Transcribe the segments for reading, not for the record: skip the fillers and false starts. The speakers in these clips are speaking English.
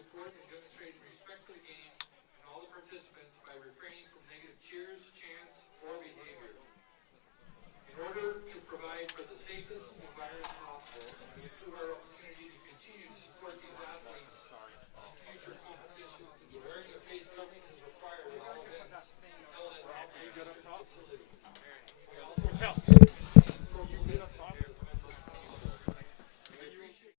support and demonstrating respect for the game and all the participants by refraining from negative cheers, chants, or behavior. In order to provide for the safest environment possible and to improve our opportunity to continue to support these athletes in future competitions, the wearing of face coverings is required at all events held at our district facilities. We also ask you to abstain from social distancing as much as possible. We appreciate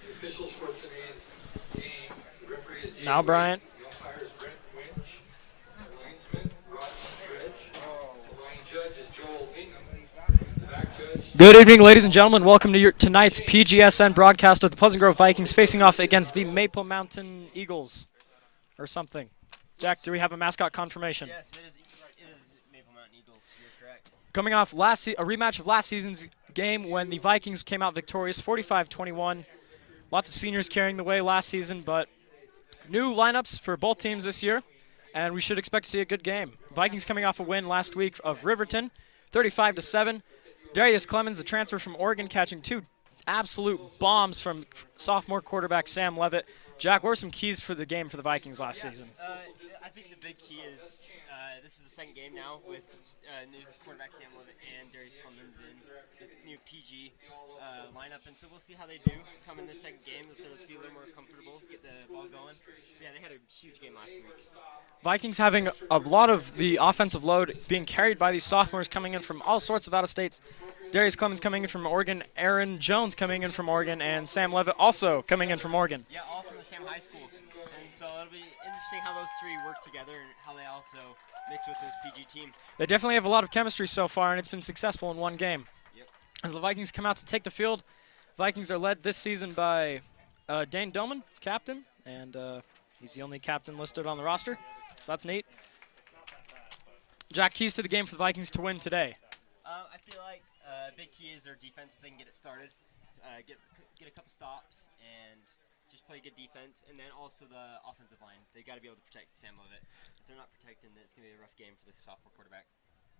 the officials for today's game. The referee is Jay Now, Bryant. The umpire is Brent Winch. The linesman, Rodney Dredge. The line judge is Joel Bingham. The back judge. Good evening, ladies and gentlemen. Welcome to tonight's PGSN broadcast of the Pleasant Grove Vikings facing off against the Maple Mountain Eagles, or something. Jack, do we have a mascot confirmation? Yes, it is Maple Mountain Eagles. You're correct. Coming off a rematch of last season's game when the Vikings came out victorious, 45-21. Lots of seniors carrying the way last season, but new lineups for both teams this year, and we should expect to see a good game. Vikings coming off a win last week of Riverton, 35-7. Darius Clemens, the transfer from Oregon, catching two absolute bombs from sophomore quarterback Sam Levitt. Jack, what were some keys for the game for the Vikings last season? I think the big key is this is the second game now with new quarterback Sam Levitt and Darius Clemens in this new PG lineup, and so we'll see how they do come in this second game. They'll see a little more comfortable, get the ball going. Yeah, they had a huge game last week. Vikings having a lot of the offensive load being carried by these sophomores coming in from all sorts of out-of-states. Darius Clemens coming in from Oregon, Aaron Jones coming in from Oregon, and Sam Levitt also coming in from Oregon. Yeah, all from the same high school. And so it'll be interesting how those three work together and how they also mix with this PG team. They definitely have a lot of chemistry so far, and it's been successful in one game. Yep. As the Vikings come out to take the field, Vikings are led this season by Dane Doman, captain, and he's the only captain listed on the roster, so that's neat. Jack, keys to the game for the Vikings to win today. I feel like big key is their defense. If they can get it started, get a couple stops, and just play good defense. And then also the offensive line. They got to be able to protect Sam Levitt. If they're not protecting, it's going to be a rough game for the sophomore quarterback.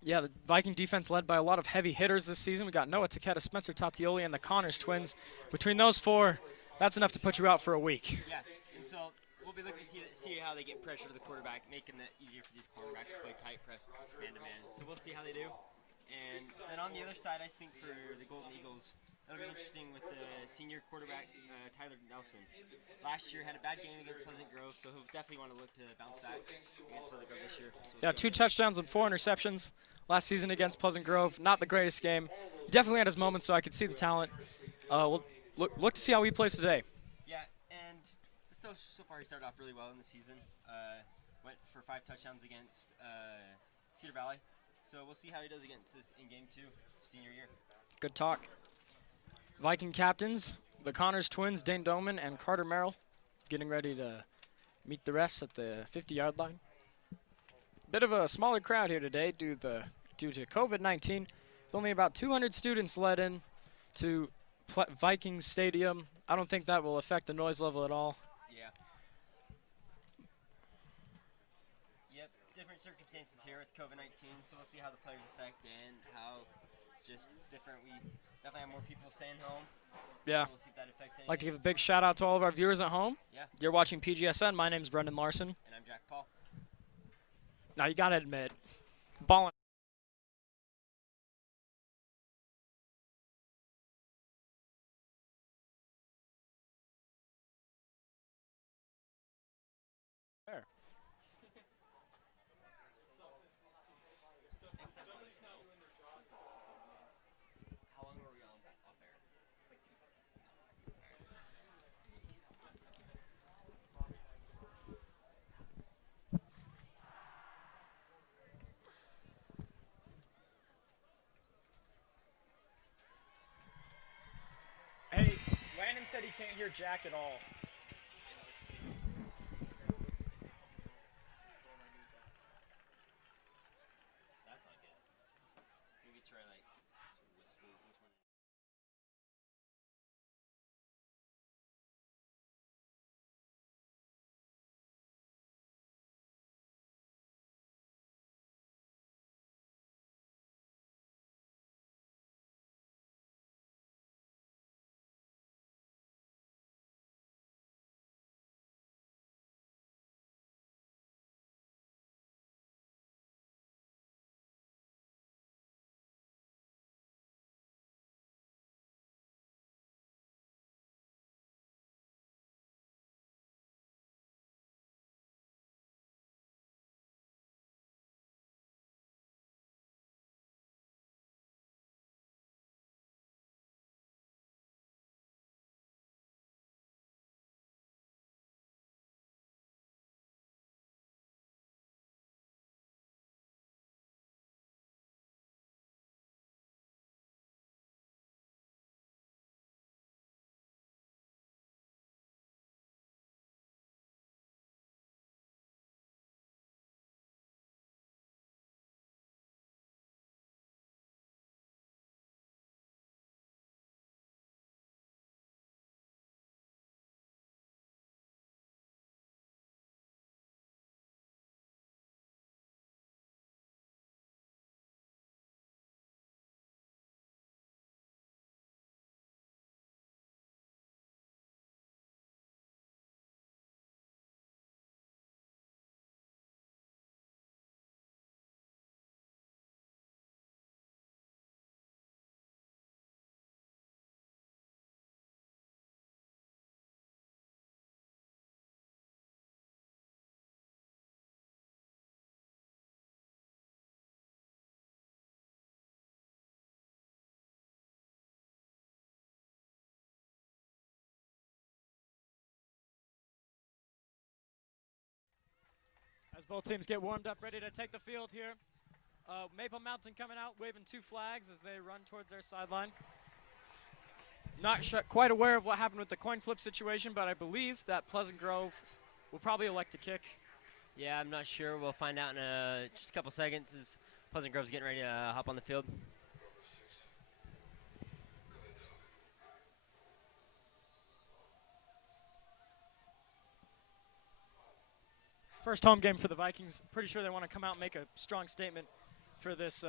Yeah, the Viking defense led by a lot of heavy hitters this season. We got Noah Taketa, Spencer Tatioli, and the Connors twins. Between those four, that's enough to put you out for a week. Yeah, and so we'll be looking to see how they get pressure to the quarterback, making it easier for these quarterbacks to play tight press man-to-man. So we'll see how they do. And then on the other side, I think for the Golden Eagles, it'll be interesting with the senior quarterback, Tyler Nelson. Last year had a bad game against Pleasant Grove, so he'll definitely want to look to bounce back against Pleasant Grove this year. So Yeah, 2 touchdowns and 4 interceptions last season against Pleasant Grove. Not the greatest game. Definitely had his moments, so I could see the talent. We'll look to see how he plays today. Yeah, and so far he started off really well in the season. Went for 5 touchdowns against Cedar Valley. So we'll see how he does against this in game 2, senior year. Good talk. Viking captains, the Connors twins, Dane Doman and Carter Merrill, getting ready to meet the refs at the 50-yard line. Bit of a smaller crowd here today due to COVID-19. With only about 200 students let in to Vikings Stadium. I don't think that will affect the noise level at all. Yeah. Yep, different circumstances here with COVID-19, so we'll see how the players affect and how it's different. We definitely have more people staying home. Yeah. So we'll see if that affects anything. I'd like to give a big shout out to all of our viewers at home. Yeah. You're watching PGSN. My name's Brendan Larson. And I'm Jack Paul. Now you gotta admit, balling. How long were we on off air? hear Jack at all. That's not good. Maybe try like whistling. Which one? As both teams get warmed up, ready to take the field here. Maple Mountain coming out, waving 2 flags as they run towards their sideline. Not quite aware of what happened with the coin flip situation, but I believe that Pleasant Grove will probably elect to kick. Yeah, I'm not sure. We'll find out in just a couple seconds as Pleasant Grove's getting ready to hop on the field. First home game for the Vikings. Pretty sure they want to come out and make a strong statement for this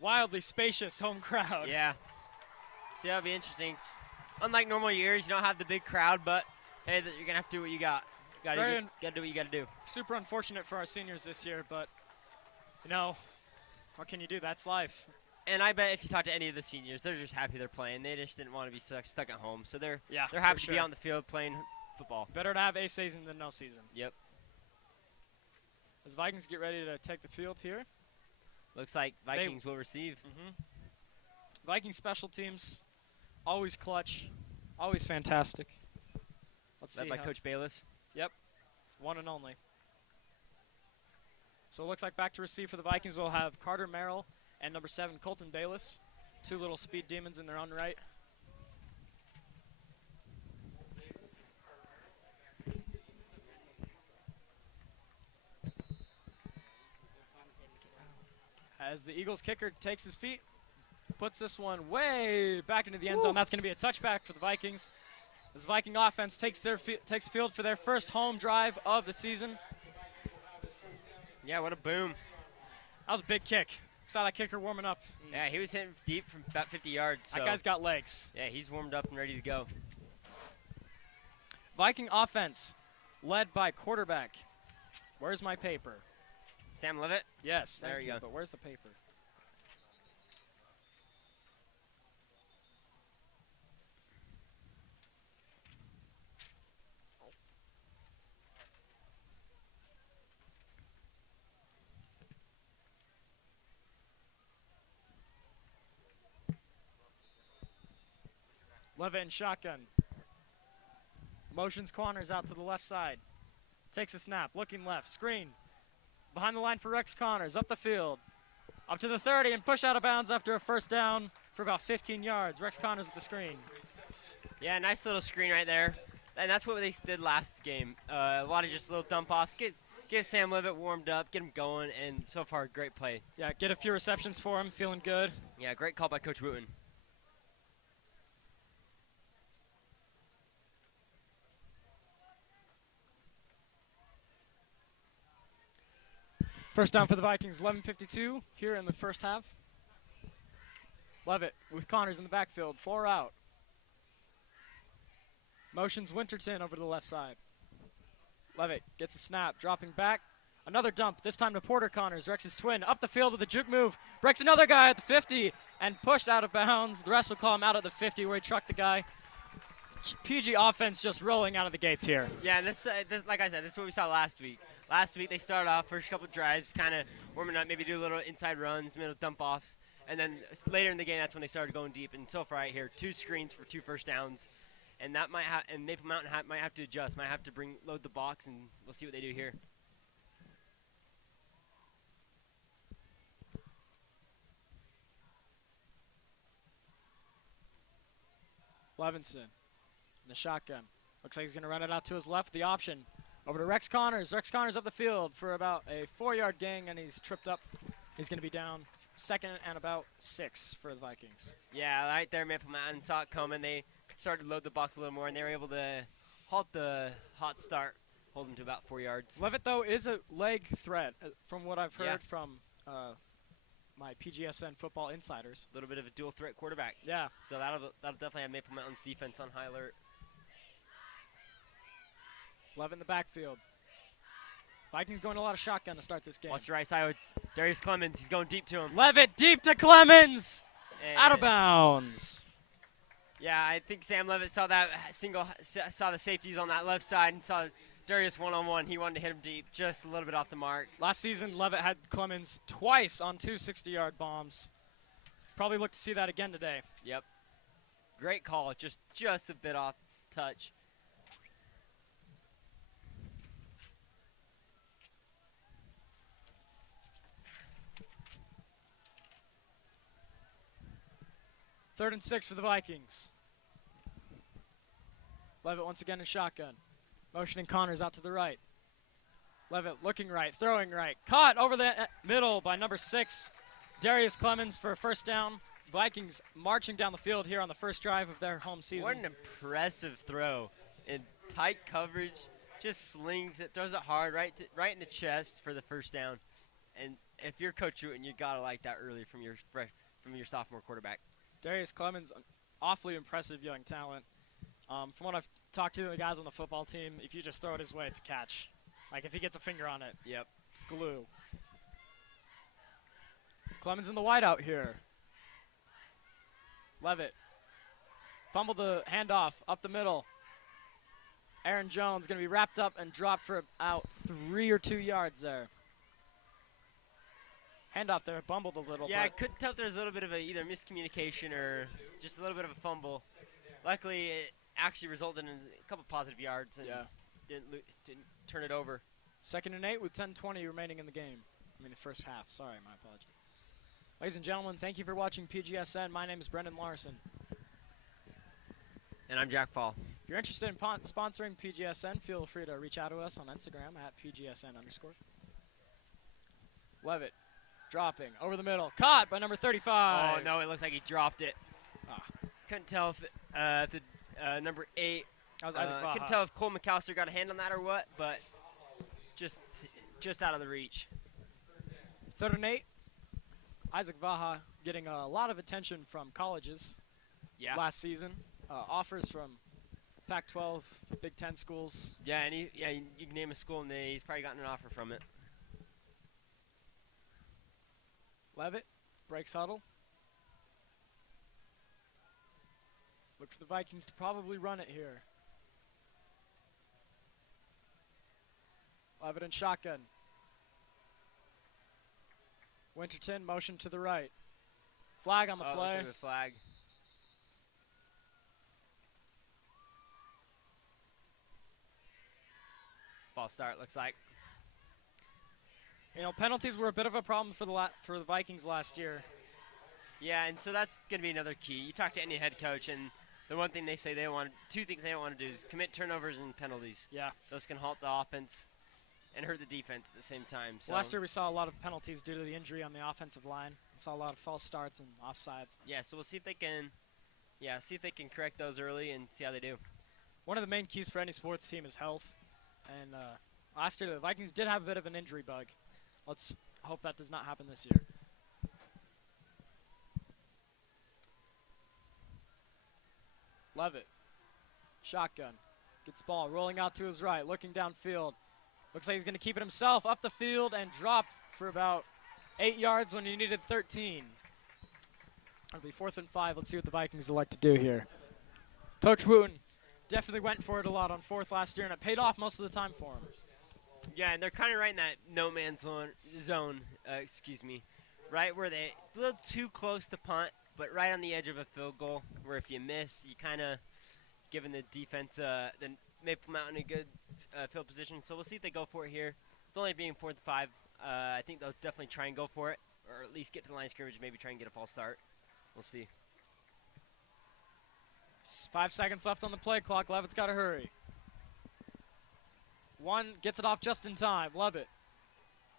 wildly spacious home crowd. Yeah. So that'll be interesting. Unlike normal years, you don't have the big crowd, but hey, you're gonna have to do what you got. Gotta do what you gotta do. Super unfortunate for our seniors this year, but you know, what can you do? That's life. And I bet if you talk to any of the seniors, they're just happy they're playing. They just didn't want to be stuck at home, so they're happy to be on the field playing football. Better to have a season than no season. Yep. As Vikings get ready to take the field here. Looks like Vikings will receive. Vikings special teams, always clutch, always fantastic. Let's Led see by Coach Bayless. Yep, one and only. So it looks like back to receive for the Vikings. We'll have Carter Merrill and number 7, Colton Bayless. 2 little speed demons in their own right. As the Eagles kicker takes his feet, puts this one way back into the end zone. That's going to be a touchback for the Vikings. As the Viking offense takes field for their first home drive of the season. Yeah, what a boom. That was a big kick. Saw that kicker warming up. Yeah, he was hitting deep from about 50 yards. So that guy's got legs. Yeah, he's warmed up and ready to go. Viking offense led by quarterback. Where's my paper? Sam Levitt? Yes, there you go. But where's the paper? Levitt in shotgun. Motions Connors out to the left side. Takes a snap, looking left, screen. Behind the line for Rex Connors, up the field. Up to the 30 and push out of bounds after a first down for about 15 yards. Rex Connors with the screen. Yeah, nice little screen right there. And that's what they did last game. A lot of just little dump offs. Get Sam Levitt warmed up, get him going, and so far, great play. Yeah, get a few receptions for him, feeling good. Yeah, great call by Coach Wooten. First down for the Vikings, 11:52 here in the first half. Levitt with Connors in the backfield, 4 out. Motions Winterton over to the left side. Levitt gets a snap, dropping back. Another dump, this time to Porter Connors, Rex's twin, up the field with a juke move. Breaks another guy at the 50 and pushed out of bounds. The rest will call him out at the 50 where he trucked the guy. PG offense just rolling out of the gates here. Yeah, and this like I said, this is what we saw last week. Last week they started off first couple drives, kind of warming up, maybe do a little inside runs, middle dump offs, and then later in the game that's when they started going deep. And so far right here, 2 screens for 2 first downs, and that might and Maple Mountain might have to adjust, might have to load the box, and we'll see what they do here. Levinson in the shotgun. Looks like he's going to run it out to his left. The option over to Rex Connors. Rex Connors up the field for about a 4-yard gain, and he's tripped up. He's going to be down 2nd and about 6 for the Vikings. Yeah, right there, Maple Mountain saw it coming. They started to load the box a little more, and they were able to halt the hot start, hold them to about 4 yards. Levitt, though, is a leg threat, from what I've heard from my PGSN football insiders. A little bit of a dual threat quarterback. Yeah. So that'll definitely have Maple Mountain's defense on high alert. Levitt in the backfield. Vikings going a lot of shotgun to start this game. Watch the right side with Darius Clemens. He's going deep to him. Levitt deep to Clemens. And Out of bounds. Yeah, I think Sam Levitt saw that saw the safeties on that left side and saw Darius one-on-one. He wanted to hit him deep, just a little bit off the mark. Last season, Levitt had Clemens twice on 2 60-yard bombs. Probably look to see that again today. Yep. Great call, just a bit off touch. Third and 6 for the Vikings. Levitt once again in shotgun. Motioning Connors out to the right. Levitt looking right, throwing right. Caught over the middle by number 6, Darius Clemens for a first down. Vikings marching down the field here on the first drive of their home season. What an impressive throw. In tight coverage, just slings it, throws it hard, right in the chest for the first down. And if you're Coach Wooten, you got to like that early from your sophomore quarterback. Darius Clemens, an awfully impressive young talent. From what I've talked to the guys on the football team, if you just throw it his way, it's a catch. Like if he gets a finger on it, Yep. glue. Clemens in the wideout here. Levitt fumbled the handoff up the middle. Aaron Jones going to be wrapped up and dropped for about 3 or 2 yards there. Handoff there, bumbled a little. Yeah, I couldn't tell if there was a little bit of either miscommunication or just a little bit of a fumble. Luckily, it actually resulted in a couple positive yards and didn't turn it over. 2nd and 8 with 10:20 remaining in the game. I mean, the first half. Sorry, my apologies. Ladies and gentlemen, thank you for watching PGSN. My name is Brendan Larson. And I'm Jack Paul. If you're interested in sponsoring PGSN, feel free to reach out to us on Instagram at PGSN_. Levitt dropping over the middle. Caught by number 35. Oh, no, it looks like he dropped it. Couldn't tell if the number 8. That was Isaac Vaha. Couldn't tell if Cole McAllister got a hand on that or what, but just out of the reach. 3rd and 8. Isaac Vaha getting a lot of attention from colleges last season. Offers from Pac-12, Big Ten schools. Yeah, and you can name a school and he's probably gotten an offer from it. Levitt breaks huddle. Look for the Vikings to probably run it here. Levitt in shotgun. Winterton motion to the right. Flag on the play. The flag. False start, looks like. You know, penalties were a bit of a problem for the Vikings last year. Yeah, and so that's going to be another key. You talk to any head coach, and The one thing they say they want, two things they don't want to do is commit turnovers and penalties. Yeah. Those can halt the offense and hurt the defense at the same time. So Last year we saw a lot of penalties due to the injury on the offensive line. We saw a lot of false starts and offsides. yeah, so we'll see if they can, see if they can correct those early and see how they do. One of the main keys for any sports team is health. And last year the Vikings did have a bit of an injury bug. Let's hope that does not happen this year. Levitt, shotgun, gets the ball, rolling out to his right, looking downfield. Looks like he's going to keep it himself, up the field, and drop for about 8 yards when he needed 13. It'll be 4th and 5. Let's see what the Vikings elect to do here. Coach Wooten definitely went for it a lot on 4th last year, and it paid off most of the time for him. Yeah, and they're kind of right in that no man's zone, right where they a little too close to punt, but right on the edge of a field goal, where if you miss, you kind of giving the defense, the Maple Mountain, a good field position. So we'll see if they go for it here. It's only being 4th and 5. I think they'll definitely try and go for it, or at least get to the line of scrimmage, maybe try and get a false start. We'll see. 5 seconds left on the play clock. Levitt's got to hurry. One gets it off just in time. Levitt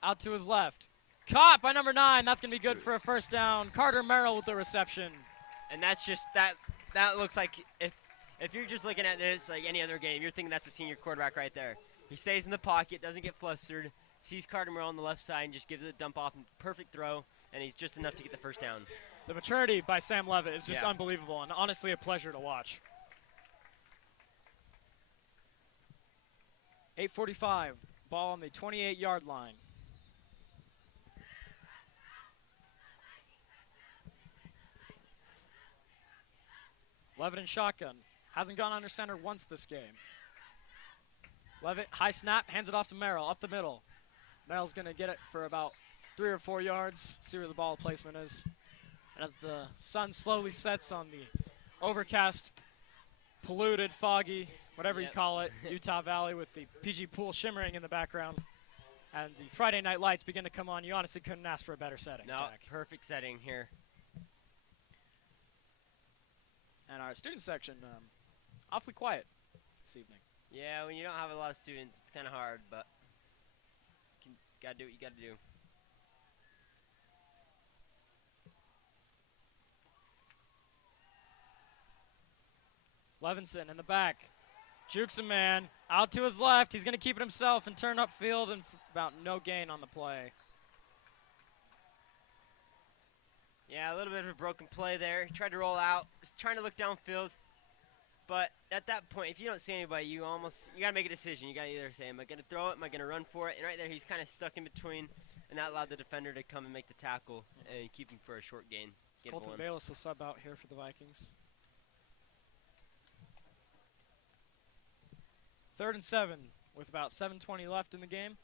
out to his left. Caught by number 9. That's going to be good for a first down. Carter Merrill with the reception. And that's just that looks like if you're just looking at this like any other game, you're thinking that's a senior quarterback right there. He stays in the pocket, doesn't get flustered, sees Carter Merrill on the left side and just gives it a dump off, perfect throw, and he's just enough to get the first down. The maturity by Sam Levitt is just Yeah. unbelievable and honestly a pleasure to watch. 8:45, ball on the 28-yard line. Levitt in shotgun. Hasn't gone under center once this game. Levitt, high snap, hands it off to Merrill, up the middle. Merrill's going to get it for about 3 or 4 yards, see where the ball placement is. And as the sun slowly sets on the overcast, polluted, foggy, whatever you Yep. call it, Utah Valley with the PG pool shimmering in the background, and the Friday night lights begin to come on, you honestly couldn't ask for a better setting, No, Jack. perfect setting here. And our student section, awfully quiet this evening. Yeah, when you don't have a lot of students, it's kind of hard, but you gotta do what you gotta do. Levinson in the back. Jukes a man. Out to his left. He's going to keep it himself and turn upfield, and about no gain on the play. Yeah, a little bit of a broken play there. He tried to roll out, was trying to look downfield. But at that point, if you don't see anybody, you got to make a decision. You got to either say, am I going to throw it? Am I going to run for it? And right there, he's kind of stuck in between, and that allowed the defender to come and make the tackle and keep him for a short gain. Get Colton one. Bayless will sub out here for the Vikings. 3rd and 7 with about 7:20 left in the game.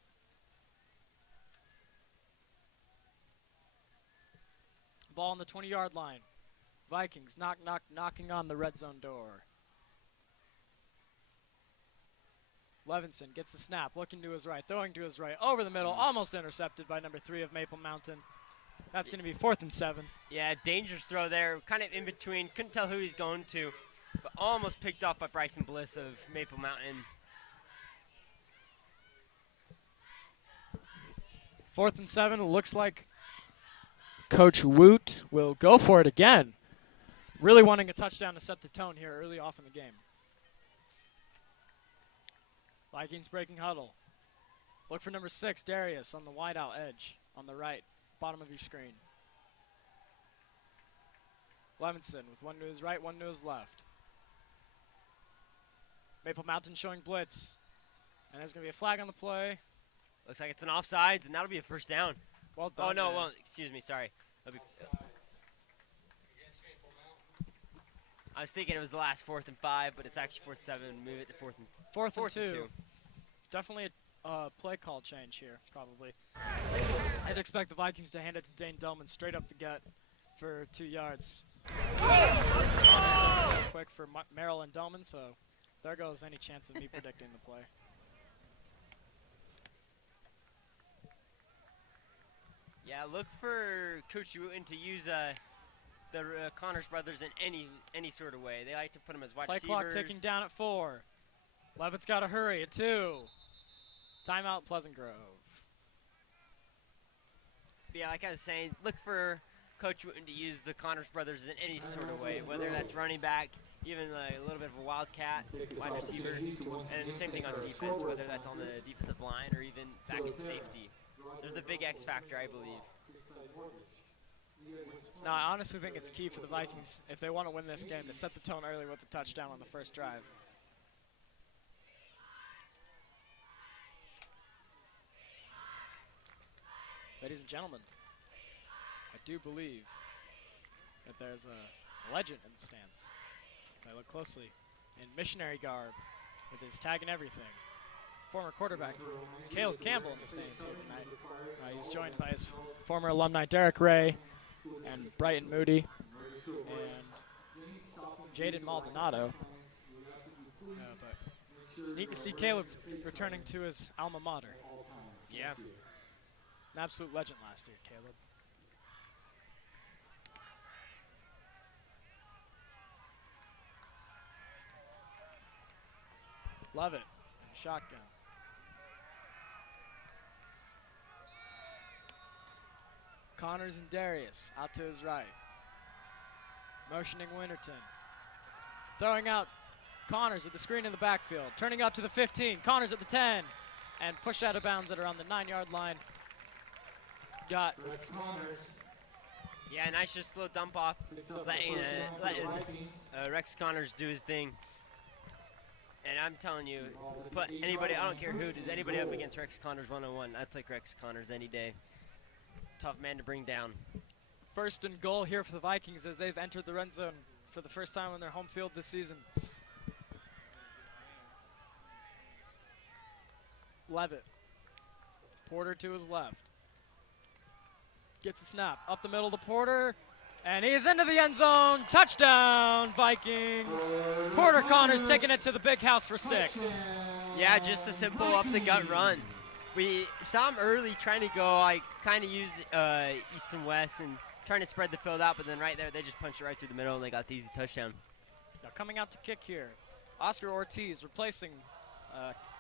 Ball on the 20-yard line. Vikings knocking on the red zone door. Levinson gets the snap, looking to his right, throwing to his right, over the middle, almost intercepted by number 3 of Maple Mountain. That's going to be 4th and 7. Yeah, dangerous throw there, kind of in between. Couldn't tell who he's going to, but almost picked off by Bryson Bliss of Maple Mountain. 4th and 7, looks like Coach Woot will go for it again. Really wanting a touchdown to set the tone here early off in the game. Vikings breaking huddle. Look for number 6, Darius, on the wideout edge, on the right, bottom of your screen. Levinson with one to his right, one to his left. Maple Mountain showing blitz. And there's going to be a flag on the play. Looks like it's an offsides, and that'll be a first down. Well done. Oh, no, man. well, excuse me, sorry. That'll be, Against Maple Mountain. I was thinking it was the last 4th and 5, but it's actually 4th and 7. Move it to 4th and 4th and 2. 2. Definitely a play call change here, probably. I'd expect the Vikings to hand it to Dane Dolman straight up the gut for 2 yards. Real quick for Merrill and Dolman, so there goes any chance of me predicting the play. Yeah, look for Coach Wooten to use the Connors brothers in any sort of way. They like to put them as wide Play receivers. clock ticking down at 4. Levitt's got to hurry at 2. Timeout, Pleasant Grove. Yeah, like I was saying, look for Coach Wooten to use the Connors brothers in any sort of way, whether that's running back, even a little bit of a wildcat, wide receiver, and the same thing on defense, whether that's on the defensive line or even back in safety. They're the big X factor, I believe. No, I honestly think it's key for the Vikings, if they want to win this game, to set the tone early with the touchdown on the first drive. Ladies and gentlemen, I do believe that there's a legend in the stands. If I look closely, in missionary garb, with his tag and everything, former quarterback Caleb Campbell in the stands here tonight. He's joined by his former alumni Derek Ray and Brighton Moody and Jaden Maldonado. But neat to see Caleb returning to his alma mater. Yeah. An absolute legend last year, Caleb. Love it. Shotgun. Connors and Darius out to his right. Motioning Winterton. Throwing out Connors at the screen in the backfield. Turning out to the 15. Connors at the 10. And pushed out of bounds at around the 9-yard line. Got Yeah, nice just little dump off, letting Rex Connors do his thing. And I'm telling you, put anybody, I don't care who, does anybody up against Rex Connors one-on-one, I'd take Rex Connors any day. Tough man to bring down. first and goal here for the Vikings as they've entered the red zone for the first time on their home field this season. Levitt. Porter to his left. Gets a snap. Up the middle to Porter. And he is into the end zone. Touchdown, Vikings. Porter Connors taking it to the big house for 6. Yeah, just a simple up-the-gut run. We saw him early trying to go, like, kind of use east and west and trying to spread the field out, but then right there they just punched it right through the middle and they got the easy touchdown. Now coming out to kick here, Oscar Ortiz replacing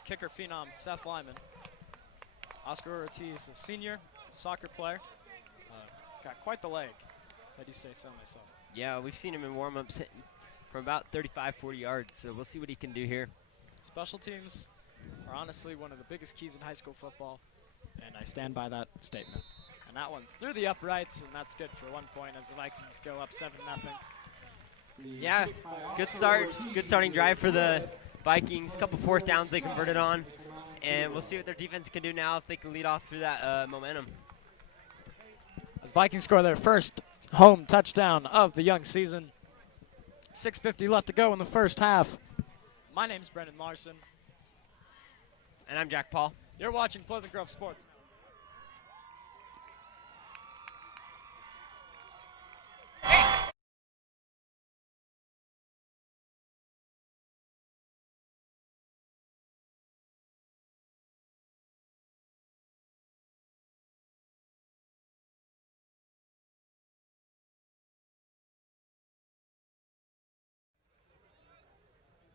kicker phenom Seth Lyman. Oscar Ortiz, a senior soccer player, got quite the leg, if I do say so myself. Yeah, we've seen him in warm-ups hitting from about 35, 40 yards, so we'll see what he can do here. Special teams are honestly one of the biggest keys in high school football, and I stand by that statement. And that one's through the uprights, and that's good for 1 point as the Vikings go up 7-0. Yeah, good start, good starting drive for the Vikings. Couple fourth downs they converted on, and we'll see what their defense can do now if they can lead off through that momentum. As Vikings score their first home touchdown of the young season. 6:50 left to go in the first half. My name's Brendan Larson. And I'm Jack Paul. You're watching Pleasant Grove Sports.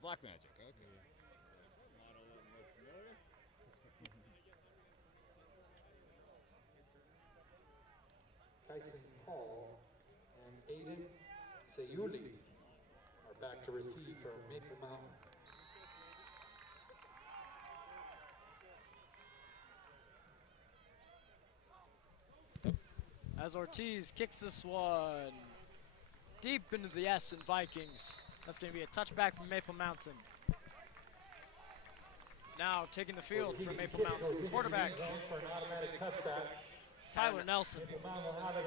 Black Magic, okay. Tyson Hall and Aiden Sayuli are back to receive from Maple Mountain. As Ortiz kicks this one deep into the S in Vikings. That's going to be a touchback from Maple Mountain. Now taking the field from Maple Mountain. Quarterback Tyler Nelson.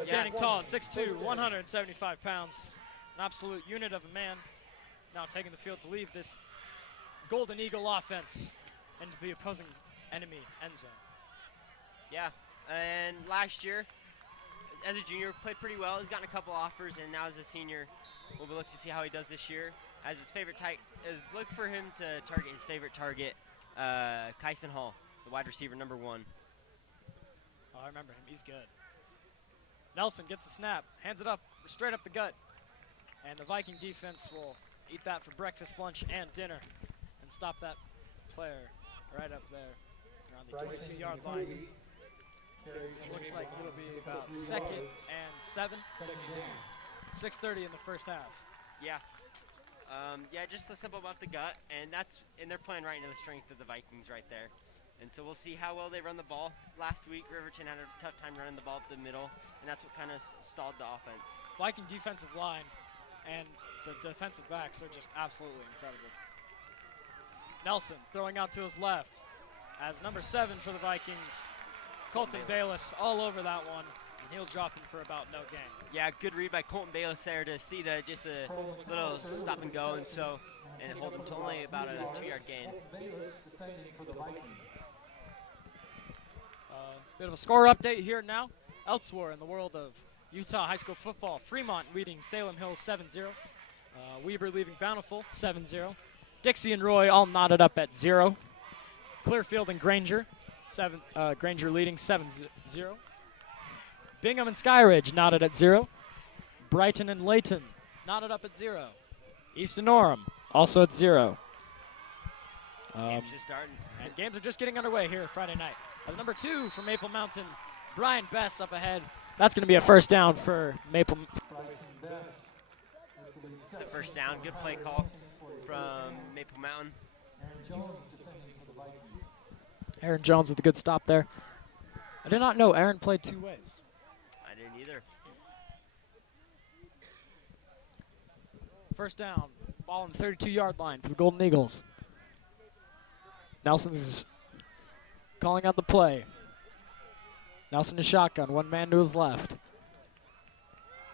Standing tall at 6'2", 175 pounds. An absolute unit of a man. Now taking the field to leave this Golden Eagle offense into the opposing enemy end zone. Yeah, and last year, as a junior, played pretty well. He's gotten a couple offers, and now as a senior, we'll be looking to see how he does this year. As his favorite look for him to target his favorite target, Kyson Hall, the wide receiver #1. Oh, I remember him. He's good. Nelson gets a snap, hands it up straight up the gut. And the Viking defense will eat that for breakfast, lunch, and dinner and stop that player right up there around the 22-yard line. Looks like it'll be about 2nd and 7. 6:30 in the first half. Yeah. Yeah, just the simple about the gut, and they're playing right into the strength of the Vikings right there. And so we'll see how well they run the ball. Last week, Riverton had a tough time running the ball up the middle, and that's what kind of stalled the offense. Viking defensive line and the defensive backs are just absolutely incredible. Nelson throwing out to his left as number 7 for the Vikings, Colton Bayless, all over that one, and he'll drop him for about no gain. Yeah, good read by Colton Bayless there to see just a little stop and go, and hold him to only about a 2-yard gain. Bit of a score update here now. Elsewhere in the world of Utah high school football, Fremont leading Salem Hills 7-0. Weber leaving Bountiful 7-0. Dixie and Roy all knotted up at 0. Clearfield and Granger, Granger leading 7-0. Bingham and Skyridge knotted at 0. Brighton and Layton knotted up at 0. East and Orem also at 0. Game's just starting. And games are just getting underway here Friday night. As number 2 from Maple Mountain, Brian Bess up ahead. That's going to be a first down for Maple. The first down, good play call from Maple Mountain. Aaron Jones with a good stop there. I did not know Aaron played 2 ways. I didn't either. First down, ball on the 32-yard line for the Golden Eagles. Nelson's calling out the play. Nelson is shotgun, one man to his left.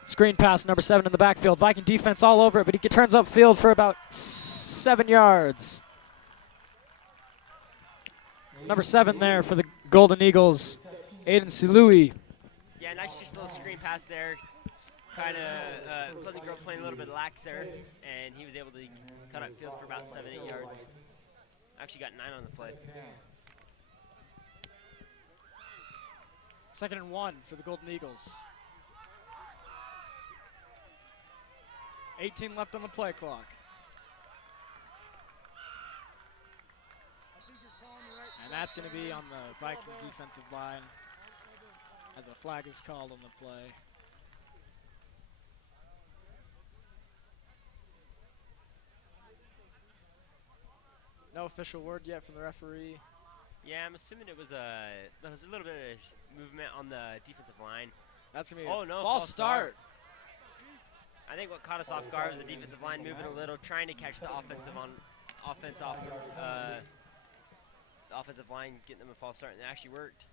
Screen pass, number 7 in the backfield. Viking defense all over it, but he turns upfield for about 7 yards. Number 7 there for the Golden Eagles, Aiden Silui. Yeah, nice just little screen pass there. Kind of Pleasant Grove playing a little bit lax there, and he was able to cut upfield for about 7-8 yards. Actually got 9 on the play. 2nd and 1 for the Golden Eagles. 18 left on the play clock. And that's going to be on the Viking defensive line as a flag is called on the play. No official word yet from the referee. Yeah, I'm assuming there was a little bit of movement on the defensive line. That's going to be a false start. I think what caught us off guard was the defensive line moving a little, trying to catch the offensive line, getting them a false start, and it actually worked.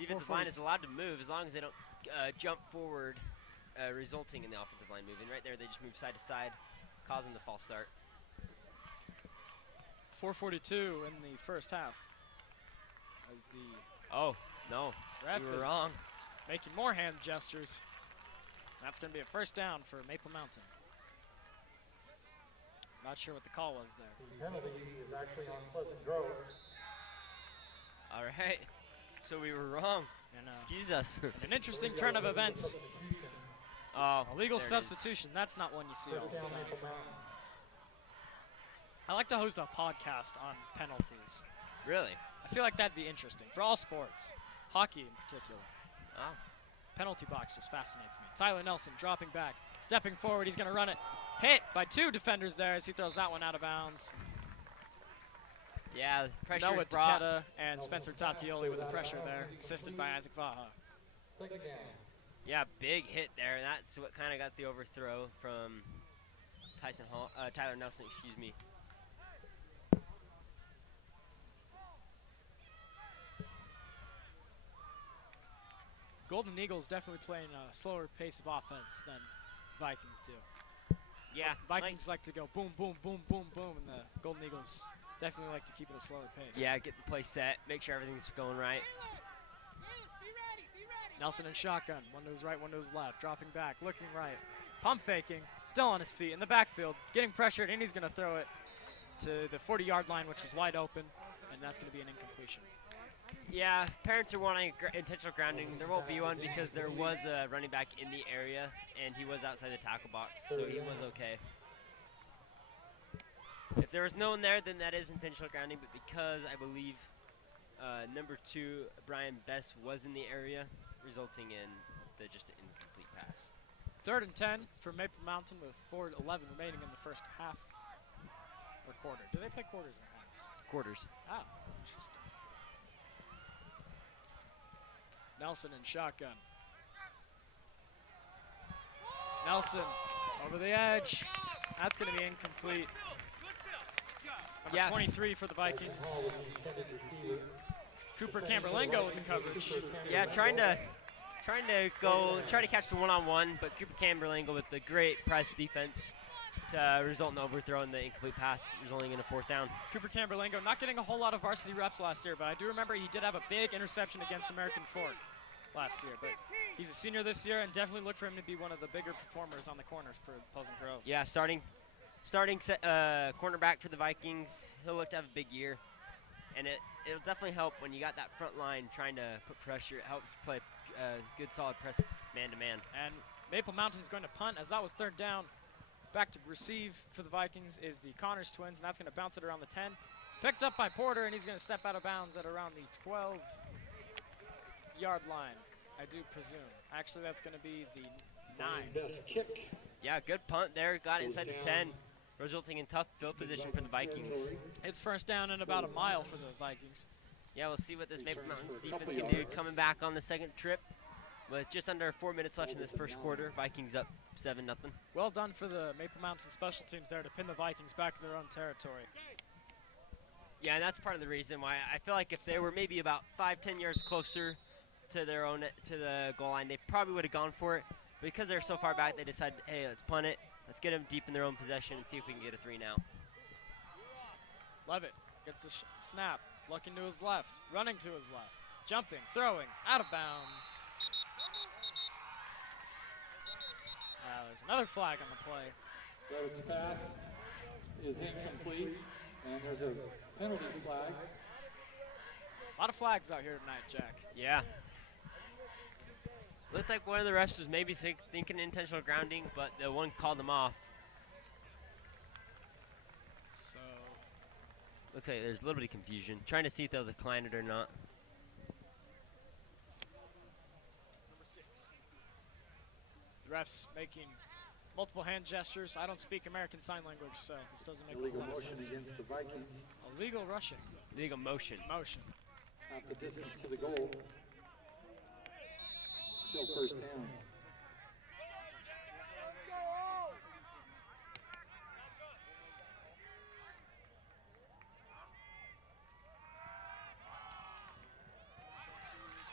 Defensive line is allowed to move as long as they don't jump forward, resulting in the offensive line moving. Right there, they just move side to side, causing the false start. 4:42 in the first half. As the ref you were is wrong. Making more hand gestures. That's going to be a first down for Maple Mountain. Not sure what the call was there. The penalty is actually on Pleasant Grove. All right, so we were wrong. And, excuse us. An interesting turn of events. Illegal substitution. That's not one you see all the time. I like to host a podcast on penalties. Really? I feel like that'd be interesting for all sports, hockey in particular. Oh. Penalty box just fascinates me. Tyler Nelson dropping back, stepping forward. He's going to run it. Hit by 2 defenders there as he throws that one out of bounds. Yeah, pressure Noah is brought. Taketa and Spencer Tatioli with the pressure there, assisted by Isaac Vaha. Yeah, big hit there. That's what kind of got the overthrow from Tyler Nelson, excuse me. Golden Eagles definitely playing a slower pace of offense than Vikings do. Yeah, Vikings like to go boom, boom, boom, boom, boom, and the Golden Eagles definitely like to keep it a slower pace. Yeah, get the play set, make sure everything's going right. Nelson in shotgun, one to his right, one to his left, dropping back, looking right, pump faking, still on his feet in the backfield, getting pressured, and he's going to throw it to the 40-yard line, which is wide open, and that's going to be an incompletion. Yeah, parents are wanting intentional grounding. There won't be one because there was a running back in the area, and he was outside the tackle box, so he was okay. If there was no one there, then that is intentional grounding, but because I believe number 2, Brian Best, was in the area, resulting in just an incomplete pass. 3rd and 10 for Maple Mountain with 4:11 remaining in the first half or quarter. Do they play quarters or halves? Quarters. Oh, interesting. Nelson in shotgun. Nelson over the edge. That's going to be incomplete. Number 23 for the Vikings. Cooper Camberlengo with the coverage. Yeah, trying to catch the one-on-one, but Cooper Camberlengo with the great press defense to result in overthrowing the incomplete pass, resulting in a 4th down. Cooper Camberlengo not getting a whole lot of varsity reps last year, but I do remember he did have a big interception against American Fork last year. But he's a senior this year, and definitely look for him to be one of the bigger performers on the corners for Pleasant Grove. Yeah, starting cornerback for the Vikings. He'll look to have a big year, and it'll definitely help when you got that front line trying to put pressure. It helps play good, solid press man-to-man. And Maple Mountain's going to punt as that was 3rd down. Back to receive for the Vikings is the Connors twins, and that's going to bounce it around the 10. Picked up by Porter, and he's going to step out of bounds at around the 12-yard line, I do presume. Actually, that's going to be the 9. Best kick. Yeah, good punt there. Got inside the 10, resulting in tough field position for the Vikings. It's 1st down and about a mile for the Vikings. Yeah, we'll see what this Maple Mountain defense can do. Coming back on the 2nd trip with just under 4 minutes left in this first quarter. Vikings up 7-0. Well done for the Maple Mountain special teams there to pin the Vikings back in their own territory. Yeah, and that's part of the reason why I feel like if they were maybe about 5-10 yards closer to the goal line, they probably would have gone for it. But because they're so far back, they decided, hey, let's punt it. Let's get them deep in their own possession and see if we can get a 3 now. Levitt gets the snap, looking to his left, running to his left, jumping, throwing, out of bounds. There's another flag on the play. Levitt's pass is incomplete, and there's a penalty flag. A lot of flags out here tonight, Jack. Yeah. Looked like one of the refs was maybe thinking intentional grounding, but the one called them off. So looks like there's a little bit of confusion. Trying to see if they'll decline it or not. the refs making multiple hand gestures. I don't speak American Sign Language, so this doesn't make a Illegal whole lot of motion sense. against the Vikings. Illegal rushing. Legal motion. Motion. Half the distance to the goal. Still 1st down.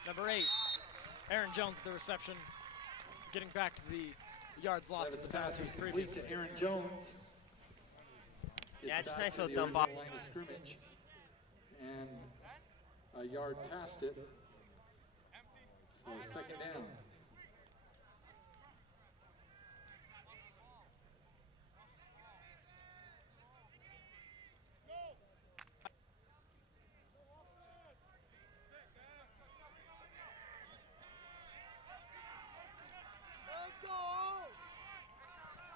Number 8, Aaron Jones, the reception, getting back to the yards lost Levitt's to the pass penalties is complete previously. to Aaron Jones. Yeah, Gets just back nice to little the dump off. original line of scrimmage. And a yard past it. So 2nd down.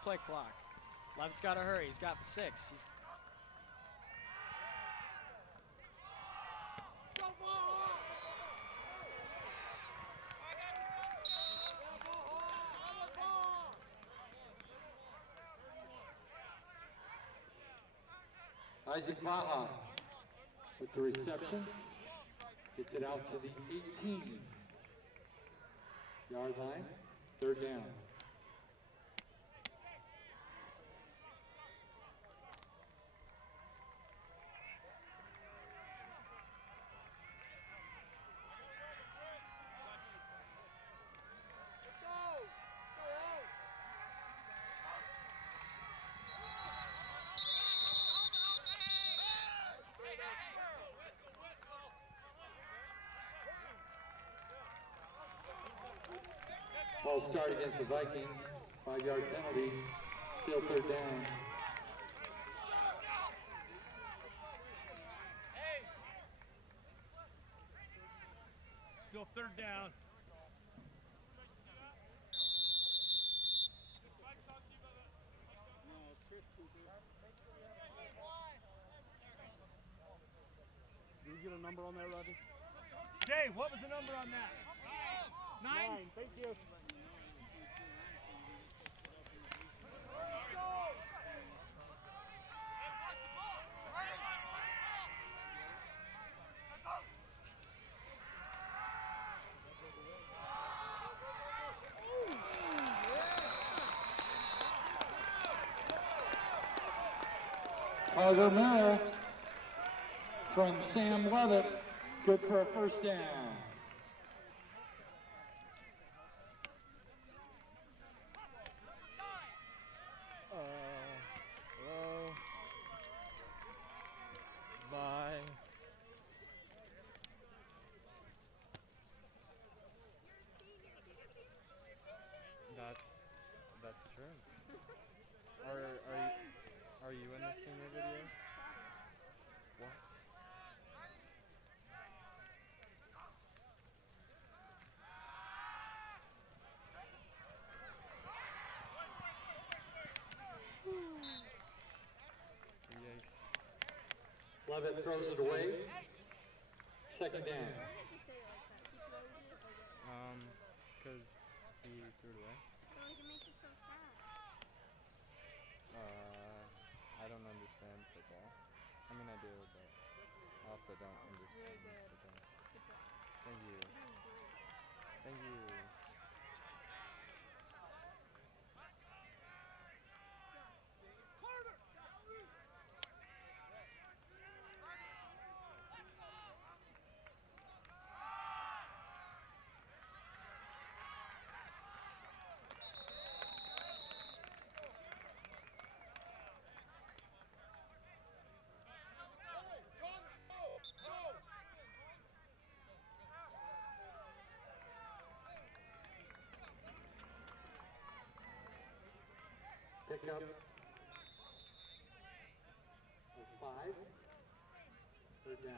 Play clock. Levitt's got to hurry. He's got 6. Isaac Baja with the reception. Gets it out to the 18-yard line. 3rd down. False start against the Vikings. 5-yard penalty. Still 3rd down. still third down. Did we get a number on that, Rodney? Dave, what was the number on that? 9? Thank you. Carter Merrill from Sam Levitt, good for a first down. Hello. Bye. That's true. Are you in the senior video? What? Yikes. Levitt throws it away. Second down. Because he threw it away. I don't understand football. I mean, I do, but I also don't understand football. Thank you. Thank you. Pick up 5. Third down.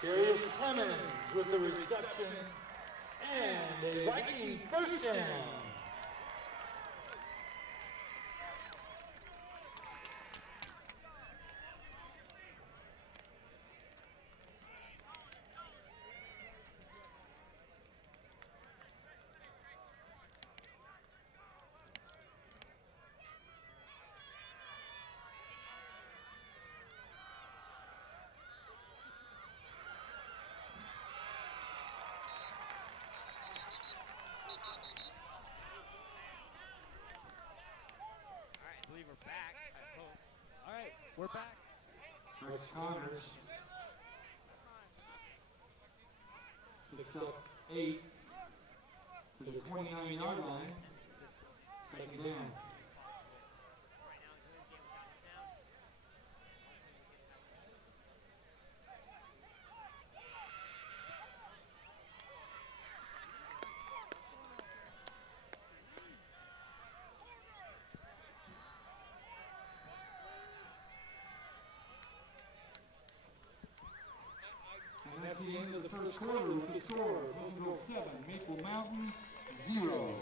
Darius Clemens with the reception and a Viking first down. We're back. Rex Connors picks up 8 to the 29-yard line. Second down. And that's the end of the first quarter with the score, Pleasantville 7, Maple Mountain 0.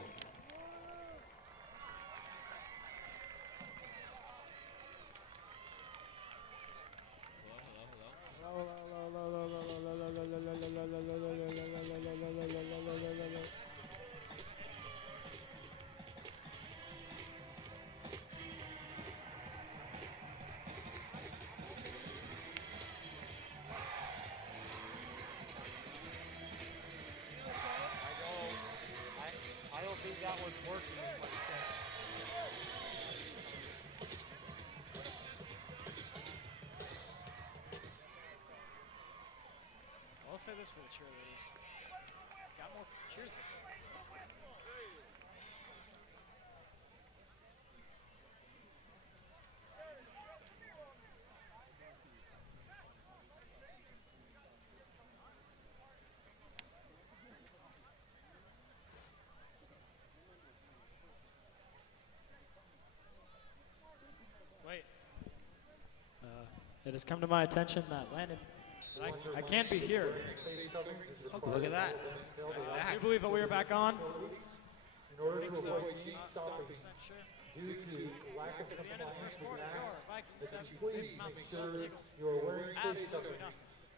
I don't think that one's working. I'll say this for the cheerleaders. Got more cheers this year. That's good. has come to my attention that Landon, I can't be here. Look at that. Can you believe that we are back on? In order to avoid heat stopping due to lack of compliance with masks, please make sure you are wearing face covering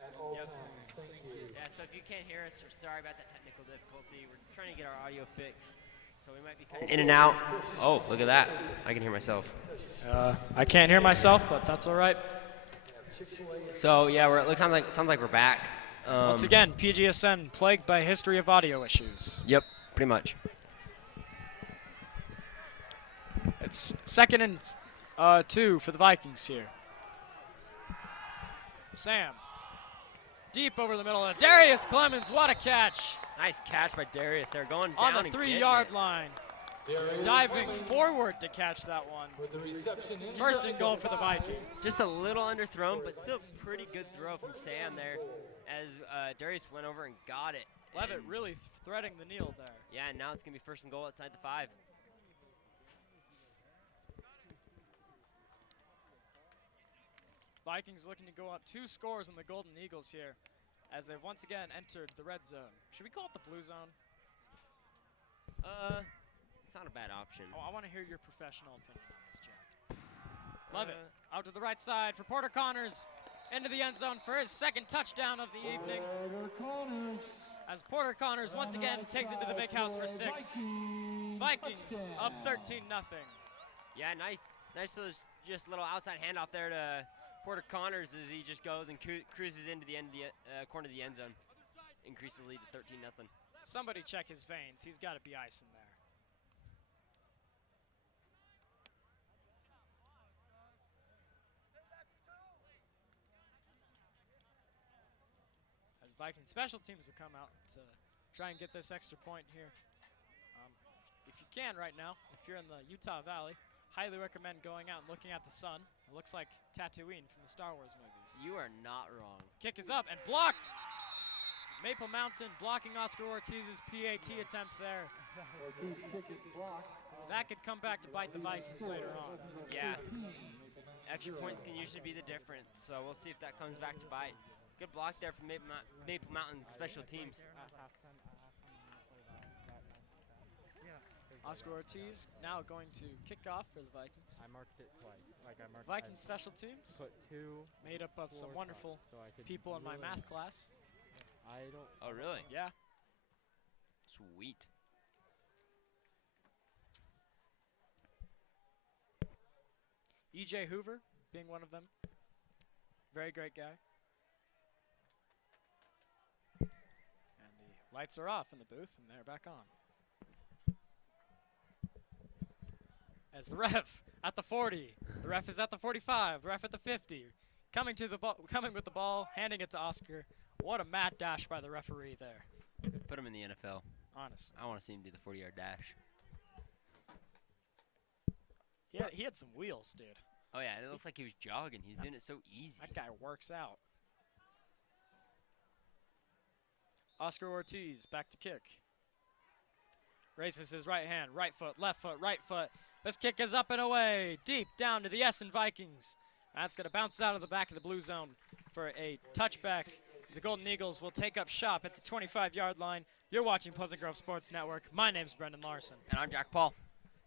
at all times. Thank you. Yeah, so if you can't hear us, we're sorry about that technical difficulty. We're trying to get our audio fixed, so we might be cutting in and out. Oh, look at that. I can hear myself. I can't hear myself, but that's all right. So, yeah, it sounds like we're back. Once again, PGSN plagued by a history of audio issues. Yep, pretty much. It's 2nd and 2 for the Vikings here. Sam. Deep over the middle. Darius Clemens, what a catch. Nice catch by Darius. They're going On down the and 3-yard getting it. line. Darius Diving Clemens forward to catch that one. with the reception in First and goal for the Vikings. Just a little underthrown, but still pretty good throw from Sam there as Darius went over and got it. Levitt And, really threading the kneel there. yeah, and now it's going to be 1st and goal outside the 5. Vikings looking to go up 2 scores on the Golden Eagles here as they've once again entered the red zone. Should we call it the blue zone? It's not a bad option. Oh, I want to hear your professional opinion on this, Jack. Love it. Out to the right side for Porter Connors. Into the end zone for his 2nd touchdown of the evening. As Porter Connors once again takes it to the big house for 6. Vikings up 13-0. Yeah, nice just little outside handoff there to Porter Connors as he just goes and cruises into the end of the corner of the end zone. Increase the lead to 13-0. Somebody check his veins. He's got to be ice in there. As Viking special teams will come out to try and get this extra point here. If you can right now, if you're in the Utah Valley, highly recommend going out and looking at the sun. It looks like Tatooine from the Star Wars movies. You are not wrong. Kick is up and blocked. Maple Mountain blocking Oscar Ortiz's PAT attempt there. Ortiz kick is blocked. That could come back to bite the Vikings later on. Yeah. Extra points can usually be the difference, so we'll see if that comes back to bite. Good block there from Maple Mountain special teams. Oscar Ortiz now going to kick off for the Vikings. I marked it twice. Like I marked. Vikings special teams Put 2 made up of some wonderful so I could people in my really- math class. I don't. Oh, really? Yeah. Sweet. E.J. Hoover being one of them. Very great guy. And the lights are off in the booth, and they're back on. As the ref at the 40, the ref is at the 45, the ref at the 50, coming with the ball, handing it to Oscar. What a mad dash by the referee there. Put him in the NFL. Honestly. I want to see him do the 40-yard dash. He had some wheels, dude. Oh, yeah, it looked like he was jogging. He's doing it so easy. That guy works out. Oscar Ortiz back to kick. Raises his right hand, right foot, left foot, right foot. This kick is up and away, deep down to the Essen Vikings. That's going to bounce out of the back of the blue zone for a touchback. The Golden Eagles will take up shop at the 25-yard line. You're watching Pleasant Grove Sports Network. My name's Brendan Larson. And I'm Jack Paul.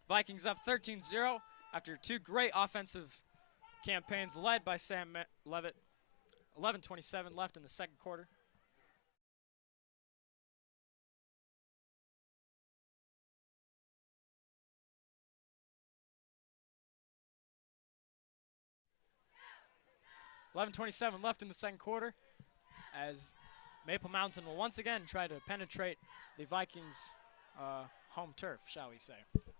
Vikings up 13-0 after 2 great offensive campaigns led by Sam Levitt. 11:27 left in the 2nd quarter. $11:27 left in the 2nd quarter as Maple Mountain will once again try to penetrate the Vikings' home turf, shall we say.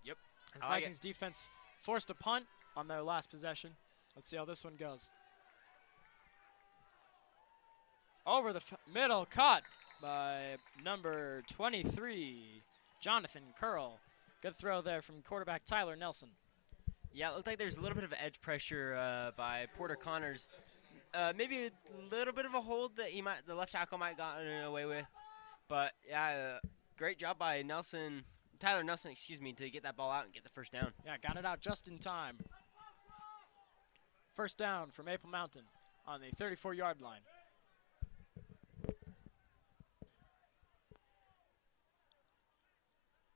Yep. As I like Vikings defense forced a punt on their last possession. Let's see how this one goes. Over the middle, caught by number 23, Jonathan Curl. Good throw there from quarterback Tyler Nelson. Yeah, it looked like there's a little bit of edge pressure by Porter Connors. Maybe a little bit of a hold that the left tackle might have gotten away with. But, yeah, great job by Tyler Nelson, to get that ball out and get the first down. Yeah, got it out just in time. First down for Maple Mountain. on the 34-yard line.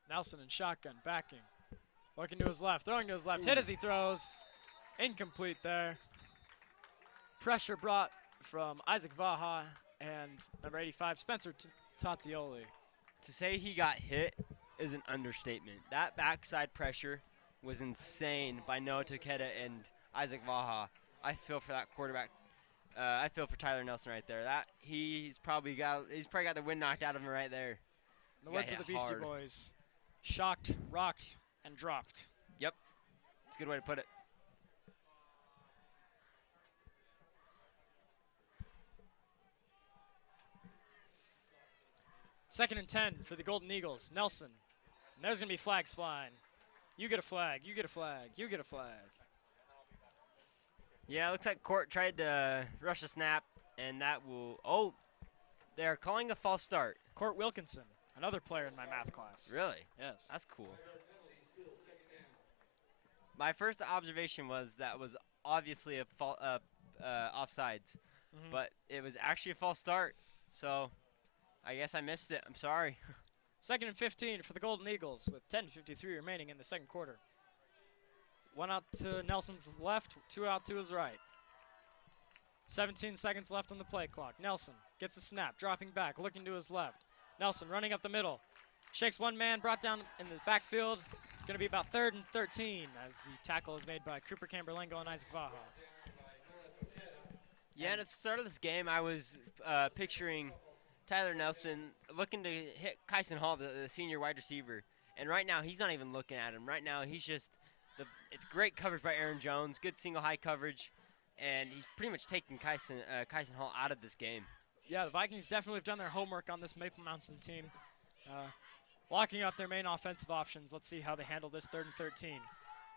Nelson in shotgun, backing. Looking to his left, throwing to his left. Hit as he throws. Incomplete there. Pressure brought from Isaac Vaha and number 85, Spencer Tatioli. To say he got hit is an understatement. That backside pressure was insane by Noah Takeda and Isaac Vaha. I feel for that quarterback. I feel for Tyler Nelson right there. He's probably got the wind knocked out of him right there. In the words of the Beastie Boys, shocked, rocked, and dropped. Yep, it's a good way to put it. Second and 10 for the Golden Eagles. Nelson. And there's going to be flags flying. You get a flag, you get a flag, you get a flag. Yeah, it looks like Court tried to rush a snap, and that will... Oh, they're calling a false start. Court Wilkinson, another player in my math class. Really? Yes. That's cool. My first observation was that was obviously a offsides, but it was actually a false start, so I guess I missed it. I'm sorry. Second and 15 for the Golden Eagles with 10:53 remaining in the second quarter. One out to Nelson's left, two out to his right. 17 seconds left on the play clock. Nelson gets a snap, dropping back, looking to his left. Nelson running up the middle. Shakes one man, brought down in the backfield. Going to be about 3rd and 13 as the tackle is made by Cooper Camberlengo and Isaac Vaha. Yeah, and at the start of this game, I was picturing Tyler Nelson looking to hit Kyson Hall, the senior wide receiver. And right now, he's not even looking at him. Right now, he's just... It's great coverage by Aaron Jones, good single high coverage, and he's pretty much taking Kyson Hall out of this game. Yeah, the Vikings definitely have done their homework on this Maple Mountain team. Locking up their main offensive options. Let's see how they handle this 3rd and 13.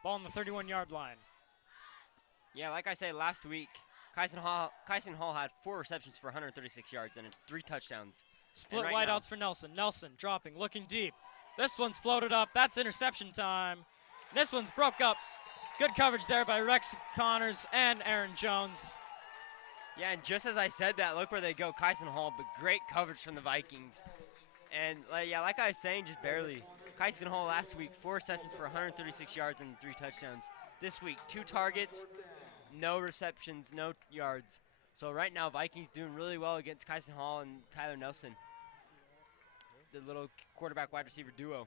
Ball on the 31-yard line. Yeah, like I said last week, Kyson Hall had 4 receptions for 136 yards and 3 touchdowns. Split right wideouts for Nelson. Nelson dropping, looking deep. This one's floated up. That's interception time. This one's broke up. Good coverage there by Rex Connors and Aaron Jones. Yeah, and just as I said that, look where they go, Kyson Hall, but great coverage from the Vikings. And, yeah, like I was saying, just barely. Kyson Hall last week, 4 receptions for 136 yards and 3 touchdowns. This week, 2 targets, no receptions, no yards. So right now, Vikings doing really well against Kyson Hall and Tyler Nelson, the little quarterback wide receiver duo.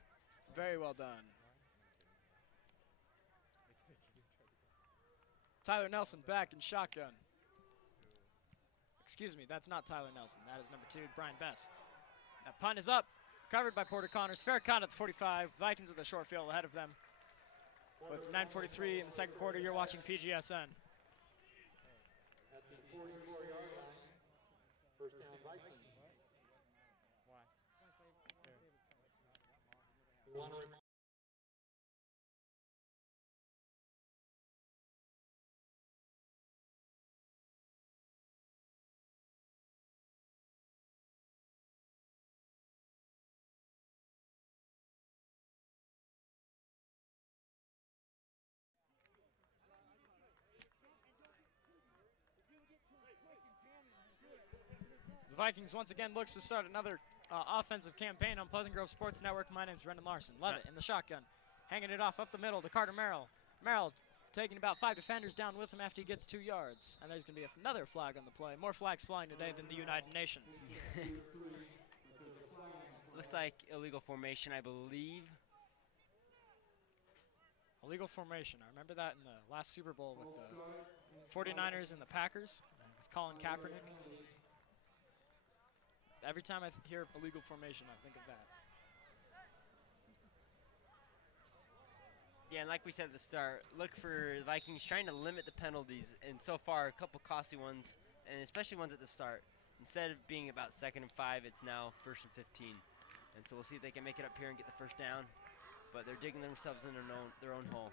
Very well done. Tyler Nelson back in shotgun. Excuse me, that's not Tyler Nelson. That is number 2, Brian Bess. That punt is up, covered by Porter Connors. Fair count at the 45. Vikings with a short field ahead of them. With 9:43 in the second quarter, you're watching PGSN. At the 44-yard line, first down Vikings. We want to remind The Vikings once again looks to start another offensive campaign on Pleasant Grove Sports Network. My name's Brendan Larson. Levitt in the shotgun, hanging it off up the middle to Carter Merrill. Merrill taking about 5 defenders down with him after he gets 2 yards. And there's going to be another flag on the play. More flags flying today than the United Nations. Looks like illegal formation, I believe. Illegal formation. I remember that in the last Super Bowl with the 49ers and the Packers with Colin Kaepernick. Every time I hear illegal formation, I think of that. Yeah, and like we said at the start, look for the Vikings trying to limit the penalties, and so far a couple costly ones, and especially ones at the start. Instead of being about 2nd and 5, it's now 1st and 15. And so we'll see if they can make it up here and get the first down, but they're digging themselves in their own hole.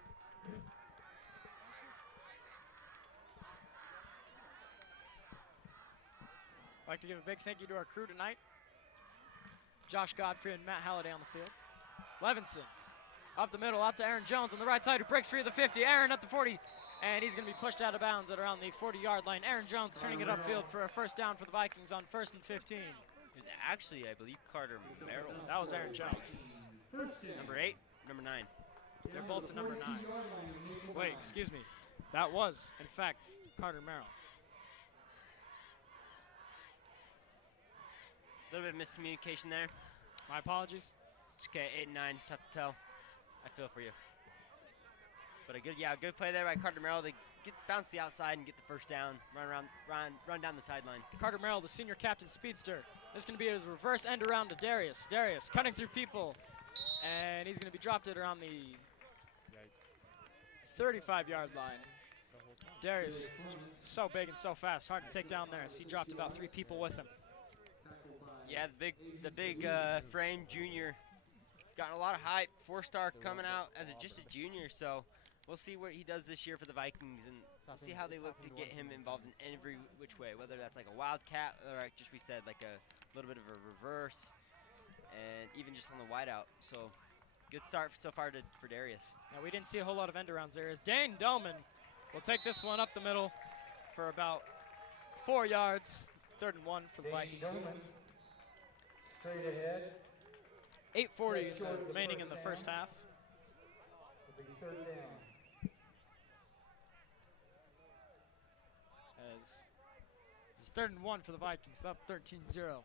I'd like to give a big thank you to our crew tonight. Josh Godfrey and Matt Halliday on the field. Levinson up the middle, out to Aaron Jones on the right side, who breaks free of the 50. Aaron at the 40, And he's going to be pushed out of bounds at around the 40-yard line. Aaron Jones turning it upfield for a first down for the Vikings on 1st and 15. It was actually, I believe, Carter Merrill. That was Aaron Jones. Number 8, number 9. They're both the number 9. Wait, excuse me. That was, in fact, Carter Merrill. A little bit of miscommunication there. My apologies. It's okay, 8 and 9, tough to tell. I feel for you. But a good play there by Carter Merrill to bounce the outside and get the first down, run down the sideline. Carter Merrill, the senior captain speedster. This is going to be his reverse end around to Darius. Darius cutting through people, and he's going to be dropped at around the 35-yard line. Darius, so big and so fast, hard to take down there as he dropped about 3 people with him. Yeah, the big frame junior, gotten a lot of hype. 4-star coming out as just a junior, so we'll see what he does this year for the Vikings, and we'll see how they look to get him involved in every which way, whether that's like a wildcat or like just we said like a little bit of a reverse, and even just on the wideout. So good start so far for Darius. Now we didn't see a whole lot of end arounds there as Dane Doman will take this one up the middle for about 4 yards. 3rd and 1 for the Vikings. Straight ahead. 8:40 remaining in the first half. It'll be 3rd down. As it's 3rd and 1 for the Vikings, up 13-0.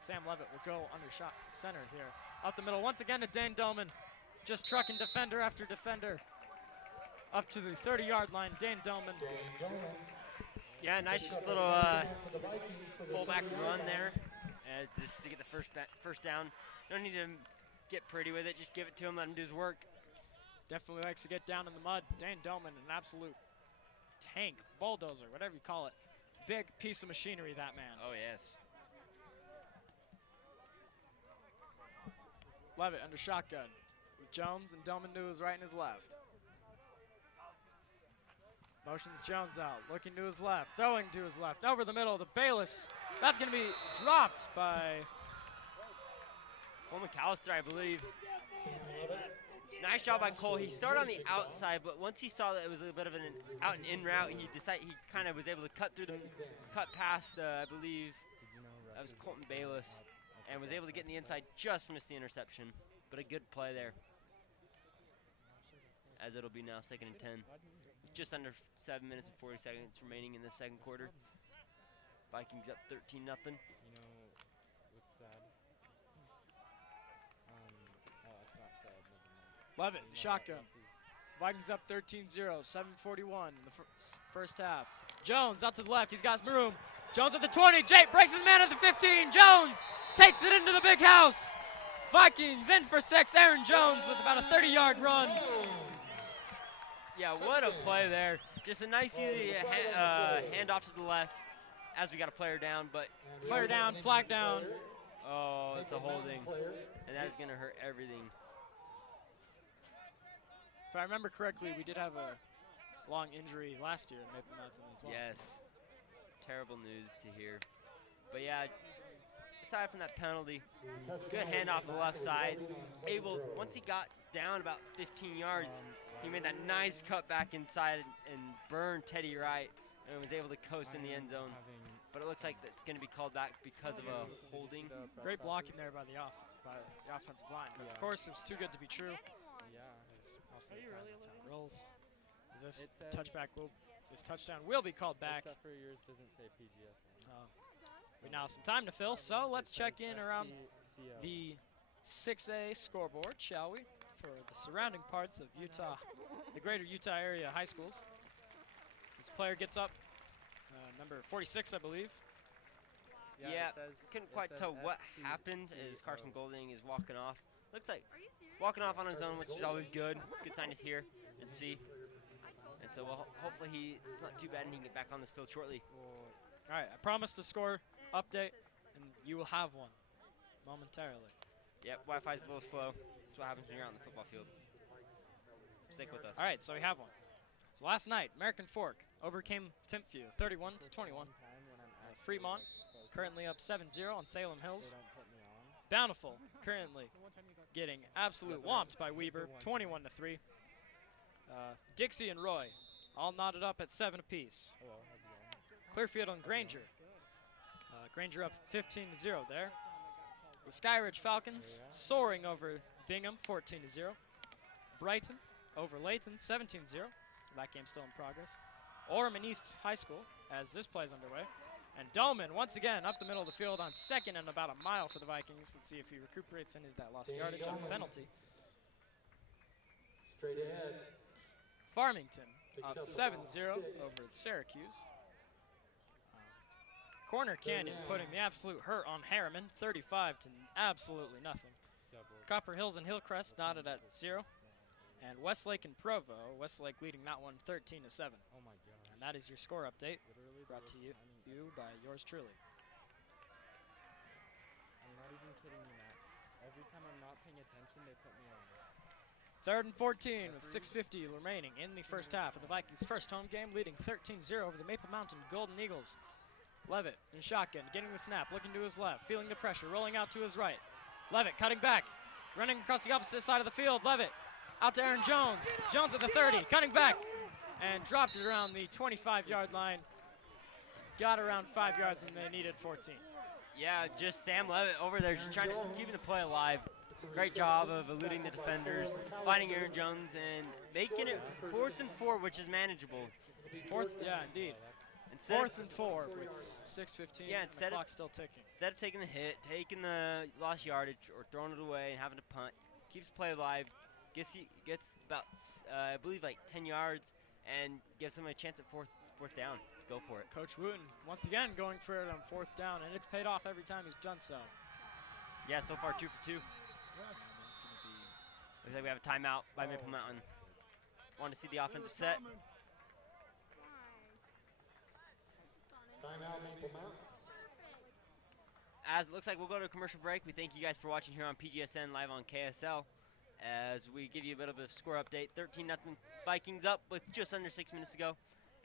Sam Levitt will go under shot center here. Up the middle once again to Dane Doman. Just trucking defender after defender. Up to the 30-yard line, Dane Doman. Yeah, nice just little fullback run there, just to get the first down. Don't need to get pretty with it. Just give it to him, let him do his work. Definitely likes to get down in the mud. Dane Doman, an absolute tank, bulldozer, whatever you call it. Big piece of machinery, that man. Oh, yes. Levitt under shotgun with Jones, and Doman to his right and his left. Motions Jones out, looking to his left, throwing to his left, over the middle to Bayless. That's going to be dropped by Cole McAllister, I believe. Nice job by Cole. He started on the outside, but once he saw that it was a bit of an out and in route, he kind of was able to cut past, I believe, that was Colton Bayless, and was able to get in the inside, just missed the interception. But a good play there, as it'll be now 2nd and 10. Just under 7 minutes and 40 seconds remaining in the second quarter. Vikings up 13-0. You know what's sad? Oh, it's not sad. Levitt, No, shotgun. Vikings up 13-0, 7:41 in the first half. Jones out to the left, he's got some room. Jones at the 20, Jake breaks his man at the 15. Jones takes it into the big house. Vikings in for 6, Aaron Jones with about a 30-yard run. Yeah, what a play there. Just a nice easy handoff to the left as we got a player down, but Player down, flag down. oh, it's a holding, and that is going to hurt everything. If I remember correctly, we did have a long injury last year in Maple Mountain as well. Yes, terrible news to hear. But yeah, aside from that penalty, good handoff the left side. Once he got down about 15 yards, he made that nice cut back inside and burned Teddy Wright, and was able to coast in the end zone. But it looks like it's going to be called back because of a holding. Great blocking there by the offensive line. But of course, it was too good to be true. Yeah. Most of the time, that's how it rolls. This touchdown will be called back. Except for yours doesn't say PGS. We now have some time to fill, so let's check in around the 6A scoreboard, shall we, for the surrounding parts of Utah, the greater Utah area high schools. This player gets up, number 46, I believe. Yeah, couldn't quite tell what happened as Carson Golding is walking off. Looks like walking off on his own, which is always good. Good sign to hear and see. And so hopefully it's not too bad and he can get back on this field shortly. All right, I promised a score update, and you will have one momentarily. Yep, Wi-Fi's a little slow. That's what happens when you're out on the football field. Stick with us. All right, so we have one. So last night, American Fork overcame Timpview 31-21. Fremont currently up 7-0 on Salem Hills. Bountiful currently getting absolute whomped by Weber 21-3. Dixie and Roy all knotted up at 7 apiece. Clearfield and Granger. Granger up 15-0 there. The Skyridge Falcons soaring over Bingham 14-0. Brighton over Layton 17-0. That game's still in progress. Orem East High School as this play is underway. And Doman once again up the middle of the field on second and about a mile for the Vikings. Let's see if he recuperates any of that lost yardage on the penalty. Straight ahead. Farmington up 7-0 over Syracuse. Corner Canyon putting the absolute hurt on Harriman, 35 to absolutely nothing. Copper Hills and Hillcrest knotted at 0. And Westlake and Provo, Westlake leading that one 13-7. Oh my god. And that is your score update, brought to you by yours truly. I'm not even kidding you, Matt. Every time I'm not paying attention, they put me on. 3rd and 14 with 6:50 remaining in the first half of the Vikings' first home game, leading 13-0 over the Maple Mountain Golden Eagles. Levitt in shotgun, getting the snap, looking to his left, feeling the pressure, rolling out to his right. Levitt cutting back, running across the opposite side of the field. Levitt out to Aaron Jones. Jones at the 30, cutting back, and dropped it around the 25-yard line. Got around 5 yards, and they needed 14. Yeah, just Sam Levitt over there just trying to keep the play alive. Great job of eluding the defenders, finding Aaron Jones, and making it 4th and 4, which is manageable. Yeah, indeed. 4th and 4 with 6:15. Yeah, and the clock's still ticking. Instead of taking the hit, taking the lost yardage, or throwing it away and having to punt, keeps the play alive, gets about, I believe, like 10 yards, and gives them a chance at fourth down. Go for it. Coach Wooten once again going for it on 4th down, and it's paid off every time he's done so. Yeah, so far 2 for 2. Looks like we have a timeout by Maple Mountain. Want to see the offensive set. Timeout, Maple Mountain. As it looks like we'll go to a commercial break. We thank you guys for watching here on PGSN live on KSL. As we give you a bit of a score update. 13-0 Vikings up with just under 6 minutes to go.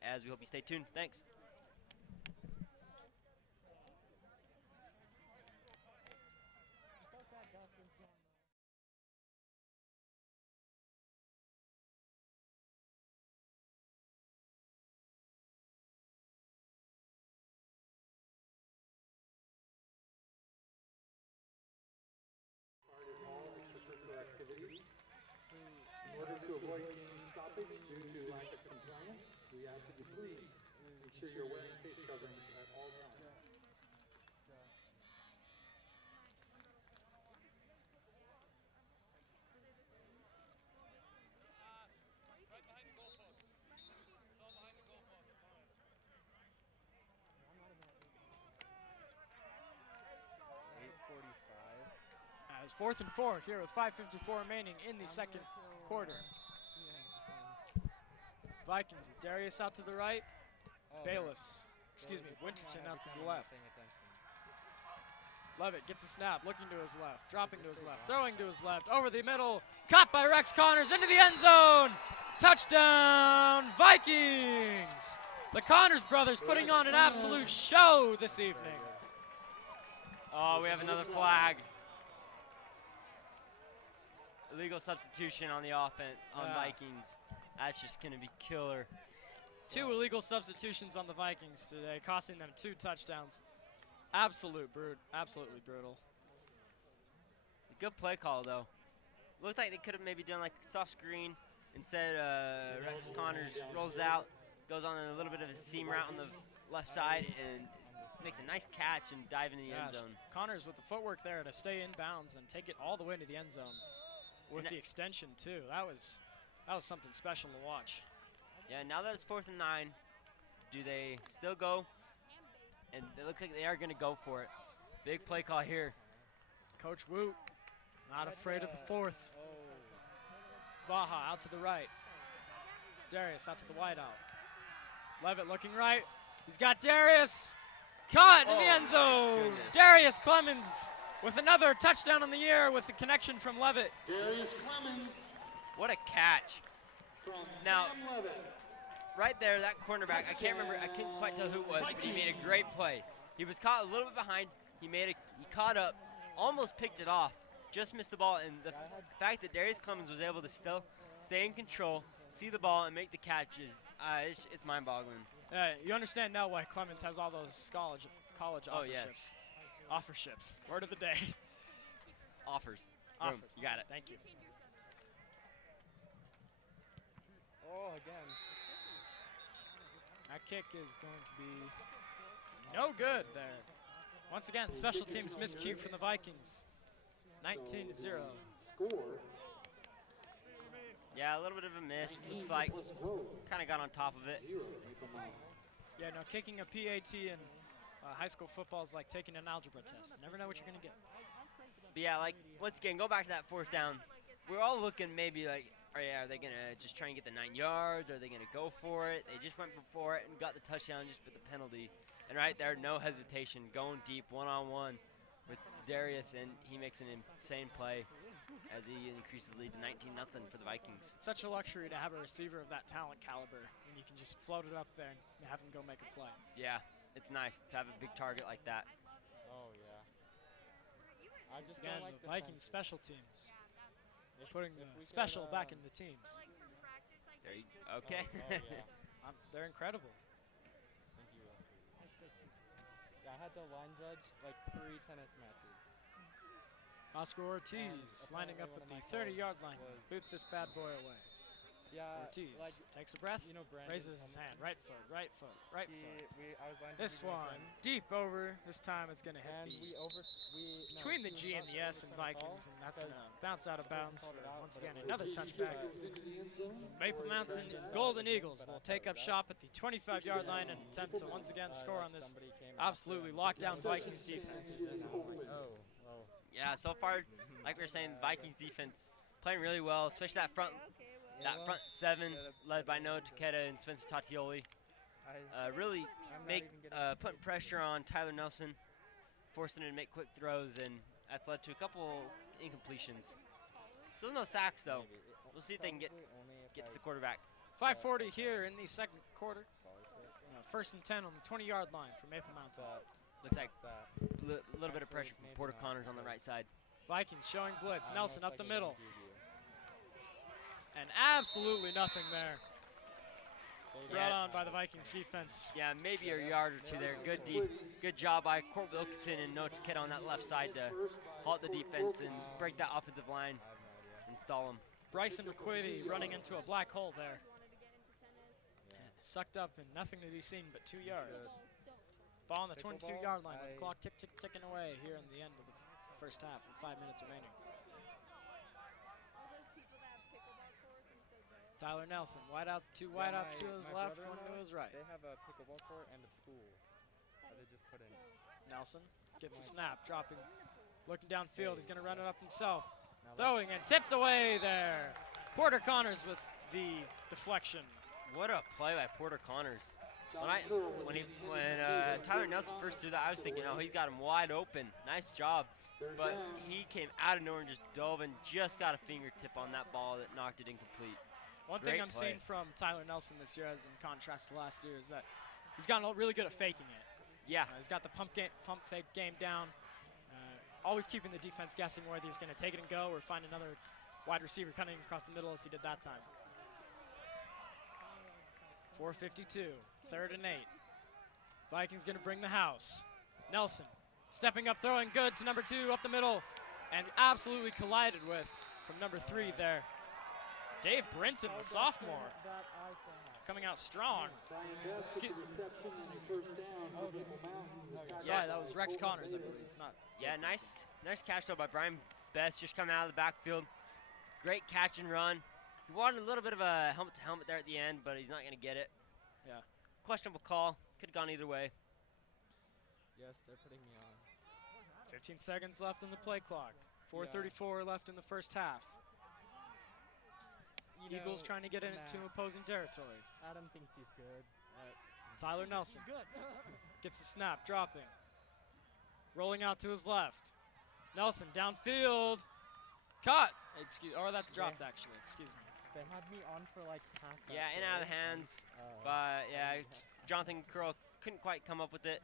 As we hope you stay tuned. Thanks. Activities. In order to avoid game stoppage due to lack of compliance, we ask that you please make sure you're wearing face coverings at all times. It's 4th and 4 here with 5:54 remaining in the second quarter. Vikings with Darius out to the right, Winterton out to the left. Levitt gets a snap, looking to his left, dropping to his left, throwing to his left, over the middle, caught by Rex Connors into the end zone. Touchdown, Vikings! The Connors brothers putting on an absolute show this evening. Oh, we have another flag. Illegal substitution on the offense on Vikings. That's just going to be killer. 2 illegal substitutions on the Vikings today, costing them 2 touchdowns. Absolutely brutal. Good play call, though. Looked like they could have maybe done like soft screen. Instead, Rex Connors rolls out, goes on a little bit of a seam route on the left side, and makes a nice catch and dive into the end zone. Connors with the footwork there to stay in bounds and take it all the way into the end zone. With the extension too, that was something special to watch. Yeah, now that it's 4th and 9, do they still go? And it looks like they are going to go for it. Big play call here. Coach Woot, not afraid of the 4th. Baja out to the right. Darius out to the wideout. Levitt looking right. He's got Darius. Caught in the end zone. Goodness. Darius Clemens with another touchdown in the air with the connection from Levitt. Darius Clemens What a catch. from Now, Sam Levitt. right there, that cornerback, I can't remember, I couldn't quite tell who it was, but he made a great play. He was caught a little bit behind. He caught up, almost picked it off, just missed the ball. And the fact that Darius Clemens was able to still stay in control, see the ball, and make the catch is it's mind-boggling. You understand now why Clemens has all those college Oh, offerships. yes. Offerships. Word of the day. Offers. Boom. Offers. You got it. Thank you. Oh, again. That kick is going to be no good there. Once again, special teams miscue from the Vikings. 19-0. Score. Yeah, a little bit of a miss. Looks like kind of got on top of it. Yeah, no, kicking a PAT in high school football is like taking an algebra test. You never know what you're going to get. But yeah, like, once again, go back to that fourth down. We're all looking maybe like, oh yeah, are they going to just try and get the 9 yards? Are they going to go for it? They just went for it and got the touchdown just for the penalty. And right there, no hesitation, going deep, one-on-one with Darius, and he makes an insane play as he increases the lead to 19-0 for the Vikings. It's such a luxury to have a receiver of that talent caliber, and you can just float it up there and have him go make a play. Yeah, it's nice to have a big target like that. Oh, yeah. I Once just again, don't like the the Vikings fence. special teams. They're putting the we special could, back in the teams. There you okay. Oh, yeah. They're incredible. Thank you. Yeah, I had to line judge like 3 tennis matches. Oscar Ortiz lining up apparently at one the of my 30-yard calls line. was- Boot this bad boy away. Yeah, Ortiz like takes a breath, you know, Brandon raises his hand. Right foot, right foot, right foot. I was line This judging with one, him, deep over. This time it's going to hit and between the G and the S in Vikings, and that's going to bounce out of bounds for, once again, another touchback. Maple Mountain Golden Eagles will take up shop at the 25-yard line and attempt to once again score on this absolutely lockdown Vikings defense. Yeah, so far, like we were saying, Vikings defense playing really well, especially that front seven led by Noah Takeda and Spencer Tatioli. Really putting pressure on Tyler Nelson, forcing him to make quick throws, and that's led to a couple incompletions. Still no sacks though. We'll see if they can get to the quarterback. 5:40 here in the second quarter. First and 10 on the 20-yard line for Maple Mountain. Looks like a little bit of pressure from Porter Connors on the right side. Vikings showing blitz. Nelson up the middle. And absolutely nothing there. Brought on by the Vikings defense. Yeah, maybe a yard or two there. Good job by Court Wilkinson and Noah Takeda on that left side to halt the defense and break that offensive line and stall them. Bryson McQuitty running into a black hole there. Sucked up and nothing to be seen but 2 yards. Ball on the 22-yard line with the clock ticking away here in the end of the first half with 5 minutes remaining. Tyler Nelson, two wideouts to his left, one to his right. They have a pickleball court and a pool that they just put in. Nelson gets a snap, dropping, looking downfield. He's going to run it up himself. Throwing and tipped away there. Porter Connors with the deflection. What a play by Porter Connors. When Tyler Nelson first threw that, I was thinking, oh, he's got him wide open. Nice job. But he came out of nowhere and just dove and just got a fingertip on that ball that knocked it incomplete. One thing I'm seeing from Tyler Nelson this year, as in contrast to last year, is that he's gotten really good at faking it. Yeah. He's got the pump fake game down. Always keeping the defense guessing whether he's going to take it and go or find another wide receiver coming across the middle as he did that time. 4:52, 3rd and 8. Vikings going to bring the house. Nelson stepping up, throwing good to number 2 up the middle, and absolutely collided with from number 3 there. Dave Brinton, the sophomore, coming out strong. Sorry, that was Rex Connors, I believe. Yeah, nice catch though by Brian Best, just coming out of the backfield. Great catch and run. He wanted a little bit of a helmet-to-helmet there at the end, but he's not going to get it. Yeah. Questionable call. Could have gone either way. Yes, they're putting me on. 15 seconds left on the play clock. 4:34 left in the first half. Eagles trying to get into opposing territory. Adam thinks he's good. Tyler Nelson gets a snap, dropping. Rolling out to his left. Nelson downfield. Caught. Or that's dropped, actually. Excuse me. They had me on for like half that Yeah, in and out of the play, hands. and, But yeah, Jonathan Curl couldn't quite come up with it.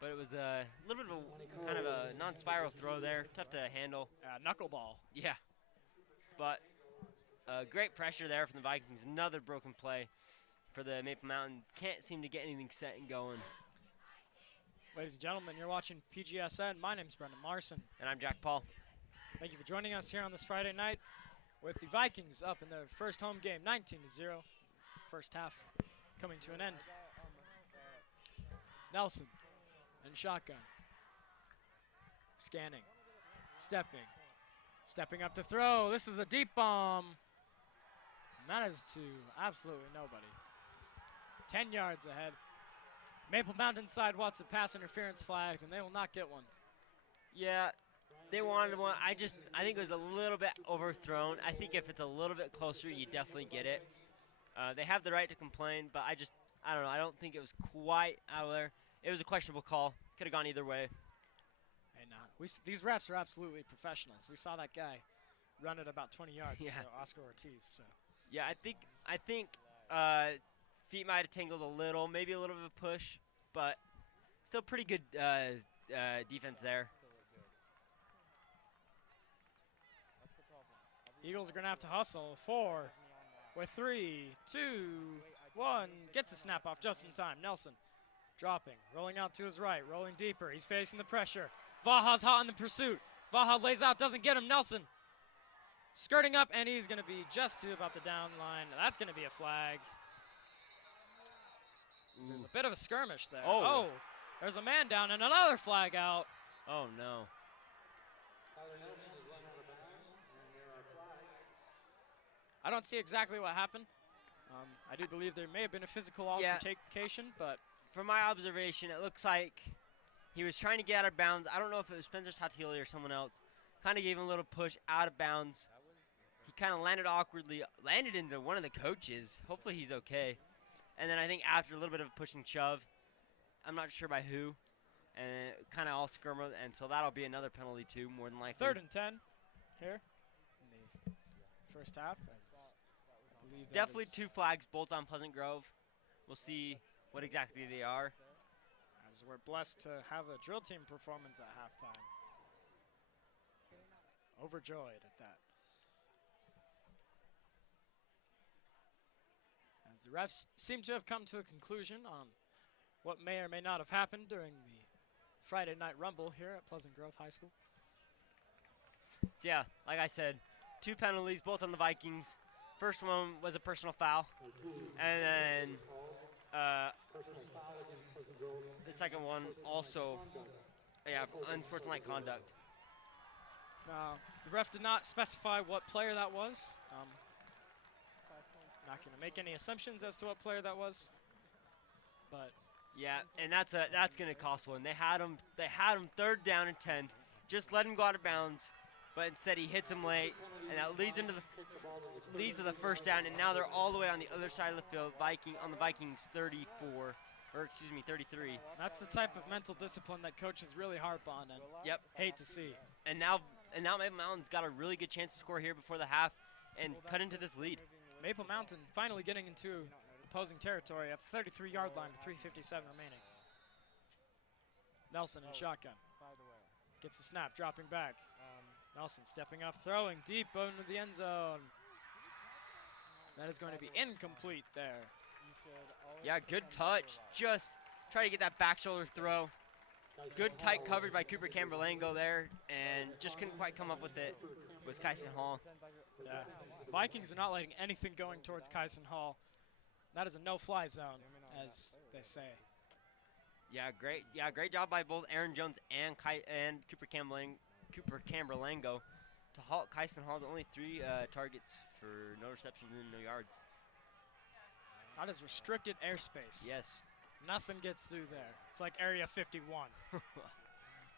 But it was a little bit of a kind of a non-spiral throw there, tough to handle. Knuckleball. Yeah, but great pressure there from the Vikings. Another broken play for the Maple Mountain. Can't seem to get anything set and going. Ladies and gentlemen, you're watching PGSN. My name's Brendan Larson. And I'm Jack Paul. Thank you for joining us here on this Friday night with the Vikings up in their first home game, 19-0. First half coming to an end. Nelson in shotgun. Scanning. Stepping up to throw. This is a deep bomb. And that is to absolutely nobody. It's 10 yards ahead. Maple Mountain side wants a pass interference flag, and they will not get one. Yeah, they wanted one. I think it was a little bit overthrown. I think if it's a little bit closer, you definitely get it. They have the right to complain, but I don't know. I don't think it was quite out of there. It was a questionable call. Could have gone either way. And these refs are absolutely professionals. We saw that guy run it about 20 yards, Yeah. so Oscar Ortiz. So. Yeah, I think feet might have tangled a little, maybe a little bit of a push, but still pretty good defense there. Eagles are going to have to hustle. 4 with 3, 2, 1. Gets the snap off just in time. Nelson dropping, rolling out to his right, rolling deeper. He's facing the pressure. Vaha's hot in the pursuit. Vaha lays out, doesn't get him. Nelson skirting up, and he's going to be just to about the down line. That's going to be a flag. There's a bit of a skirmish there. Oh. There's a man down and another flag out. Oh, no. Tyler Nelson has run out of bounds, and there are flags. I don't see exactly what happened. I do believe there may have been a physical Yeah. altercation, but From my observation, it looks like he was trying to get out of bounds. I don't know if it was Spencer Tatili or someone else. Kind of gave him a little push out of bounds. He kind of landed awkwardly, landed into one of the coaches. Hopefully he's okay. And then I think after a little bit of a push and shove, I'm not sure by who, and kind of all skirmished, and so that'll be another penalty too, more than likely. 3rd and 10 here in the first half. I believe that Definitely is- 2 flags, both on Pleasant Grove. We'll see what exactly they are. As we're blessed to have a drill team performance at halftime. Overjoyed at that. As the refs seem to have come to a conclusion on what may or may not have happened during the Friday night rumble here at Pleasant Grove High School. So yeah, like I said, 2 penalties, both on the Vikings. First one was a personal foul, and then the second one also, yeah, unsportsmanlike conduct. The ref did not specify what player that was. Not going to make any assumptions as to what player that was, but Yeah, and that's gonna cost one. They had him 3rd down and 10. Just let him go out of bounds, but instead he hits him late, and that leads to the first down. And now they're all the way on the other side of the field, on the Vikings 33. that's the type of mental discipline that coaches really harp on and Yep. hate to see. And now Maple Mountain's got a really good chance to score here before the half and cut into this lead. Maple Mountain finally getting into opposing territory at the 33-yard line with 3:57 remaining. Nelson in shotgun. Gets the snap, dropping back. Nelson stepping up, throwing deep into the end zone. That is going to be incomplete there. Yeah, good touch. Just try to get that back shoulder throw. Good tight coverage by Cooper Camberlango there, and just couldn't quite come up with it. Was Kyson Hall. Yeah. Vikings are not letting anything going towards Kyson Hall. That is a no-fly zone, as they say. Yeah, great job by both Aaron Jones and Cooper Camberlango to halt Kyson Hall to only 3 targets for no receptions and no yards. That is restricted airspace. Yes. Nothing gets through there. It's like Area 51.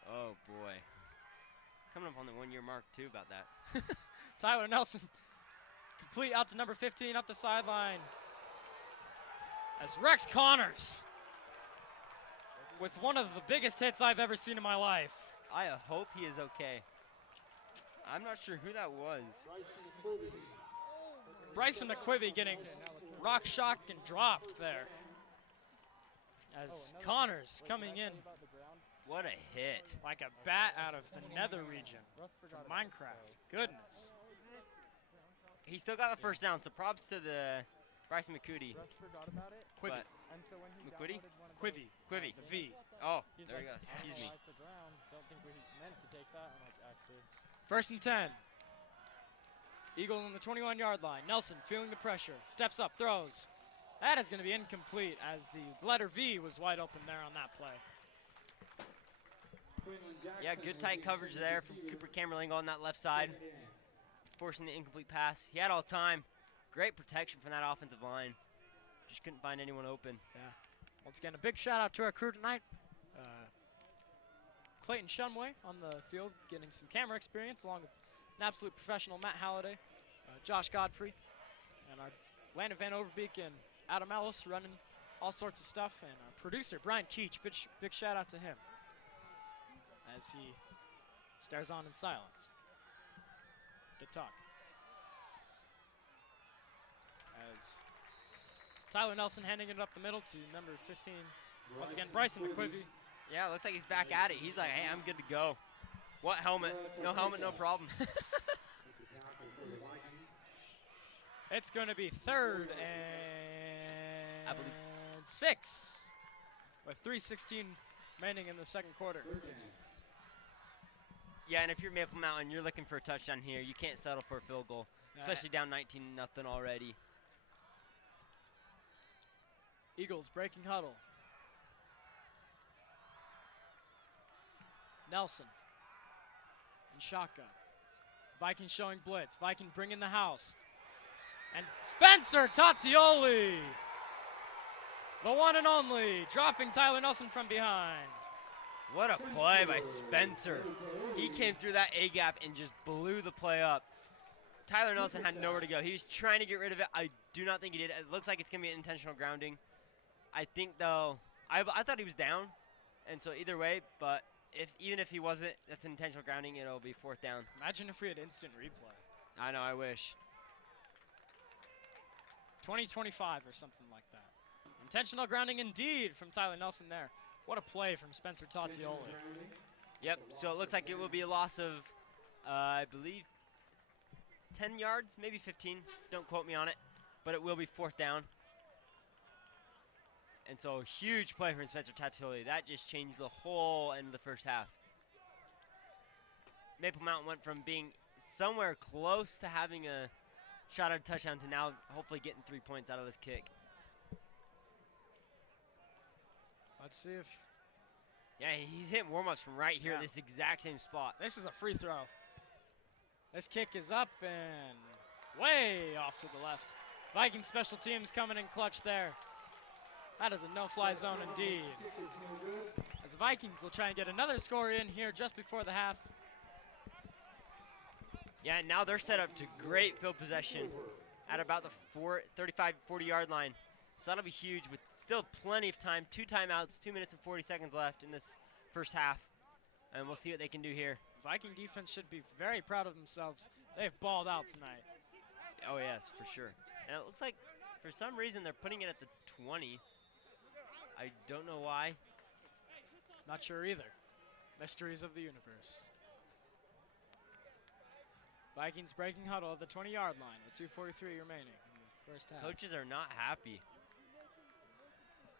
Oh boy. Coming up on the 1-year mark too about that. Tyler Nelson, complete out to number 15 up the sideline. As Rex Connors, with one of the biggest hits I've ever seen in my life. I hope he is okay. I'm not sure who that was. Bryson McQuivy getting rock shocked and dropped there. As Connors coming in What a hit. like a bat out of the nether region from Minecraft. Goodness. He still got the first down, so props to the Bryson McCooty. Russ forgot about it, Quivy. But- and so when he McQuitty? downloaded one of Quivy. Quivy. The V. Oh, he's there like, we go. Excuse me. It's the ground. Don't think we meant to take that. I'm like, actually. 1st and 10. Eagles on the 21-yard line. Nelson feeling the pressure. Steps up, throws. That is going to be incomplete as the letter V was wide open there on that play. Yeah, good tight coverage there from Cooper Camerlingo on that left side, forcing the incomplete pass. He had all time. Great protection from that offensive line. Just couldn't find anyone open. Once again, a big shout out to our crew tonight. Clayton Shumway on the field getting some camera experience along with an absolute professional Matt Halliday, Josh Godfrey, and our Landon Van Overbeek and Adam Ellis running all sorts of stuff, and our producer Brian Keach, big shout out to him as he stares on in silence. Good talk. As Tyler Nelson handing it up the middle to number 15, once again Bryson McQuivy. Yeah, looks like he's back at it. He's like, hey, I'm good to go. What helmet? No helmet, no problem. It's going to be 3rd I believe- and 6 with 3:16 remaining in the second quarter. Yeah, and if you're Maple Mountain, you're looking for a touchdown here. You can't settle for a field goal, especially down 19-0 already. Eagles breaking huddle. Nelson and shotgun. Vikings showing blitz. Viking bringing the house. And Spencer Tatioli, the one and only, dropping Tyler Nelson from behind. What a play by Spencer. He came through that A-gap and just blew the play up. Tyler Nelson had nowhere to go. He was trying to get rid of it. I do not think he did. It looks like it's going to be an intentional grounding. I think, though, I thought he was down, and so either way, but even if he wasn't, that's an intentional grounding. It'll be 4th down. Imagine if we had instant replay. I know, I wish. 2025 or something like that. Intentional grounding indeed from Tyler Nelson there. What a play from Spencer Tatioli. Yep, so it looks like it will be a loss of, I believe, 10 yards, maybe 15. Don't quote me on it, but it will be 4th down. And so huge play from Spencer Tatioli. That just changed the whole end of the first half. Maple Mountain went from being somewhere close to having a shot at a touchdown to now hopefully getting 3 points out of this kick. Let's see if Yeah, he's hitting warm-ups from right here, Yeah. this exact same spot. this is a free throw. This kick is up and way off to the left. Viking special teams coming in clutch there. That is a no-fly zone indeed. As the Vikings will try and get another score in here just before the half. Yeah, now they're set up to great field possession at about the 35, 40-yard line. So that'll be huge with still plenty of time. 2 timeouts, 2 minutes and 40 seconds left in this first half. And we'll see what they can do here. Viking defense should be very proud of themselves. They've balled out tonight. Oh, yes, for sure. And it looks like for some reason they're putting it at the 20. I don't know why. Not sure either. Mysteries of the universe. Vikings breaking huddle at the 20-yard line with 2:43 remaining in the first half. Coaches are not happy.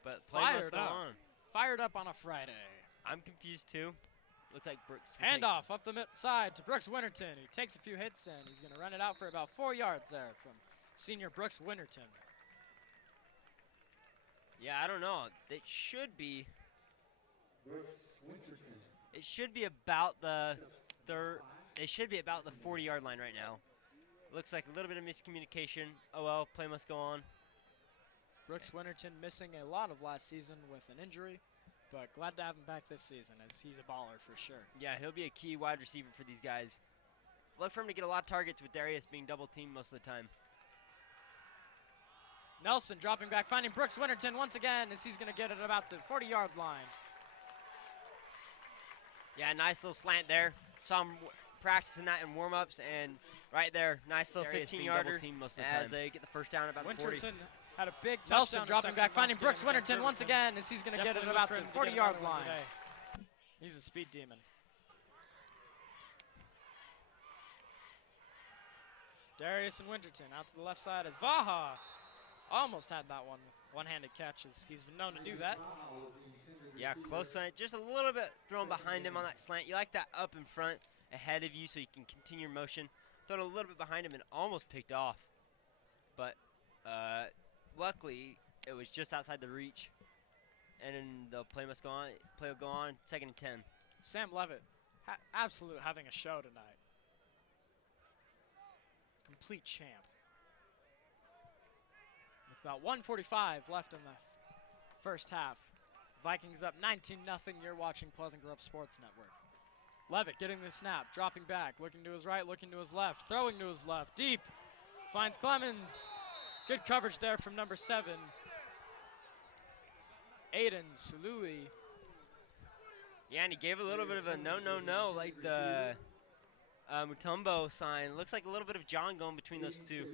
But play must go on. Fired up on a Friday. I'm confused too. Looks like Brooks. will take- Handoff up the side to Brooks Winterton. He takes a few hits and he's going to run it out for about 4 yards there from senior Brooks Winterton. Yeah, I don't know. It should be. It should be about the They should be about the 40-yard line right now. Looks like a little bit of miscommunication. Oh well, play must go on. Brooks Winterton missing a lot of last season with an injury, but glad to have him back this season as he's a baller for sure. Yeah, he'll be a key wide receiver for these guys. Look for him to get a lot of targets with Darius being double teamed most of the time. Nelson dropping back, finding Brooks Winterton once again as he's going to get it about the 40-yard line. Yeah, nice little slant there. Saw him practicing that in warm-ups, and Right there, nice little Darius being double 15-yarder teamed most of the as time. they get the first down about the 40. Winterton had a big Nelson touchdown dropping reception back, finding last Brooks game against Winterton once Riverton. again as he's going to get it Definitely about look the for him to get 40-yard another one line. today. He's a speed demon. Darius and Winterton out to the left side as Vaha almost had that one. One-handed catches. He's been known to do that. Yeah, close on it. Just a little bit thrown behind him on that slant. You like that up in front ahead of you so you can continue your motion. Thrown a little bit behind him and almost picked off. But luckily, it was just outside the reach. And then the play must go on. Play will go on. 2nd and 10. Sam Levitt, absolute having a show tonight. Complete champ. With about 1:45 left in the first half. Vikings up 19-0. You're watching Pleasant Grove Sports Network. Levitt getting the snap, dropping back, looking to his right, looking to his left, throwing to his left, deep. Finds Clemens. Good coverage there from number 7. Aiden Sului. Yeah, and he gave a little bit of a no, like the Mutombo sign. Looks like a little bit of John going between those two.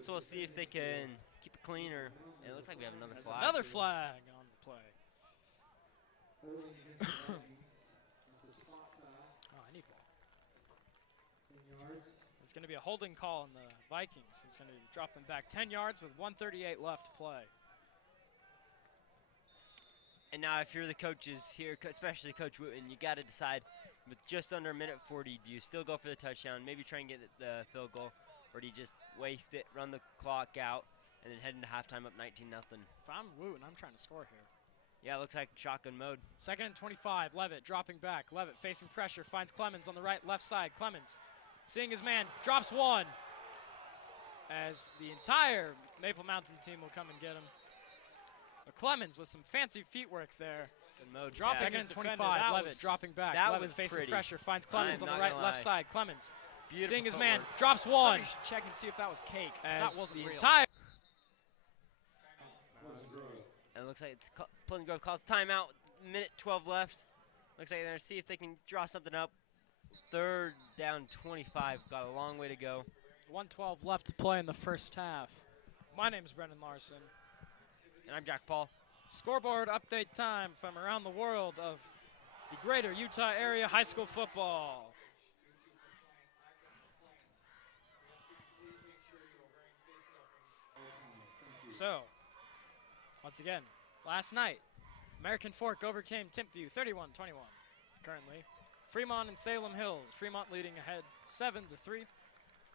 So we'll see if they can keep it clean, or it looks like we have another There's flag. another flag on the play. Oh, I need that. It's going to be a holding call on the Vikings. It's going to be dropping back 10 yards with 1:38 left to play. And now if you're the coaches here, especially Coach Wooten, you got to decide with just under a minute 40, do you still go for the touchdown, maybe try and get the field goal, or do you just waste it, run the clock out, and then head into halftime up 19-0? If I'm Wooten, I'm trying to score here. Yeah, it looks like shotgun mode. 2nd and 25, Levitt dropping back. Levitt facing pressure, finds Clemens on the left side. Clemens seeing his man, drops one. As the entire Maple Mountain team will come and get him. But Clemens with some fancy feet work there. Good mode. Dropping Yeah. 2nd and 25, Levitt dropping back. that Levitt was facing pretty. pressure, finds Clemens I'm on the not gonna left lie. side. Clemens Beautiful seeing his man, footwork. drops one. Somebody should check and see if that was cake, 'cause As that wasn't the real. entire And it looks like Pleasant Grove calls timeout. Minute 12 left. Looks like they're going to see if they can draw something up. 3rd down 25. Got a long way to go. 1:12 left to play in the first half. My name is Brendan Larson. And I'm Jack Paul. Scoreboard update time from around the world of the greater Utah area high school football. So, once again, last night, American Fork overcame Timpview 31-21. Currently, Fremont and Salem Hills. Fremont leading ahead 7-3.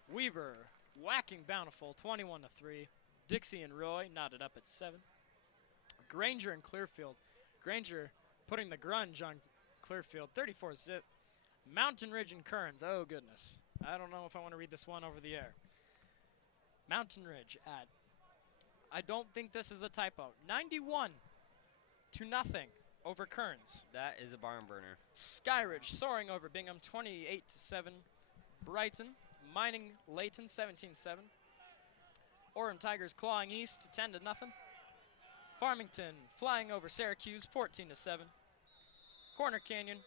Weber whacking Bountiful 21-3. Dixie and Roy knotted up at 7. Granger and Clearfield. Granger putting the grunge on Clearfield 34-zip. Mountain Ridge and Kearns. Oh goodness. I don't know if I want to read this one over the air. Mountain Ridge at, I don't think this is a typo, 91-0 over Kearns. That is a barn burner. Skyridge soaring over Bingham 28-7. Brighton mining Layton 17-7. Orem Tigers clawing east 10-0. Farmington flying over Syracuse 14-7. Corner Canyon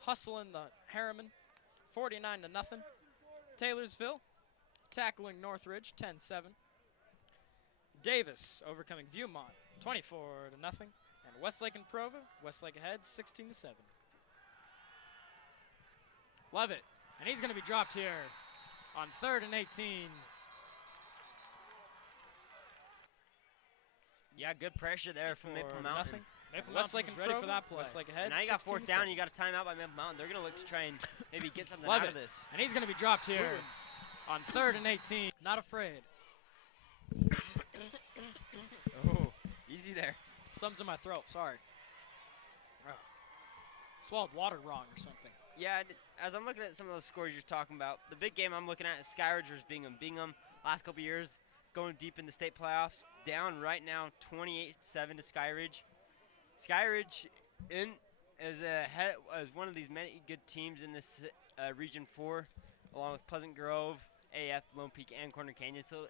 hustling the Harriman 49-0. Taylorsville tackling Northridge 10-7. Davis overcoming Viewmont 24-0. And Westlake and Provo, Westlake ahead 16-7. Levitt, and he's going to be dropped here on 3rd and 18. Yeah, good pressure there from Maple For Mountain. nothing. Westlake and ready Provo, for that play. Westlake ahead. And now you got 4th 16-7. down, you got a timeout by Maple Mountain. They're going to look to try and maybe get something Love out it. of this. And he's going to be dropped here on 3rd and 18. Not afraid. Oh, easy there. Something's in my throat. Sorry. Oh. Swallowed water wrong or something. Yeah, as I'm looking at some of those scores you're talking about, the big game I'm looking at is Skyridge versus Bingham. Bingham, last couple years, going deep in the state playoffs, down right now 28-7 to Skyridge. Skyridge is one of these many good teams in this Region 4, along with Pleasant Grove, AF, Lone Peak, and Corner Canyon. So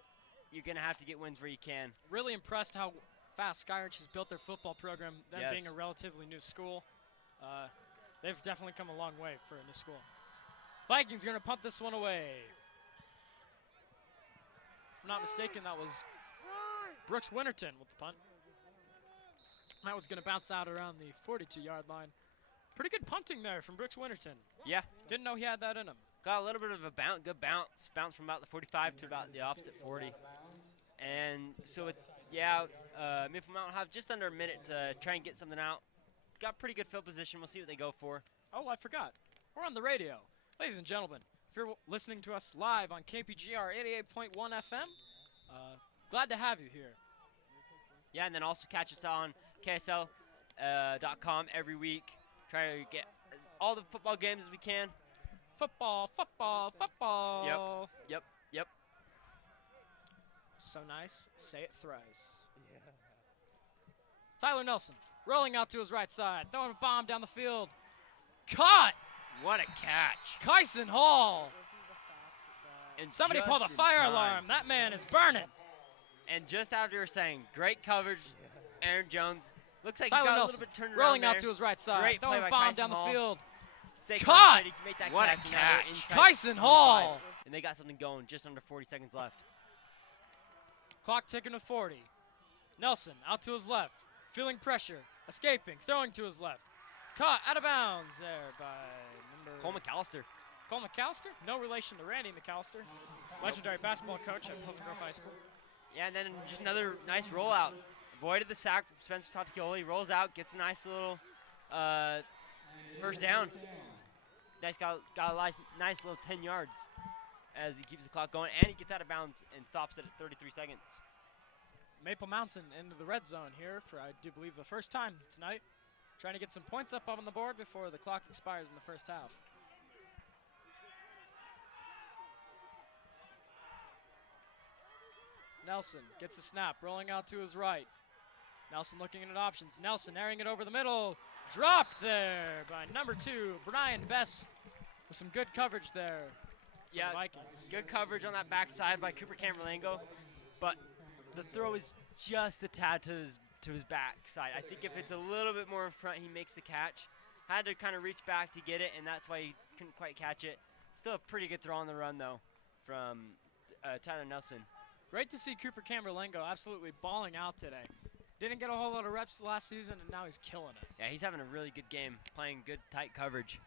you're going to have to get wins where you can. Really impressed how fast Skyridge has built their football program, them Yes. being a relatively new school. They've definitely come a long way for a new school. Vikings going to punt this one away. I'm not mistaken, that was Brooks Winterton with the punt. That was going to bounce out around the 42-yard line. Pretty good punting there from Brooks Winterton. Yeah. Didn't know he had that in him. Got a little bit of a good bounce from about the 45 to about the opposite 40. And so, Maple Mountain have just under a minute to try and get something out. Got pretty good field position. We'll see what they go for. Oh, I forgot. We're on the radio. Ladies and gentlemen, if you're listening to us live on KPGR 88.1 FM, glad to have you here. Yeah, and then also catch us on KSL.com every week. Try to get all the football games as we can. Football, football, football. Yep. So nice. Say it thrice. Yeah. Tyler Nelson rolling out to his right side, throwing a bomb down the field. Caught! What a catch. Kyson Hall. And Somebody just pull the in fire time. alarm. That man is burning. And just after you were saying, great coverage, Aaron Jones. Looks like he Tyler got a Nelson little bit turned rolling around out to his right side, Great throwing play a by bomb Kyson down Hall. the field. Stay Caught! concentrated, make that What a catch, and now they're catch. inside Kyson 25, Hall. And they got something going just under 40 seconds left. Clock ticking to 40. Nelson out to his left, feeling pressure, escaping, throwing to his left. Caught out of bounds there by number Cole McAllister. Cole McAllister. No relation to Randy McAllister, legendary basketball coach at Pleasant Grove High School. Yeah, and then just another nice rollout. Avoided the sack from Spencer Tatioli. Rolls out, gets a nice little first down. Got a nice little 10 yards as he keeps the clock going, and he gets out of bounds and stops it at 33 seconds. Maple Mountain into the red zone here for, I do believe, the first time tonight. Trying to get some points up on the board before the clock expires in the first half. Nelson gets a snap, rolling out to his right. Nelson looking at options. Nelson airing it over the middle. Dropped there by number 2, Brian Bess, with some good coverage there. Yeah, Vikings. Good coverage on that backside by Cooper Camerlengo, but the throw is just a tad to his backside. I think if it's a little bit more in front, he makes the catch. Had to kind of reach back to get it, and that's why he couldn't quite catch it. Still a pretty good throw on the run, though, from Tyler Nelson. Great to see Cooper Camerlengo absolutely balling out today. Didn't get a whole lot of reps last season, and now he's killing it. Yeah, he's having a really good game, playing good, tight coverage.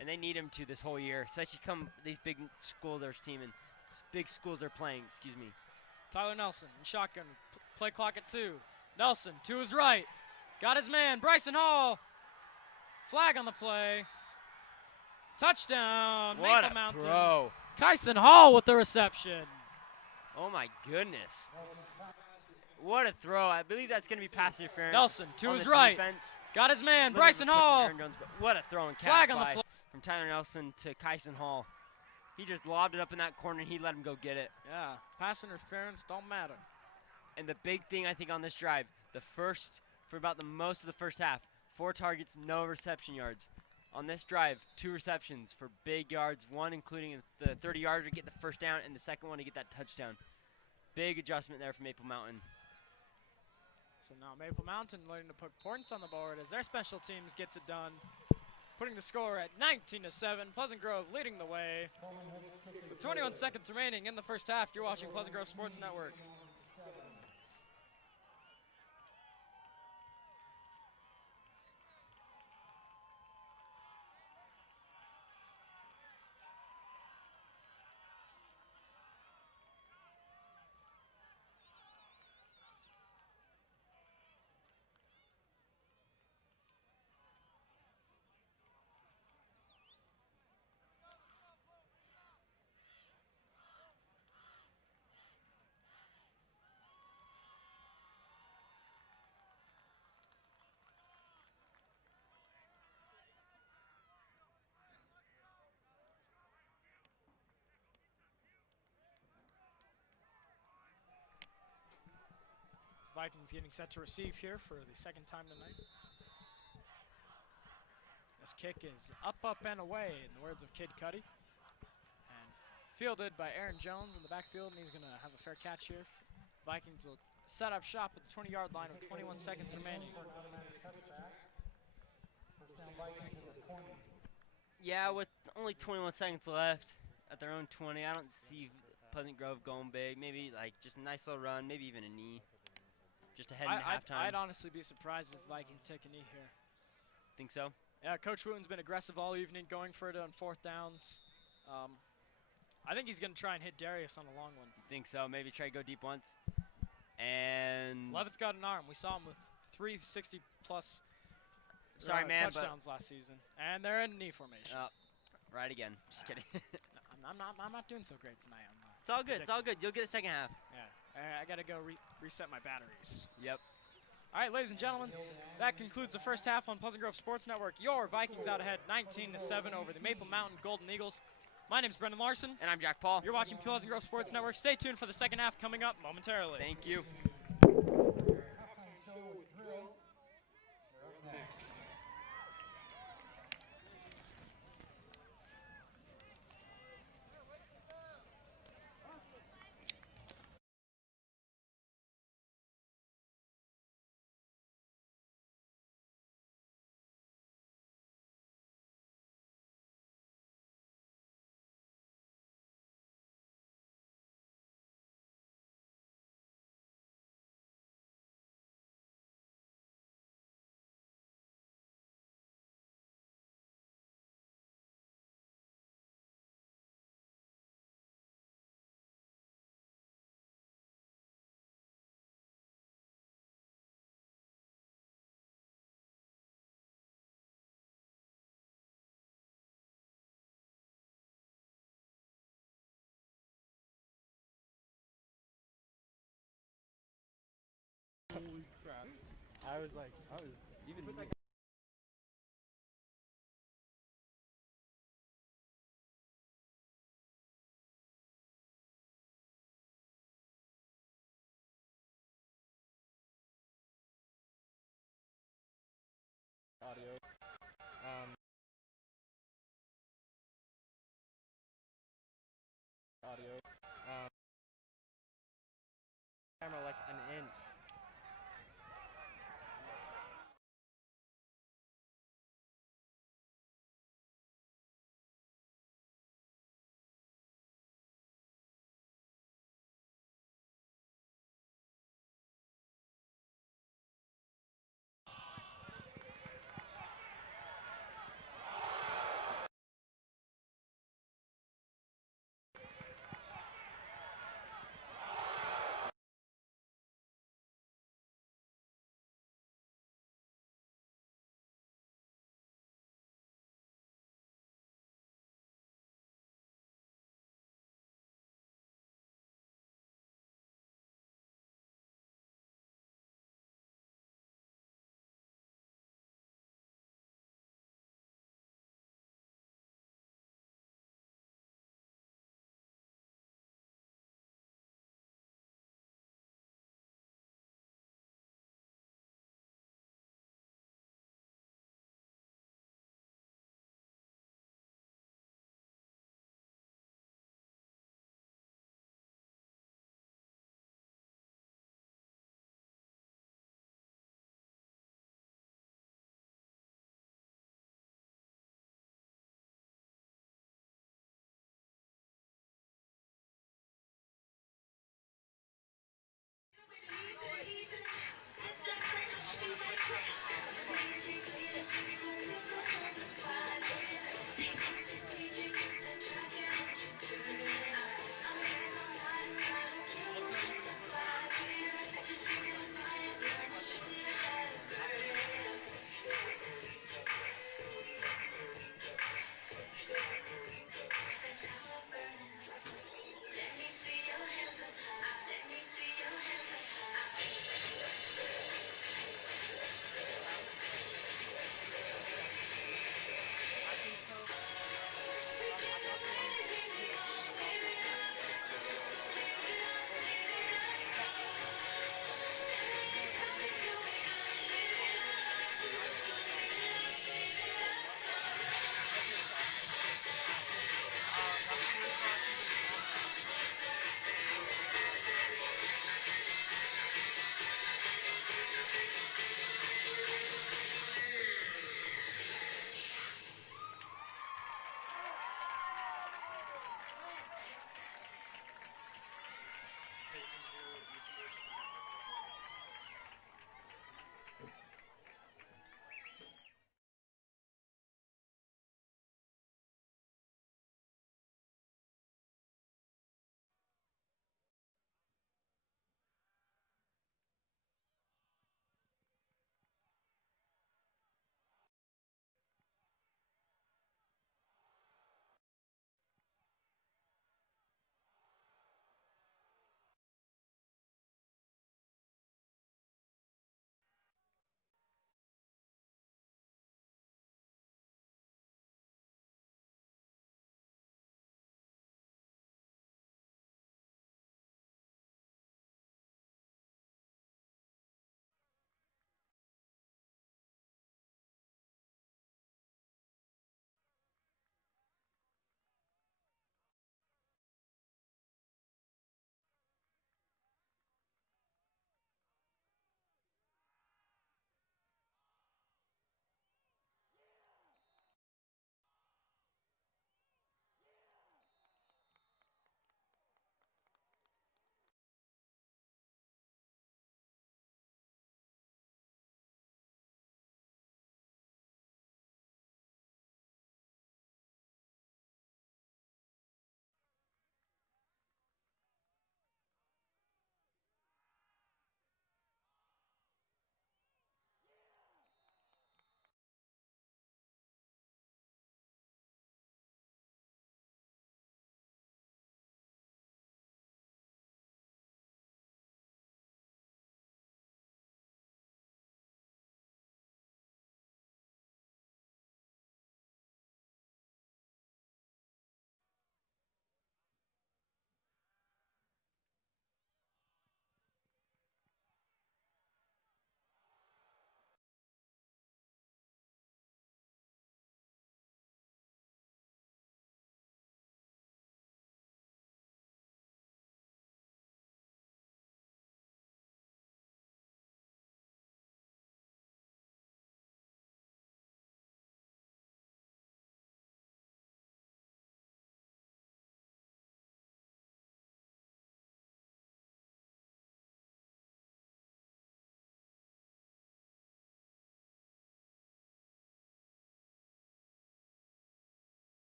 And they need him to this whole year, especially come these big schools they're playing, excuse me. Tyler Nelson in shotgun, play clock at 2. Nelson to his right, got his man, Bryson Hall. Flag on the play. Touchdown, What Maple a Mountain. throw. Kyson Hall with the reception. Oh my goodness. What a throw. I believe that's going to be pass interference. Nelson to on his the right, defense. got his man, Little Bryson bit of Hall. Aaron Jones, but what a throw and catch Flag on the by play. from Tyler Nelson to Kyson Hall. He just lobbed it up in that corner, and he let him go get it. Yeah, pass interference don't matter. And the big thing, I think, on this drive, for about the most of the first half, 4 targets, no reception yards. On this drive, 2 receptions for big yards, one including the 30-yarder to get the first down, and the second one to get that touchdown. Big adjustment there for Maple Mountain. So now Maple Mountain learning to put points on the board as their special teams gets it done. Putting the score at 19-7. Pleasant Grove leading the way. With 21 seconds remaining in the first half, you're watching Pleasant Grove Sports Network. Vikings getting set to receive here for the second time tonight. This kick is up, and away, in the words of Kid Cudi. And fielded by Aaron Jones in the backfield, and he's going to have a fair catch here. Vikings will set up shop at the 20-yard line with 21 seconds remaining. Yeah, with only 21 seconds left, at their own 20. I don't see Pleasant Grove going big. Maybe like just a nice little run, maybe even a knee. Just to head into halftime. I'd honestly be surprised if the Vikings take a knee here. Think so? Yeah, Coach Wooten's been aggressive all evening, going for it on 4th downs. I think he's going to try and hit Darius on a long one. Think so? Maybe try to go deep once. And Levitt's got an arm. We saw him with 360-plus touchdowns last season, and they're in knee formation. Right again. Just kidding. I'm not doing so great tonight. It's all good. It's all good. You'll get a second half. Yeah. I got to go reset my batteries. Yep. All right, ladies and gentlemen, that concludes the first half on Pleasant Grove Sports Network. Your Vikings out ahead 19-7 over the Maple Mountain Golden Eagles. My name is Brendan Larson. And I'm Jack Paul. You're watching Pleasant Grove Sports Network. Stay tuned for the second half coming up momentarily. Thank you. Holy crap. I was even audio. Camera like an inch.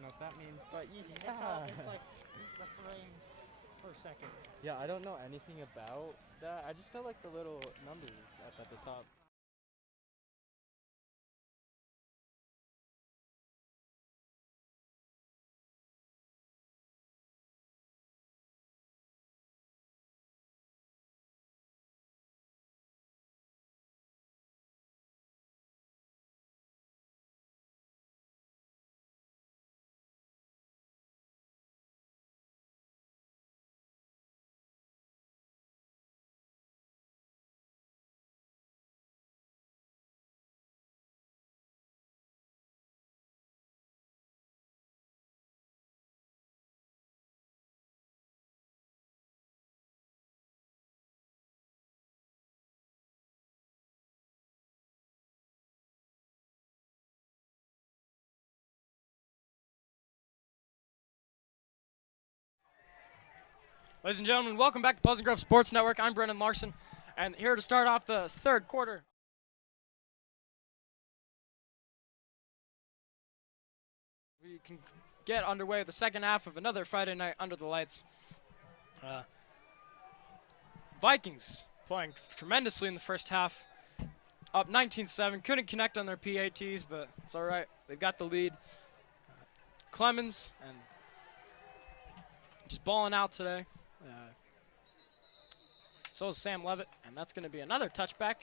don't know what that means, but yeah. It's like the frames per second. Yeah, I don't know anything about that. I just know like the little numbers up at the top. Ladies and gentlemen, welcome back to Pleasant Grove Sports Network. I'm Brendan Larson, and here to start off the third quarter. We can get underway with the second half of another Friday night under the lights. Vikings playing tremendously in the first half, up 19-7. Couldn't connect on their PATs, but it's all right. They've got the lead. Clemens and just balling out today. So is Sam Levitt, and that's going to be another touchback.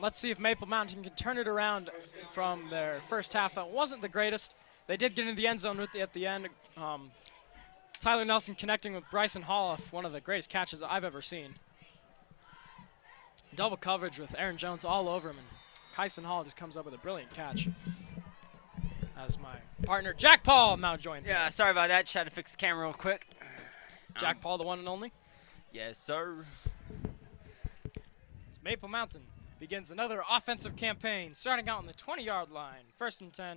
Let's see if Maple Mountain can turn it around from their first half. That wasn't the greatest. They did get into the end zone at the end. Tyler Nelson connecting with Bryson Hall, one of the greatest catches I've ever seen. Double coverage with Aaron Jones all over him, and Kyson Hall just comes up with a brilliant catch. As my partner Jack Paul now joins me. Yeah, sorry about that. Tried to fix the camera real quick. Jack Paul, the one and only. Yes, sir. As Maple Mountain begins another offensive campaign, starting out on the 20-yard line. 1st and 10,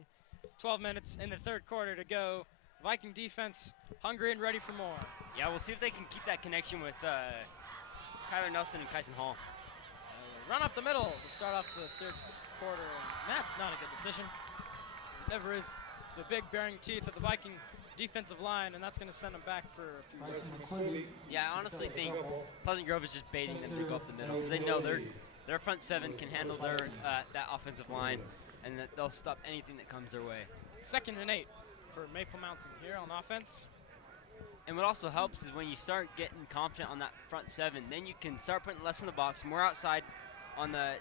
12 minutes in the third quarter to go. Viking defense hungry and ready for more. Yeah, we'll see if they can keep that connection with Tyler Nelson and Kyson Hall. Run up the middle to start off the third quarter, and that's not a good decision. It never is. The big bearing teeth of the Viking defensive line, and that's going to send them back for a few minutes. Yeah, I honestly think Pleasant Grove is just baiting them to go up the middle because they know their front seven can handle their that offensive line, and that they'll stop anything that comes their way. 2nd and 8 for Maple Mountain here on offense. And what also helps is when you start getting confident on that front seven, then you can start putting less in the box, more outside on the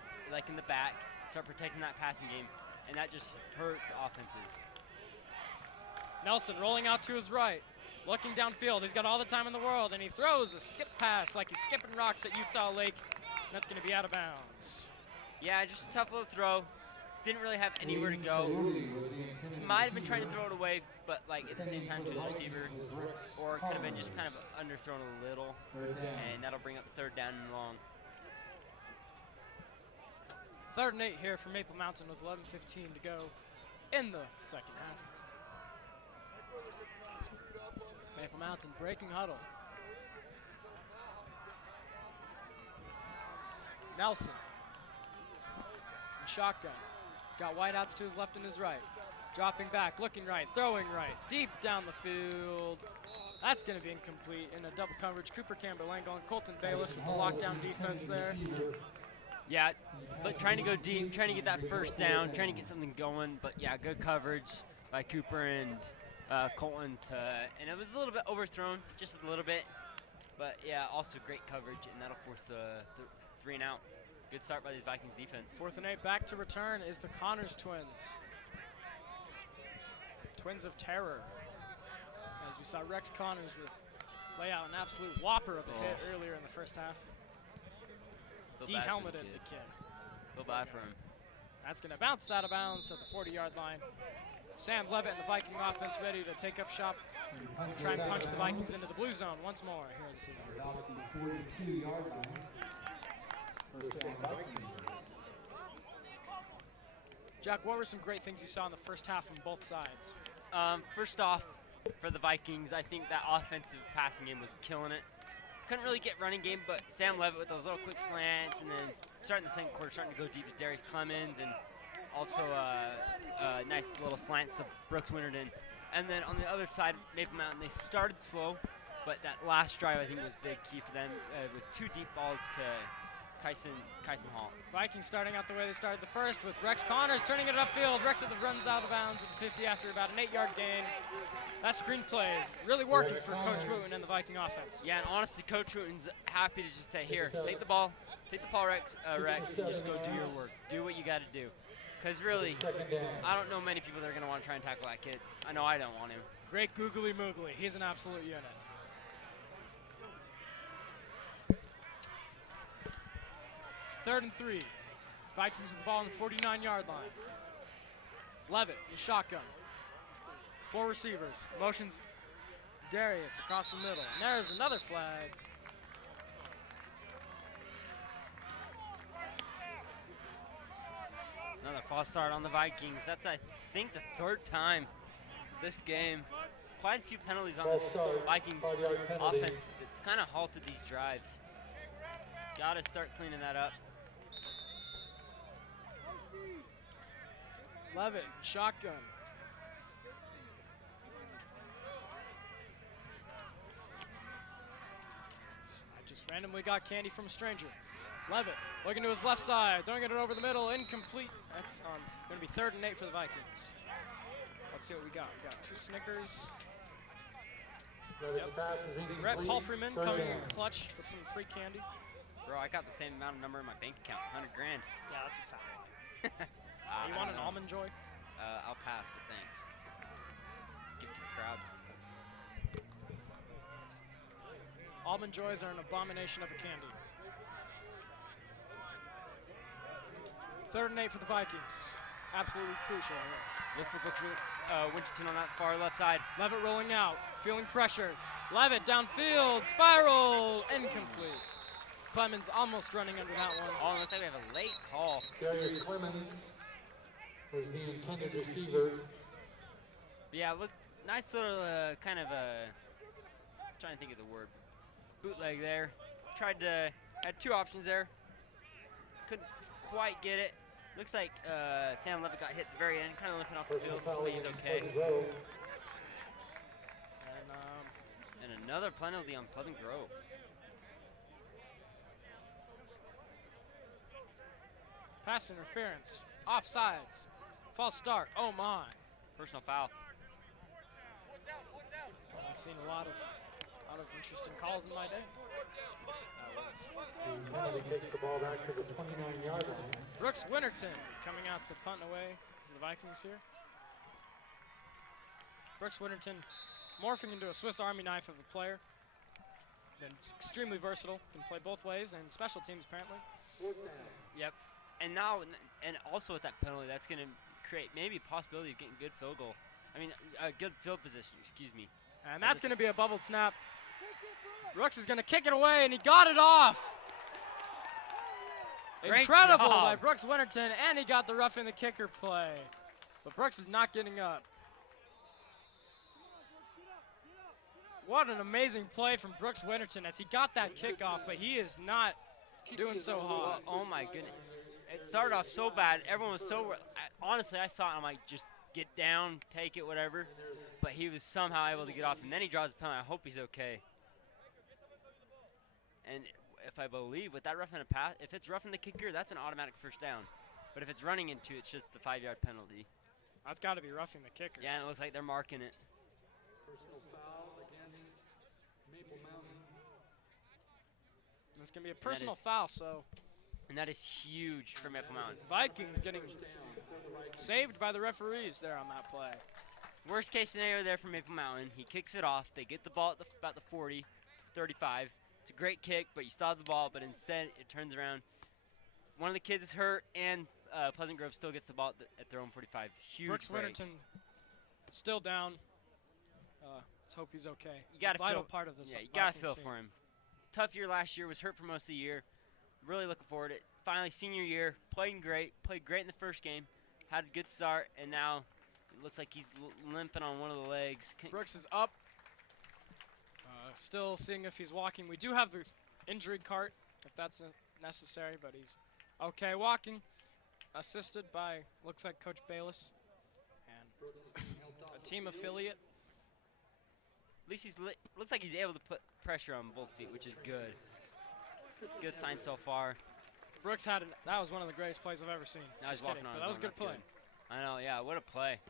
in the back, start protecting that passing game, and that just hurts offenses. Nelson rolling out to his right, looking downfield. He's got all the time in the world, and he throws a skip pass like he's skipping rocks at Utah Lake. And that's going to be out of bounds. Yeah, just a tough little throw. Didn't really have anywhere to go. Might have been trying to throw it away, but at the same time to his receiver, or it could have been just kind of underthrown a little, and that'll bring up 3rd down and long. 3rd and 8 here for Maple Mountain with 11:15 to go in the second half. Maple Mountain breaking huddle. Nelson. And shotgun. He's got wideouts to his left and his right. Dropping back, looking right, throwing right, deep down the field. That's going to be incomplete in a double coverage. Cooper Campbell-Langle and Colton Bayless with the lockdown defense there. Yeah, but trying to go deep, trying to get that 1st down, trying to get something going. But yeah, good coverage by Cooper and Colton, and it was a little bit overthrown, just a little bit, but yeah, also great coverage, and that'll force the 3 and out. Good start by these Vikings defense. 4th and 8 back to return is the Connors twins. Twins of terror. As we saw Rex Connors lay out an absolute whopper of a hit earlier in the first half. De-helmeted the kid. Feel bad for him. That's going to bounce out of bounds at the 40-yard line. Sam Levitt and the Viking offense ready to take up shop and try and punch the Vikings into the blue zone once more here this evening. About the 42-yard line. First down Vikings. Jack, what were some great things you saw in the first half from both sides? First off, for the Vikings, I think that offensive passing game was killing it. Couldn't really get running game, but Sam Levitt with those little quick slants, and then starting the second quarter, starting to go deep to Darius Clemens, and Also, nice little slants to Brooks Winterton. And then on the other side, Maple Mountain, they started slow, but that last drive I think was big key for them with 2 deep balls to Kyson Hall. Vikings starting out the way they started the first with Rex Connors turning it upfield. Rex runs out of bounds at the 50 after about an 8-yard gain. That screen play is really working for Coach Wooten and the Viking offense. Yeah, and honestly, Coach Wooten's happy to just say, here, take the ball, Rex, and just go do your work. Do what you got to do. Because really, I don't know many people that are going to want to try and tackle that kid. I know I don't want to. Great googly moogly. He's an absolute unit. Third and 3. Vikings with the ball on the 49-yard line. Levitt in shotgun. 4 receivers. Motions Darius across the middle. And there's another flag. Another false start on the Vikings. That's, I think, the 3rd time this game. Quite a few penalties on this Vikings offense. It's kind of halted these drives. Got to start cleaning that up. Levitt, shotgun. I just randomly got candy from a stranger. Levitt looking to his left side, throwing it over the middle, incomplete. That's going to be 3rd and 8 for the Vikings. Let's see what we got. We got 2 Snickers. Levitt's pass is incomplete. Brett Palfreyman coming in 3rd down. clutch with some free candy. Bro, I got the same amount of number in my bank account, 100 grand. Yeah, that's a foul. I You want don't an know. Almond Joy? I'll pass, but thanks. Give it to the crowd. Almond Joys are an abomination of a candy. 3rd and 8 for the Vikings. Absolutely crucial here. Look for Winterton on that far left side. Levitt rolling out, feeling pressure. Levitt downfield, spiral, incomplete. Clemens almost running under that one. Oh, it looks like we have a late call. Darius Clemens was the intended receiver. But yeah, look, nice little kind of trying to think of the word. Bootleg there. Had 2 options there. Couldn't quite get it. Looks like Sam Levitt got hit at the very end, kind of looking off the Personal field. foul Hopefully he's against okay. Pleasant Grove. And another penalty on Pleasant Grove. Pass interference, offsides, false start. Oh my! Personal foul. I've seen a lot of interesting calls in my day. That was The penalty takes the ball back to the 29-yard line. Brooks Winterton coming out to punt away for the Vikings here. Brooks Winterton morphing into a Swiss Army knife of a player. Been extremely versatile, can play both ways, and special teams apparently. Yep. And now, and also with that penalty, that's going to create maybe a possibility of getting good field goal. I mean, a good field position, excuse me. And that's going to be a bubbled snap. Brooks is going to kick it away, and he got it off. Great Incredible job by Brooks Winterton, and he got the roughing the kicker play. But Brooks is not getting up. What an amazing play from Brooks Winterton as he got that kickoff, but he is not doing so hot. Oh my goodness. It started off so bad. Everyone was so, honestly, I saw it, I'm like, just get down, take it, whatever. But he was somehow able to get off, and then he draws a penalty. I hope he's okay. And if I believe with that roughing a pass, if it's roughing the kicker, that's an automatic 1st down. But if it's running into it, it's just the 5-yard penalty. That's got to be roughing the kicker. Yeah, and it looks like they're marking it. Personal foul against Maple Mountain. And it's going to be a personal foul, so And that is huge for Maple Mountain. Vikings getting saved by the referees there on that play. Worst case scenario there for Maple Mountain. He kicks it off. They get the ball at about the 40, 35. It's a great kick, but you still have the ball, but instead it turns around. One of the kids is hurt, and Pleasant Grove still gets the ball at their own 45. Huge Brooks break. Winterton still down. Let's hope he's okay. You got to vital feel part of this. Yeah, you got to Vikings feel team. for him. Tough year last year. Was hurt for most of the year. Really looking forward to it. Finally, senior year, playing great. Played great in the first game. Had a good start, and now it looks like he's limping on one of the legs. Brooks is up. Still seeing if he's walking. We do have the injury cart, if that's necessary, but he's okay walking. assisted by, looks like Coach Bayless, and a team affiliate. At least looks like he's able to put pressure on both feet, which is good. Good sign so far. Brooks that was one of the greatest plays I've ever seen. Now he's Just walking kidding, on but his that was a own, good play. that's I know, yeah, what a play.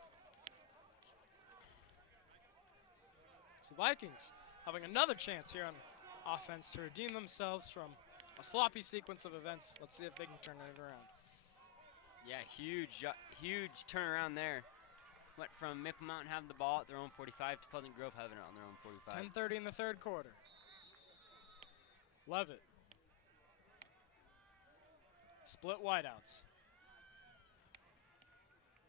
So the Vikings having another chance here on offense to redeem themselves from a sloppy sequence of events. Let's see if they can turn it around. Yeah, huge turnaround there. Went from Maple Mountain having the ball at their own 45 to Pleasant Grove having it on their own 45. 10:30 in the third quarter. Levitt. Split wideouts.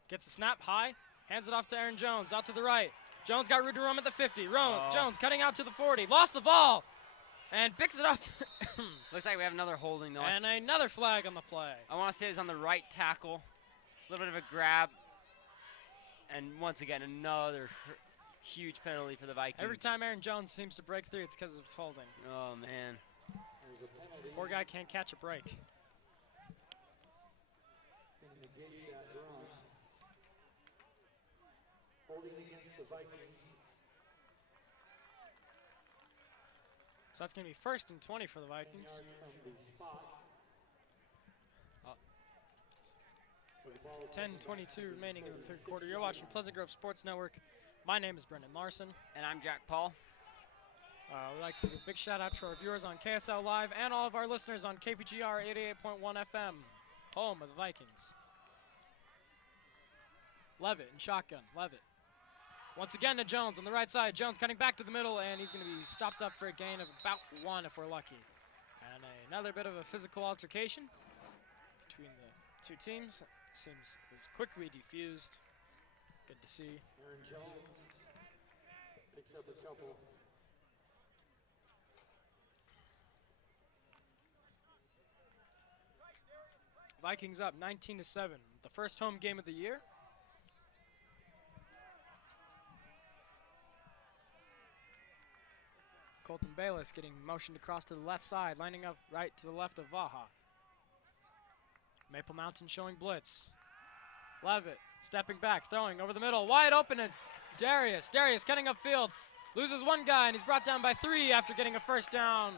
Gets the snap high, hands it off to Aaron Jones, out to the right. Jones got room to roam at the 50. Jones cutting out to the 40, lost the ball, and picks it up. Looks like we have another holding though. And another flag on the play. I want to say it was on the right tackle. A little bit of a grab. And once again, another huge penalty for the Vikings. Every time Aaron Jones seems to break through, it's because of holding. Oh, man. Poor guy can't catch a break. Holding against the Vikings. So that's going to be 1st and 20 for the Vikings. 10:22 remaining in the third quarter. You're watching Pleasant Grove Sports Network. My name is Brendan Larson. And I'm Jack Paul. We'd like to give a big shout out to our viewers on KSL Live and all of our listeners on KPGR 88.1 FM, home of the Vikings. Levitt and shotgun. Levitt. Once again to Jones on the right side. Jones cutting back to the middle, and he's going to be stopped up for a gain of about 1 if we're lucky. And another bit of a physical altercation between the two teams. Seems it was quickly defused. Good to see. Aaron Jones picks up a couple. Vikings up 19-7. The first home game of the year. Colton Bayless getting motioned across to the left side, lining up right to the left of Vaha. Maple Mountain showing blitz. Levitt stepping back, throwing over the middle, wide open, and Darius. Darius cutting upfield, loses one guy, and he's brought down by 3 after getting a first down.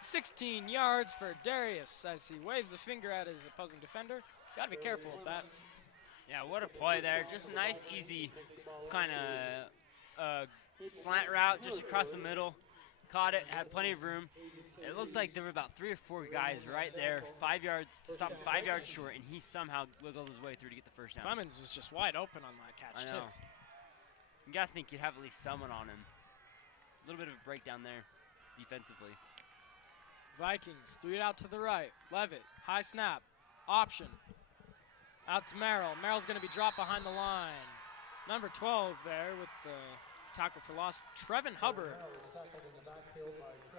16 yards for Darius as he waves a finger at his opposing defender. Got to be careful with that. Yeah, what a play there. Just a nice, easy kind of slant route just across the middle. Caught it, had plenty of room. It looked like there were about 3 or 4 guys right there, 5 yards, to stop 5 yards short, and he somehow wiggled his way through to get the first down. Clemens was just wide open on that catch, I know. too. You got to think you'd have at least someone on him. A little bit of a breakdown there defensively. Vikings, 3 out to the right. Levitt, high snap, option. Out to Merrill. Merrill's going to be dropped behind the line. Number 12 there with the tackle for loss, Trevin Hubbard.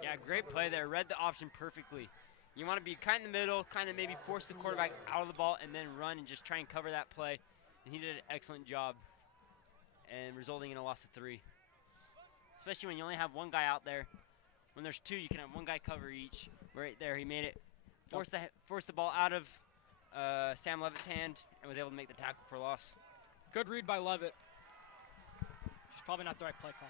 Yeah, great play there. Read the option perfectly. You want to be kind of in the middle, kind of maybe force the quarterback out of the ball and then run and just try and cover that play. And he did an excellent job and resulting in a loss of 3. Especially when you only have one guy out there. When there's 2, you can have one guy cover each. Right there, he made it. Forced the ball out of Sam Levitt's hand and was able to make the tackle for loss. Good read by Levitt. It's probably not the right play call.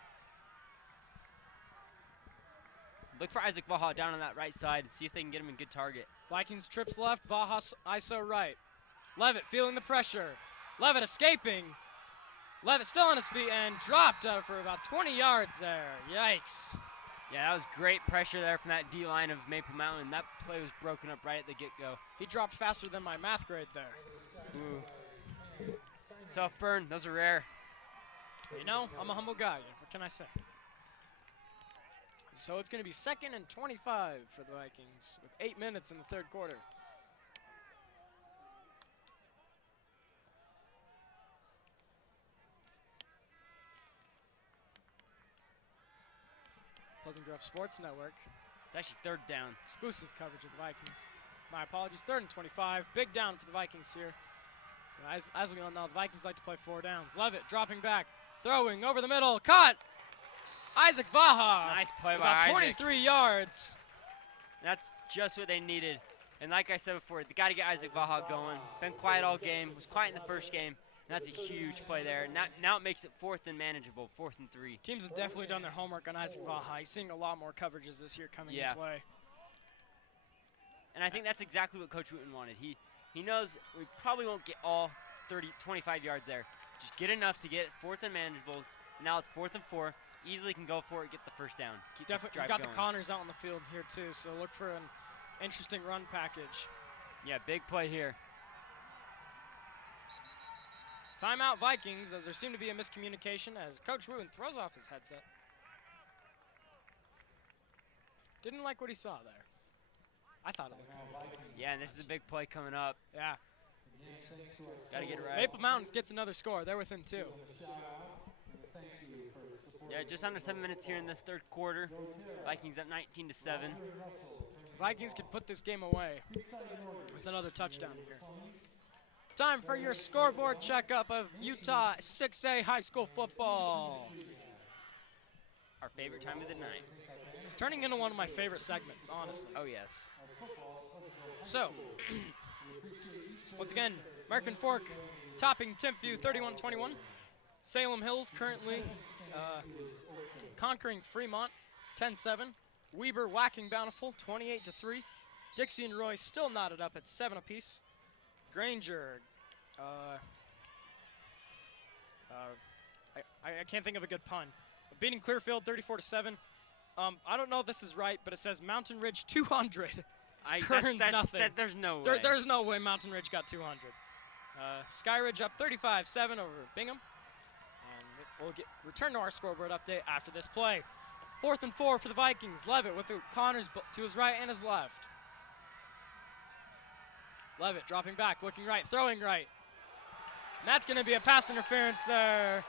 Look for Isaac Vaha down on that right side and see if they can get him a good target. Vikings trips left, Vaha ISO right. Levitt feeling the pressure. Levitt escaping. Levitt still on his feet and dropped for about 20 yards there. Yikes. Yeah, that was great pressure there from that D-line of Maple Mountain. That play was broken up right at the get-go. He dropped faster than my math grade there. Ooh. Self-burn, those are rare. You know, I'm a humble guy. What can I say? So it's going to be 2nd and 25 for the Vikings with 8 minutes in the third quarter. Pleasant Grove Sports Network. It's actually 3rd down. Exclusive coverage of the Vikings. My apologies. 3rd and 25. Big down for the Vikings here. As we all know, the Vikings like to play 4 downs. Levitt dropping back. Throwing over the middle. Caught. Isaac Vaha. Nice play by about Isaac. 23 yards. That's just what they needed. And like I said before, they got to get Isaac Vaha going. Been quiet all game. Was quiet in the first game. And that's a huge play there. Now it makes it 4th and manageable, 4th and 3. Teams have definitely done their homework on Isaac Vaha. He's seeing a lot more coverages this year coming his way. And I think that's exactly what Coach Wooten wanted. He knows we probably won't get all 30, 25 yards there. Just get enough to get 4th and manageable. Now it's 4th and 4. Easily can go for it, get the first down. Keep Definitely, the drive we've got going. the Connors out on the field here too, so look for an interesting run package. Yeah, big play here. Timeout Vikings, as there seemed to be a miscommunication as Coach Wooten throws off his headset. Didn't like what he saw there. I thought it looked good. Yeah, and this is a big play coming up. Yeah. Got to get it right. Maple Mountains gets another score. They're within 2. Yeah, just under 7 minutes here in this third quarter. Vikings up 19-7. Vikings could put this game away with another touchdown here. Time for your scoreboard checkup of Utah 6A high school football. Our favorite time of the night. Turning into one of my favorite segments, honestly. Oh, yes. So, once again, American Fork topping Timpview 31-21. Salem Hills currently conquering Fremont 10-7. Weber whacking Bountiful 28-3. Dixie and Roy still knotted up at 7 apiece. Granger, I can't think of a good pun. Beating Clearfield 34-7. I don't know if this is right, but it says Mountain Ridge 200. Kearns nothing. There's no way. There's no way Mountain Ridge got 200. Sky Ridge up 35-7 over Bingham. And we'll return to our scoreboard update after this play. 4th and 4 for the Vikings. Levitt with the Connors to his right and his left. Levitt dropping back, looking right, throwing right. And that's going to be a pass interference there.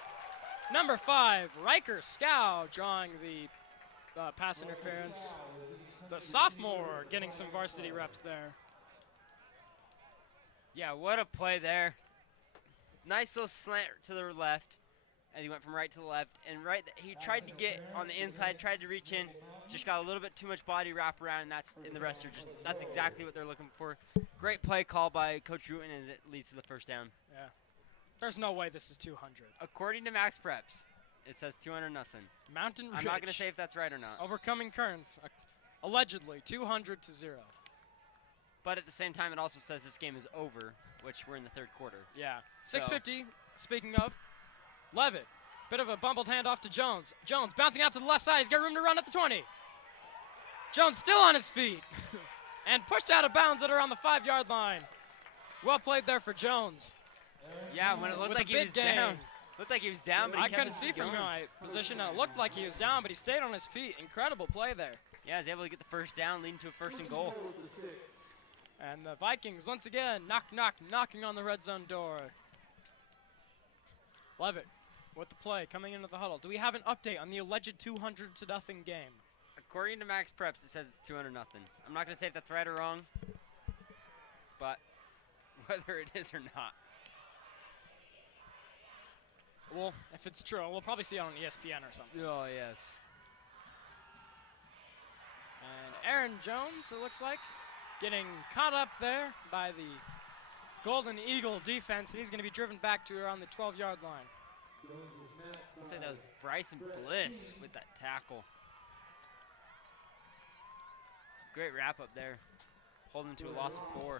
Number 5, Riker Scow drawing the pass interference. The sophomore getting some varsity reps there. Yeah, what a play there. Nice little slant to the left. And he went from right to the left. And he tried to get on the inside, tried to reach in. Just got a little bit too much body wrap around, and the rest are that's exactly what they're looking for. Great play call by Coach Wooten as it leads to the first down. Yeah. There's no way this is 200. According to Max Preps, it says 200 nothing. Mountain Ridge. I'm not going to say if that's right or not. Overcoming Kearns, allegedly 200-0. But at the same time, it also says this game is over, which we're in the third quarter. Yeah. 6:50, speaking of, Levitt, bit of a bumbled handoff to Jones. Jones bouncing out to the left side. He's got room to run at the 20. Jones still on his feet and pushed out of bounds at around the 5-yard line. Well played there for Jones. Yeah, when it looked like he was down. Looked like he was down, but he I kept couldn't his see feet from going. my position. It looked like he was down, but he stayed on his feet. Incredible play there. Yeah, he was able to get the first down, leading to a 1st and goal. And the Vikings, once again, knocking on the red zone door. Levitt with the play, coming into the huddle. Do we have an update on the alleged 200-0 game? According to Max Preps, it says it's 200 nothing. I'm not going to say if that's right or wrong, but whether it is or not. Well, if it's true, we'll probably see it on ESPN or something. Oh, yes. And Aaron Jones, it looks like, getting caught up there by the Golden Eagle defense, and he's going to be driven back to around the 12-yard line. Looks like that was Bryson Bliss with that tackle. Great wrap up there, holding to a loss of 4. All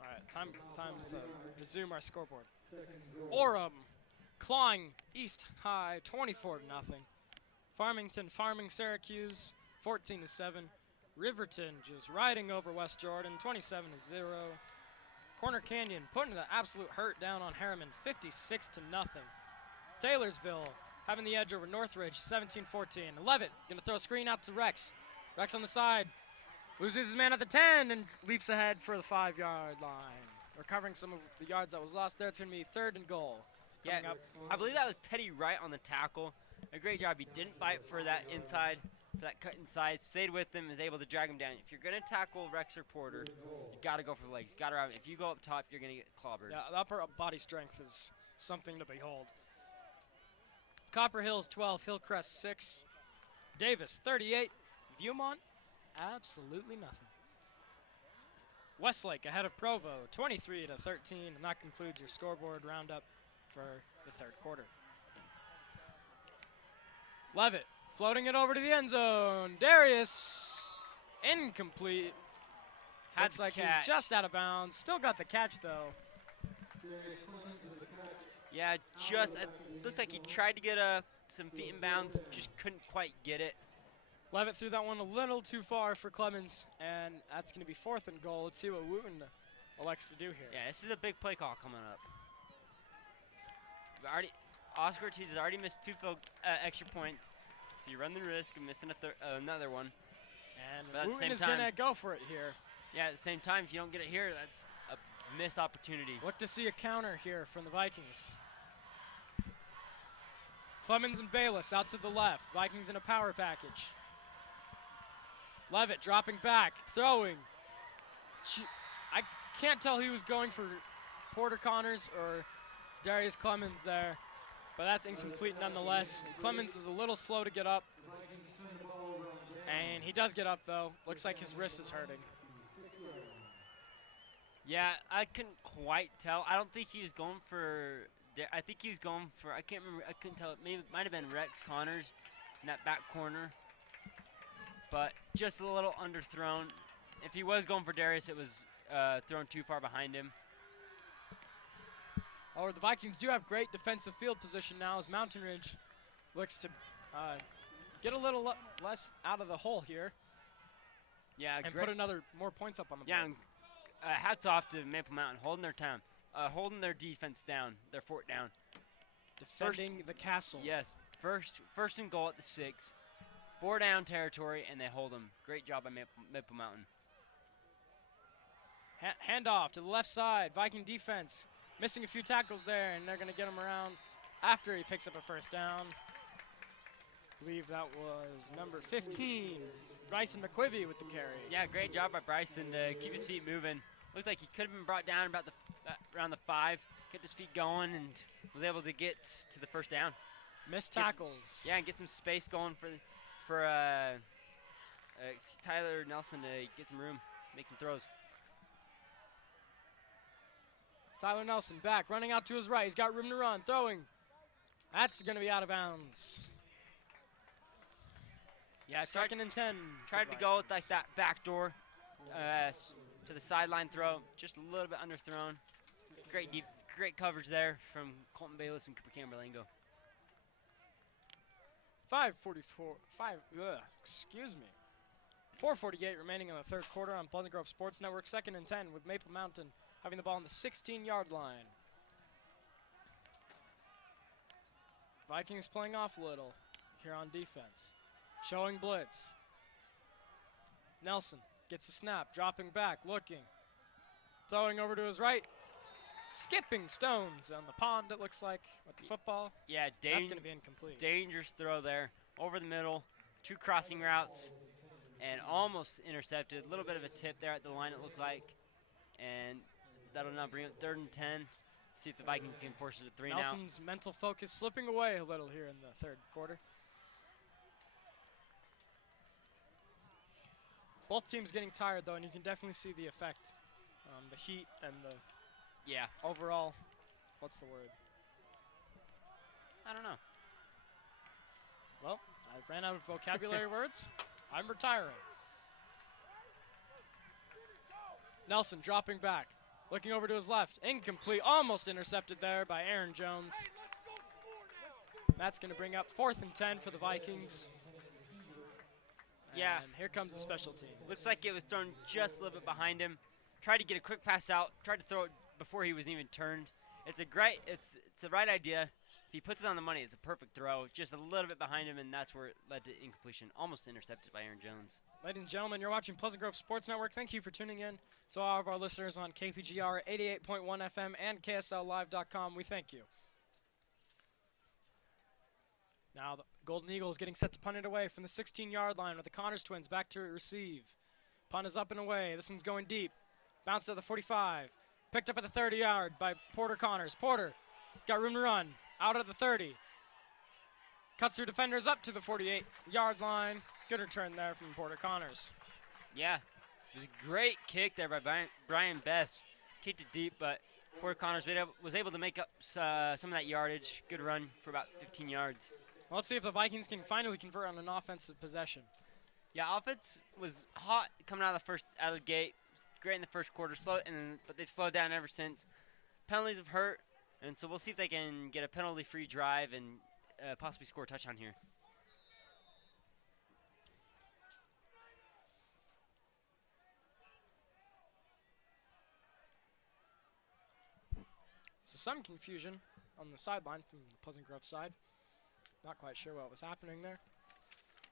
right, time to resume our scoreboard. Orem clawing East High 24-0. Farmington farming Syracuse 14-7. Riverton just riding over West Jordan 27-0. Corner Canyon putting the absolute hurt down on Harriman 56-0. Taylorsville having the edge over Northridge 17-14. Levitt gonna throw a screen out to Rex. Rex on the side. Loses his man at the 10 and leaps ahead for the 5-yard line. Recovering some of the yards that was lost there. It's going to be 3rd and goal. Yeah, I believe that was Teddy Wright on the tackle. A great job. He didn't bite for that inside, for that cut inside. Stayed with him, is able to drag him down. If you're going to tackle Rex or Porter, you got to go for the legs. Got to have. If you go up top, you're going to get clobbered. Yeah, the upper body strength is something to behold. Copper Hills 12, Hillcrest 6. Davis 38, Viewmont absolutely nothing. Westlake ahead of Provo, 23-13, and that concludes your scoreboard roundup for the third quarter. Levitt floating it over to the end zone. Darius, incomplete. Looks like he's just out of bounds. Still got the catch, though. Yeah, it looked like he tried to get some feet in bounds, just couldn't quite get it. Levitt threw that one a little too far for Clemens, and that's going to be 4th and goal. Let's see what Wooten elects to do here. Yeah, this is a big play call coming up. Oscar Ortiz has already missed 2 extra points, so you run the risk of missing another one. And Wooten is going to go for it here. Yeah, at the same time, if you don't get it here, that's a missed opportunity. Look to see a counter here from the Vikings. Clemens and Bayless out to the left. Vikings in a power package. Levitt dropping back, throwing. I can't tell he was going for Porter Connors or Darius Clemens there, but that's incomplete nonetheless. And Clemens is a little slow to get up, and he does get up though. Looks like his wrist is hurting. Yeah, I couldn't quite tell. I don't think he was going for. I think he was going for. I can't remember. I couldn't tell. Maybe it might have been Rex Connors in that back corner, but just a little underthrown. If he was going for Darius, it was thrown too far behind him. Oh, the Vikings do have great defensive field position now as Mountain Ridge looks to get a little less out of the hole here. Yeah, and put more points up on the board. Yeah, and, hats off to Maple Mountain holding their town, holding their defense down, their fort down. Defending the castle. Yes, first and goal at the 6. 4 down territory, and they hold them. Great job by Maple Mountain. Hand off to the left side. Viking defense missing a few tackles there, and they're going to get him around after he picks up a first down. I believe that was number 15, Bryson McQuivy with the carry. Yeah, great job by Bryson to keep his feet moving. Looked like he could have been brought down about around the 5, get his feet going, and was able to get to the first down. Missed tackles. Yeah, and get some space going for Tyler Nelson to get some room, make some throws. Tyler Nelson back, running out to his right. He's got room to run, throwing. That's going to be out of bounds. Yeah, 2nd and 10. Tried to go with like that back door to the sideline throw, just a little bit underthrown. Great coverage there from Colton Bayless and Cooper Camberlango. 4:48 remaining in the third quarter on Pleasant Grove Sports Network. 2nd and 10 with Maple Mountain having the ball on the 16-yard line. Vikings playing off a little here on defense. Showing blitz. Nelson gets a snap, dropping back, looking. Throwing over to his right. Skipping stones on the pond, it looks like, with the football. Yeah, that's going to be incomplete. Dangerous throw there. Over the middle, 2 crossing routes, and almost intercepted. A little bit of a tip there at the line, it looked like. And that'll now bring it 3rd and 10. See if the Vikings can force it to 3 now. Nelson's mental focus slipping away a little here in the third quarter. Both teams getting tired, though, and you can definitely see the effect. The heat and the overall, what's the word? I don't know. Well, I ran out of vocabulary words. I'm retiring. Nelson dropping back, looking over to his left. Incomplete, almost intercepted there by Aaron Jones. That's going to bring up 4th and 10 for the Vikings. Yeah. And here comes the special team. Looks like it was thrown just a little bit behind him. Tried to get a quick pass out. Tried to throw it before he was even turned. It's the right idea. If he puts it on the money, it's a perfect throw. Just a little bit behind him, and that's where it led to incompletion. Almost intercepted by Aaron Jones. Ladies and gentlemen, you're watching Pleasant Grove Sports Network. Thank you for tuning in. To all of our listeners on KPGR 88.1 FM and KSLLive.com, we thank you. Now the Golden Eagles getting set to punt it away from the 16-yard line with the Connors twins back to receive. Punt is up and away. This one's going deep. Bounced to the 45. Picked up at the 30-yard by Porter Connors. Porter got room to run. Out at the 30. Cuts through defenders up to the 48-yard line. Good return there from Porter Connors. Yeah, It was a great kick there by Brian Best. Kicked it deep, but Porter Connors was able to make up some of that yardage. Good run for about 15 yards. Well, let's see if the Vikings can finally convert on an offensive possession. Yeah, offense was hot coming out of the gate. Great in the first quarter, but they've slowed down ever since. Penalties have hurt, and so we'll see if they can get a penalty-free drive and possibly score a touchdown here. So some confusion on the sideline from the Pleasant Grove side. Not quite sure what was happening there.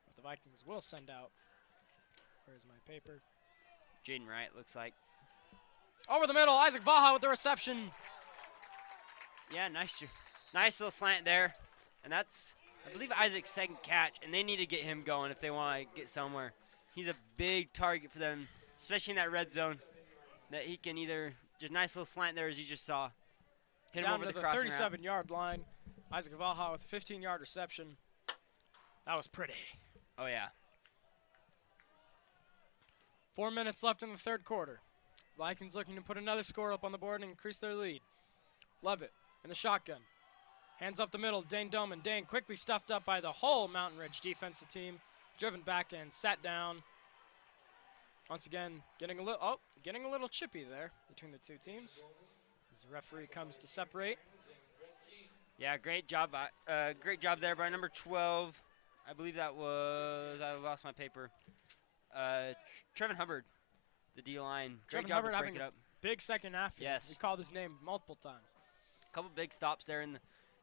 But the Vikings will send out. Where's my paper? Jaden Wright looks like. Over the middle, Isaac Vaha with the reception. Yeah, nice little slant there. And that's, I believe, Isaac's second catch, and they need to get him going if they want to get somewhere. He's a big target for them, especially in that red zone, that he can either, just nice little slant there as you just saw. Hit him Down over to the the crossing 37-yard line. Isaac Vaha with a 15-yard reception. That was pretty. Oh, yeah. 4 minutes left in the third quarter. Vikings looking to put another score up on the board and increase their lead. Levitt in the shotgun. Hands up the middle, Dane Doman. Dane quickly stuffed up by the whole Mountain Ridge defensive team. Driven back and sat down. Once again, getting a little chippy there between the two teams. As the referee comes to separate. Yeah, great job there by number 12. I believe that was, I lost my paper. Trevin Hubbard, the D-line. Great Trevin job Hubbard to break having it up. Big second half. Yes. We called his name multiple times. A couple big stops there in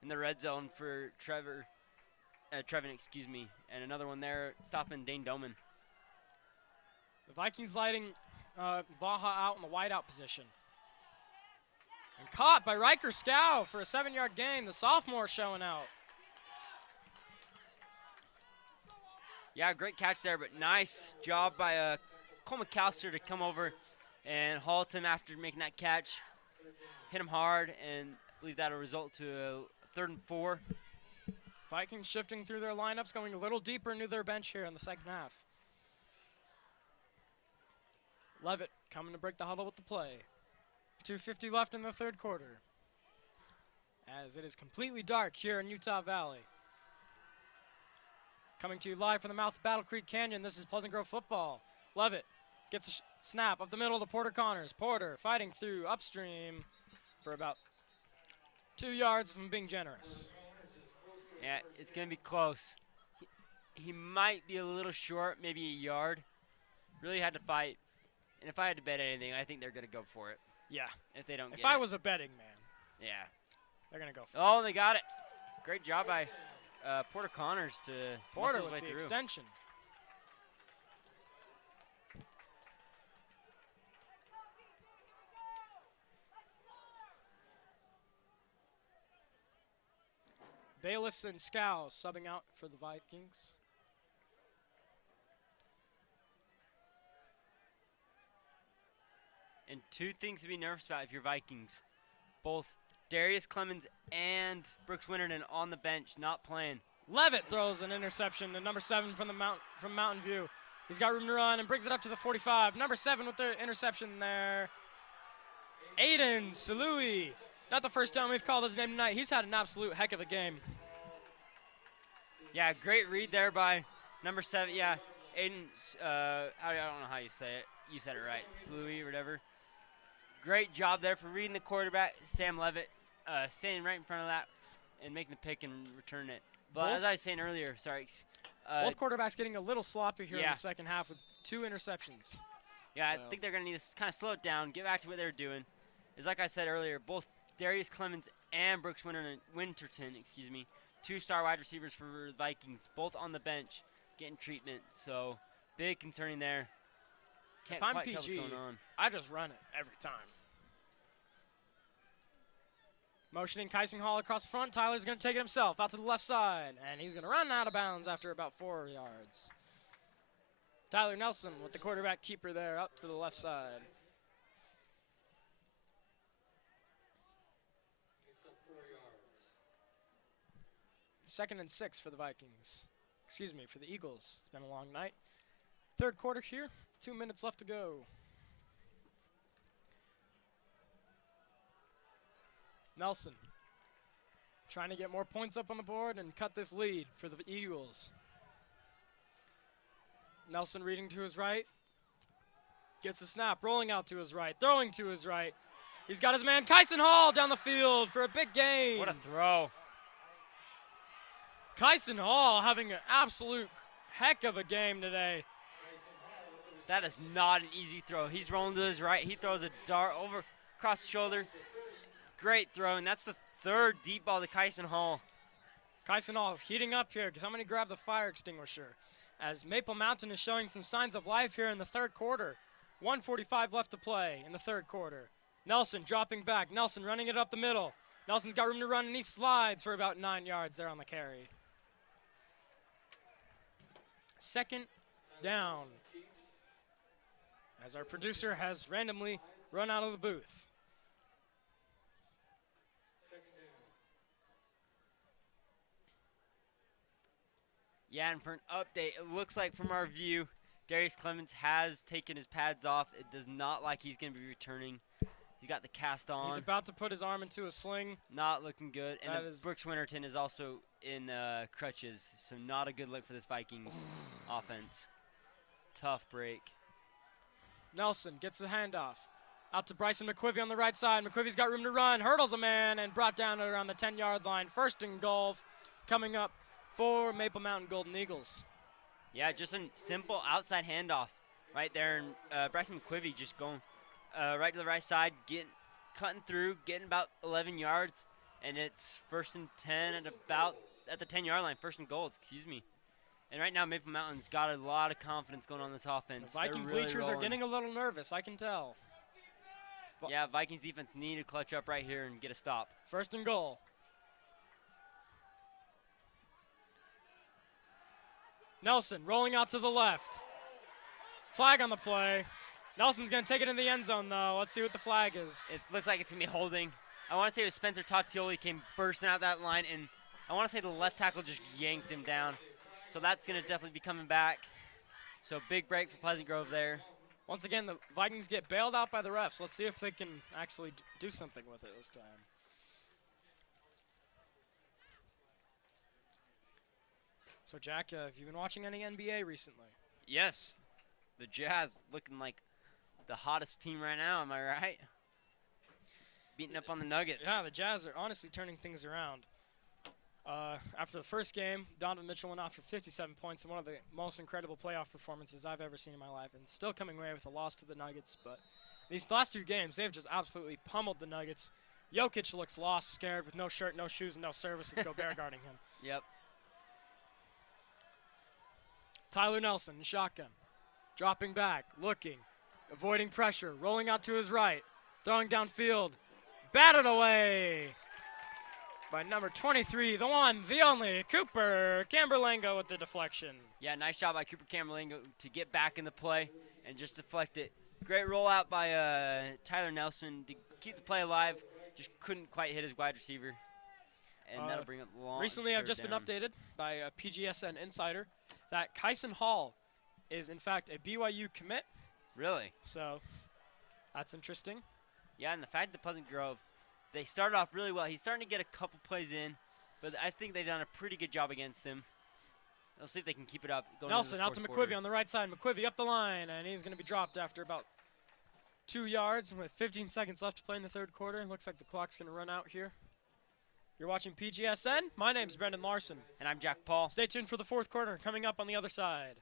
the red zone for Trevin, excuse me, and another one there stopping Dane Doman. The Vikings lighting Vaha out in the wideout position. And caught by Riker Scow for a 7-yard gain. The sophomore showing out. Yeah, great catch there, but nice job by Cole McAllister to come over and halt him after making that catch. Hit him hard, and I believe that'll result to a 3rd and 4. Vikings shifting through their lineups, going a little deeper into their bench here in the second half. Levitt coming to break the huddle with the play. 2:50 left in the third quarter. As it is completely dark here in Utah Valley. Coming to you live from the mouth of Battle Creek Canyon, this is Pleasant Grove football. Levitt gets a snap up the middle to Porter Connors. Porter fighting through upstream for about 2 yards from being generous. Yeah, it's going to be close. He might be a little short, maybe a yard. Really had to fight. And if I had to bet anything, I think they're going to go for it. Yeah. If they don't get it. If I was a betting man, yeah, they're going to go for it. Oh, they got it. Great job by Porter Connors to Porter muscle his with way the through. extension. Bayless and Scow subbing out for the Vikings. And two things to be nervous about if you're Vikings. Both Darius Clemens and Brooks Winterton on the bench, not playing. Levitt throws an interception to number 7 from Mountain View. He's got room to run and brings it up to the 45. Number 7 with the interception there. Aiden Salui. Not the first time we've called his name tonight. He's had an absolute heck of a game. Yeah, great read there by number 7. Yeah, Aiden, I don't know how you say it. You said it right. Salui or whatever. Great job there for reading the quarterback, Sam Levitt, standing right in front of that and making the pick and returning it. But as I was saying earlier, sorry. Both quarterbacks getting a little sloppy here in yeah. the second half with 2 interceptions. Yeah, So- I think they're going to need to kind of slow it down, get back to what they're doing. It's like I said earlier, both Darius Clemens and Brooks Winterton, 2-star wide receivers for the Vikings, both on the bench getting treatment. So big concerning there. Can't If I'm quite tell what's PG, going on. I just run it every time. Motioning Kaising Hall across the front. Tyler's going to take it himself out to the left side. And he's going to run out of bounds after about 4 yards. Tyler Nelson with the quarterback keeper there up to the left side. It's up 4 yards. 2nd and 6 for the Vikings. For the Eagles. It's been a long night. Third quarter here. 2 minutes left to go. Nelson trying to get more points up on the board and cut this lead for the Eagles. Nelson reading to his right. Gets a snap, rolling out to his right, throwing to his right. He's got his man Kyson Hall down the field for a big gain. What a throw. Kyson Hall having an absolute heck of a game today. That is not an easy throw. He's rolling to his right. He throws a dart over across the shoulder. Great throw, and that's the third deep ball to Kyson Hall. Kyson Hall is heating up here. Somebody grab the fire extinguisher. As Maple Mountain is showing some signs of life here in the third quarter. 1:45 left to play in the third quarter. Nelson dropping back. Nelson running it up the middle. Nelson's got room to run, and he slides for about 9 yards there on the carry. Second down. As our producer has randomly run out of the booth. Yeah, and for an update, it looks like from our view, Darius Clemens has taken his pads off. It does not like he's going to be returning. He's got the cast on. He's about to put his arm into a sling. Not looking good. And That then is- Brooks Winterton is also in crutches, so not a good look for this Vikings offense. Tough break. Nelson gets the handoff. Out to Bryson McQuivy on the right side. McQuivy's got room to run, hurdles a man, and brought down at around the 10-yard line. First and goal coming up for Maple Mountain Golden Eagles. Yeah, just a simple outside handoff right there. And Bryson McQuivy just going right to the right side, cutting through, getting about 11 yards, and it's first and 10 at the 10-yard line, first and goal, excuse me. And right now, Maple Mountain's got a lot of confidence going on this offense. The Viking They're really bleachers are rolling. getting a little nervous, I can tell. Yeah, Vikings defense need to clutch up right here and get a stop. First and goal. Nelson rolling out to the left. Flag on the play. Nelson's going to take it in the end zone, though. Let's see what the flag is. It looks like it's going to be holding. I want to say it was Spencer Tatioli came bursting out that line, and I want to say the left tackle just yanked him down. So that's going to definitely be coming back. So big break for Pleasant Grove there. Once again, the Vikings get bailed out by the refs. Let's see if they can actually do something with it this time. So, Jack, have you been watching any NBA recently? Yes, the Jazz looking like the hottest team right now, am I right? Beating up on the Nuggets. Yeah, the Jazz are honestly turning things around. After the first game, Donovan Mitchell went off for 57 points in one of the most incredible playoff performances I've ever seen in my life, and still coming away with a loss to the Nuggets. But these last two games, they've just absolutely pummeled the Nuggets. Jokic looks lost, scared, with no shirt, no shoes, and no service with Gobert guarding him. Yep. Tyler Nelson in shotgun. Dropping back, looking, avoiding pressure, rolling out to his right, throwing downfield, batted away by number 23, the one, the only, Cooper Camberlango with the deflection. Yeah, nice job by Cooper Camerlingo to get back in the play and just deflect it. Great rollout by Tyler Nelson to keep the play alive. Just couldn't quite hit his wide receiver. And that'll bring up the long Recently, I've third just down. been updated by a PGSN insider that Kyson Hall is, in fact, a BYU commit. Really? So that's interesting. Yeah, and the fact that Pleasant Grove, they started off really well. He's starting to get a couple plays in, but I think they've done a pretty good job against him. They'll see if they can keep it up. Going Nelson into out this to fourth McQuivy quarter. on the right side. McQuivy up the line, and he's going to be dropped after about 2 yards with 15 seconds left to play in the third quarter. Looks like the clock's going to run out here. You're watching PGSN. My name's Brendan Larson. And I'm Jack Paul. Stay tuned for the fourth quarter coming up on the other side.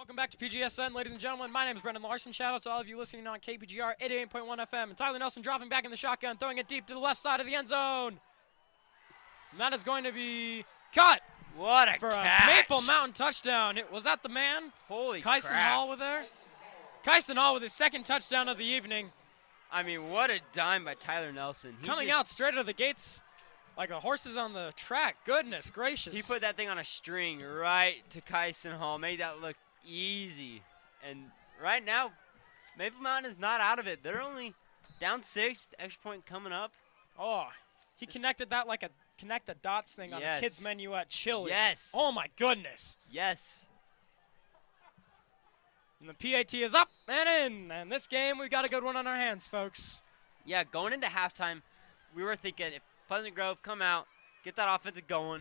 Welcome back to PGSN, ladies and gentlemen. My name is Brendan Larson. Shout out to all of you listening on KPGR 88.1 FM. And Tyler Nelson dropping back in the shotgun, throwing it deep to the left side of the end zone. And that is going to be cut. What a for catch. a Maple Mountain touchdown. Was that the man? Holy Kyson crap. Hall with there? Kyson Hall with his second touchdown of the evening. I mean, what a dime by Tyler Nelson. Coming out straight out of the gates like a horses on the track. Goodness gracious. He put that thing on a string right to Kyson Hall, made that look easy. And right now, Maple Mountain is not out of it. They're only down 6, extra point coming up. Oh, he connected that like a connect the dots thing on a kids menu at Chili's. Yes. Oh my goodness. Yes. And the PAT is up and in. And this game, we've got a good one on our hands, folks. Yeah, going into halftime, we were thinking if Pleasant Grove come out, get that offensive going.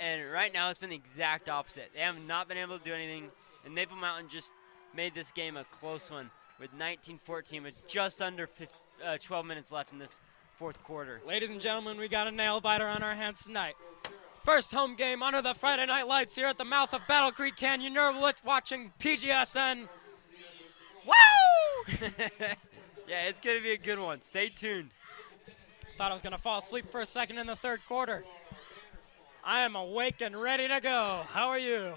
And right now, it's been the exact opposite. They have not been able to do anything. And Maple Mountain just made this game a close one with 19-14 with just under 12 minutes left in this fourth quarter. Ladies and gentlemen, we got a nail-biter on our hands tonight. First home game under the Friday Night Lights here at the mouth of Battle Creek Canyon. You're watching PGSN. Woo! Yeah, it's going to be a good one. Stay tuned. Thought I was going to fall asleep for a second in the third quarter. I am awake and ready to go. How are you?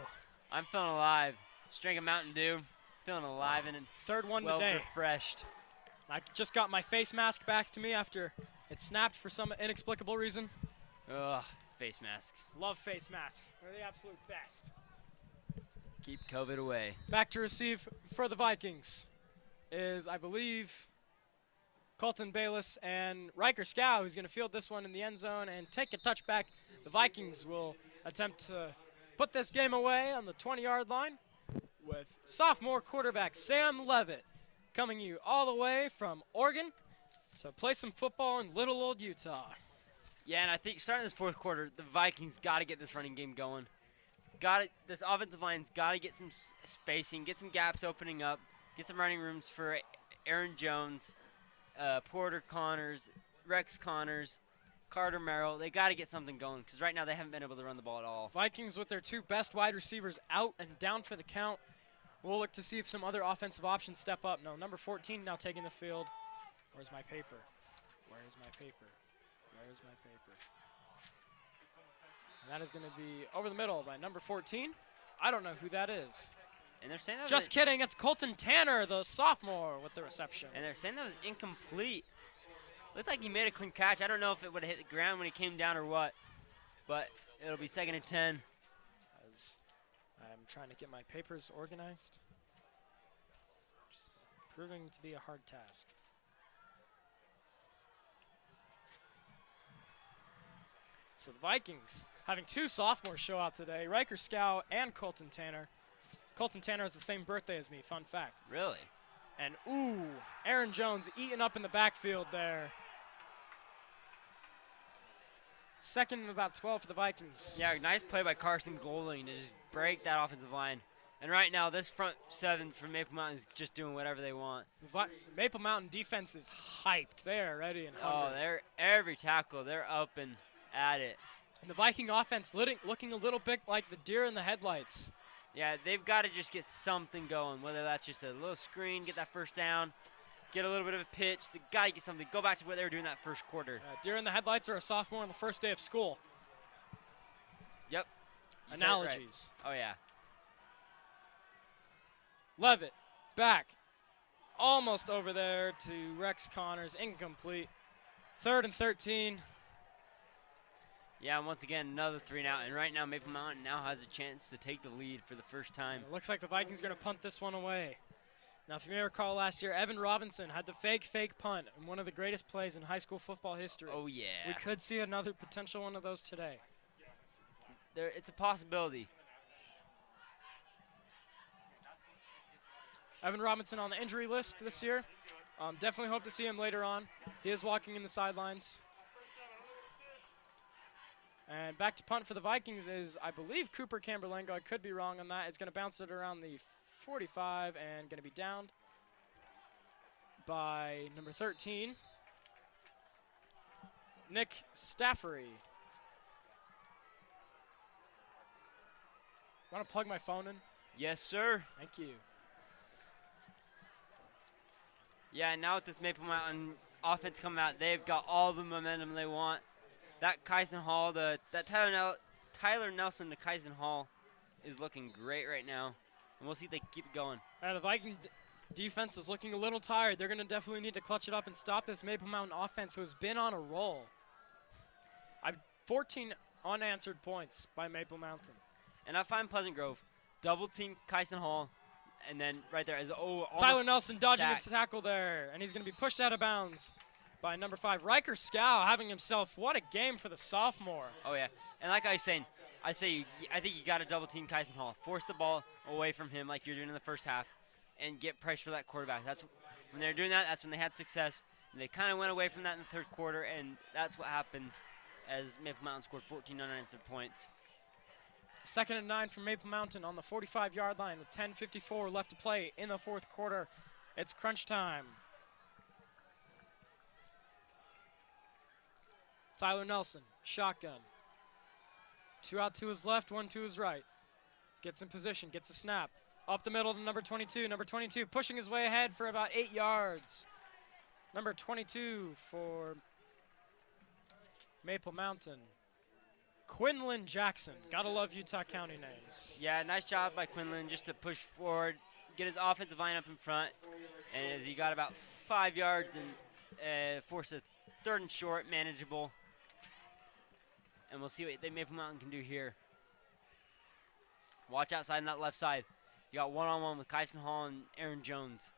I'm feeling alive. Just drank a Mountain Dew. Feeling alive and third one well today. Refreshed. I just got my face mask back to me after it snapped for some inexplicable reason. Ugh, face masks. Love face masks. They're the absolute best. Keep COVID away. Back to receive for the Vikings is, I believe, Colton Bayless and Riker Scow, who's going to field this one in the end zone and take a touchback. The Vikings will attempt to put this game away on the 20-yard line with sophomore quarterback Sam Levitt coming you all the way from Oregon to play some football in little old Utah. Yeah, and I think starting this fourth quarter, the Vikings got to get this running game going. This offensive line's got to get some spacing, get some gaps opening up, get some running rooms for Aaron Jones, Porter Connors, Rex Connors, Carter Merrill. They got to get something going because right now they haven't been able to run the ball at all. Vikings with their two best wide receivers out and down for the count. We'll look to see if some other offensive options step up. No, number 14 now taking the field. Where's my paper? Where's my paper? Where's my paper? And that is going to be over the middle by number 14. I don't know who that is. And they're saying that Just kidding, it's Colton Tanner, the sophomore, with the reception. And they're saying that was incomplete. Looks like he made a clean catch. I don't know if it would have hit the ground when he came down or what, but it'll be 2nd and 10. As I'm trying to get my papers organized. It's proving to be a hard task. So the Vikings having two sophomores show out today, Riker Scow and Colton Tanner. Colton Tanner has the same birthday as me, fun fact. Really? And ooh, Aaron Jones eating up in the backfield there. 2nd and about 12 for the Vikings. Yeah, nice play by Carson Golding to just break that offensive line. And right now, this front 7 from Maple Mountain is just doing whatever they want. Maple Mountain defense is hyped. They are ready and hungry. Oh, they're every tackle. They're up and at it. And the Viking offense looking a little bit like the deer in the headlights. Yeah, they've got to just get something going, whether that's just a little screen, get that first down, get a little bit of a pitch. They got to get something. Go back to what they were doing that first quarter. Deer in the headlights are a sophomore on the first day of school. Yep. Analogies. Right. Oh, yeah. Levitt, back. Almost over there to Rex Connors, incomplete. 3rd and 13. Yeah, and once again, another 3 and out. And right now, Maple Mountain now has a chance to take the lead for the first time. It looks like the Vikings are going to punt this one away. Now, if you may recall last year, Evan Robinson had the fake punt in one of the greatest plays in high school football history. Oh, yeah. We could see another potential one of those today. It's a possibility. Evan Robinson on the injury list this year. Definitely hope to see him later on. He is walking in the sidelines. And back to punt for the Vikings is, I believe, Cooper Camberlengo. I could be wrong on that. It's going to bounce it around the 45 and going to be downed by number 13, Nick Staffery. Want to plug my phone in? Yes, sir. Thank you. Yeah, and now with this Maple Mountain offense coming out, they've got all the momentum they want. That Kyson Hall, that Tyler Nelson to Kyson Hall is looking great right now. And we'll see if they can keep it going. The Viking defense is looking a little tired. They're going to definitely need to clutch it up and stop this Maple Mountain offense, who has been on a roll. 14 unanswered points by Maple Mountain. And I find Pleasant Grove double team Kyson Hall, and then right there is Tyler Nelson dodging sacked. a tackle there, and he's going to be pushed out of bounds by number 5, Riker Scow, having himself, what a game for the sophomore. Oh yeah, and like I was saying, I think you got to double team Kyson Hall, force the ball away from him like you're doing in the first half, and get pressure to that quarterback. That's when they're doing that. That's when they had success, and they kind of went away from that in the third quarter, and that's what happened as Maple Mountain scored 14 unanswered points. 2nd and 9 from Maple Mountain on the 45-yard line with 10:54 left to play in the fourth quarter. It's crunch time. Tyler Nelson, shotgun. 2 out to his left, 1 to his right. Gets in position, gets a snap. Up the middle to number 22. Number 22 pushing his way ahead for about 8 yards. Number 22 for Maple Mountain, Quinlan Jackson. Gotta love Utah County names. Yeah, nice job by Quinlan just to push forward, get his offensive line up in front, and as he got about 5 yards and force a 3rd and short, manageable. And we'll see what Maple Mountain can do here. Watch outside on that left side. You got one-on-one with Kyson Hall and Aaron Jones.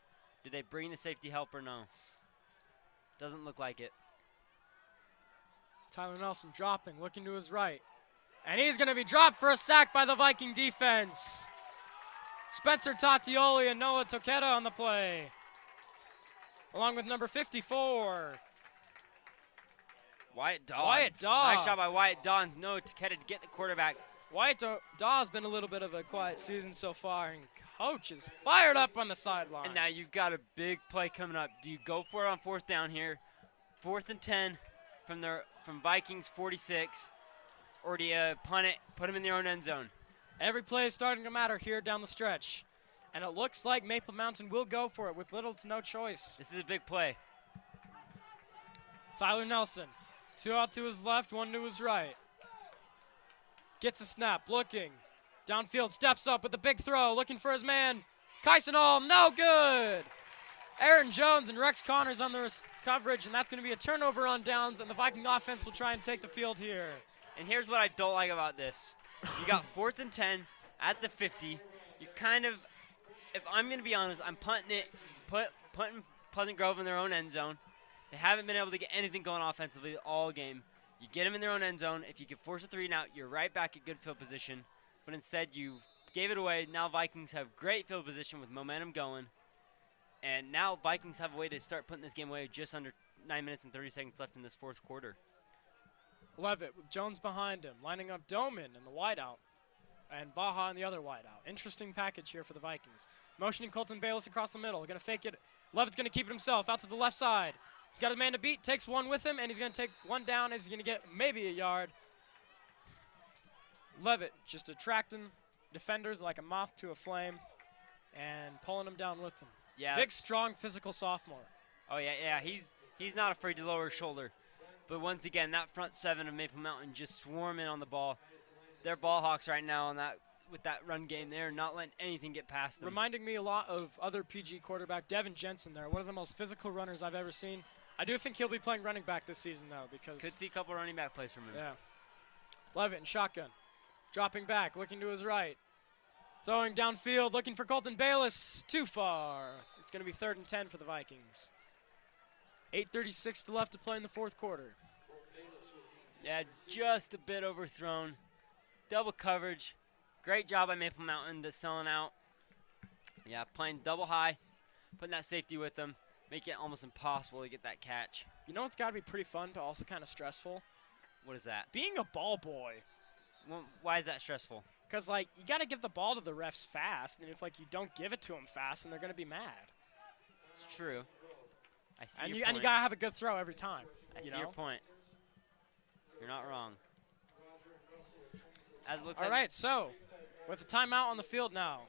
Do they bring the safety help or no? Doesn't look like it. Tyler Nelson dropping, looking to his right. And he's going to be dropped for a sack by the Viking defense. Spencer Tatioli and Noah Toketa on the play, along with number 54. Wyatt Daw. Wyatt Daw. Nice job by Wyatt Daw and Noah Toketa to get the quarterback. Wyatt Daw's been a little bit of a quiet season so far, and coach is fired up on the sidelines. And now you've got a big play coming up. Do you go for it on 4th down here? 4th and 10 from Vikings 46, or do you punt it, put them in their own end zone? Every play is starting to matter here down the stretch, and it looks like Maple Mountain will go for it with little to no choice. This is a big play. Tyler Nelson, 2 out to his left, 1 to his right. Gets a snap, looking. Downfield, steps up with a big throw, looking for his man. Kyson Hall, no good. Aaron Jones and Rex Connors on the coverage, and that's going to be a turnover on downs, and the Viking offense will try and take the field here. And here's what I don't like about this. You got 4th and 10 at the 50. You kind of, if I'm going to be honest, I'm punting it, putting Pleasant Grove in their own end zone. They haven't been able to get anything going offensively all game. You get them in their own end zone. If you can force a 3 and out, you're right back at good field position. But instead, you gave it away. Now Vikings have great field position with momentum going. And now Vikings have a way to start putting this game away just under 9 minutes and 30 seconds left in this fourth quarter. Levitt with Jones behind him, lining up Doman in the wideout, and Baja in the other wideout. Interesting package here for the Vikings. Motioning Colton Bayless across the middle. Going to fake it. Levitt's going to keep it himself out to the left side. He's got a man to beat, takes 1 with him, and he's going to take 1 down as he's going to get maybe a yard. Levitt just attracting defenders like a moth to a flame and pulling them down with him. Yeah. Big, strong, physical sophomore. Oh, yeah. He's not afraid to lower his shoulder. But once again, that front 7 of Maple Mountain just swarming on the ball. They're ball hawks right now on that with that run game. They're not letting anything get past them. Reminding me a lot of other PG quarterback Devin Jensen there, one of the most physical runners I've ever seen. I do think he'll be playing running back this season, though, because... Could see a couple running back plays from him. Yeah. Levitt in shotgun. Dropping back, looking to his right. Throwing downfield, looking for Colton Bayless. Too far. It's going to be 3rd and 10 for the Vikings. 8:36 to left to play in the fourth quarter. Yeah, just a bit overthrown. Double coverage. Great job by Maple Mountain to selling out. Yeah, playing double high, putting that safety with them, make it almost impossible to get that catch. You know what's got to be pretty fun but also kind of stressful? What is that? Being a ball boy. Well, why is that stressful? Because, like, you got to give the ball to the refs fast, and if, like, you don't give it to them fast, then they're going to be mad. It's true. I see And your you point. got to have a good throw every time. I see your point. You're not wrong. As it looks All like right, so with the timeout on the field now,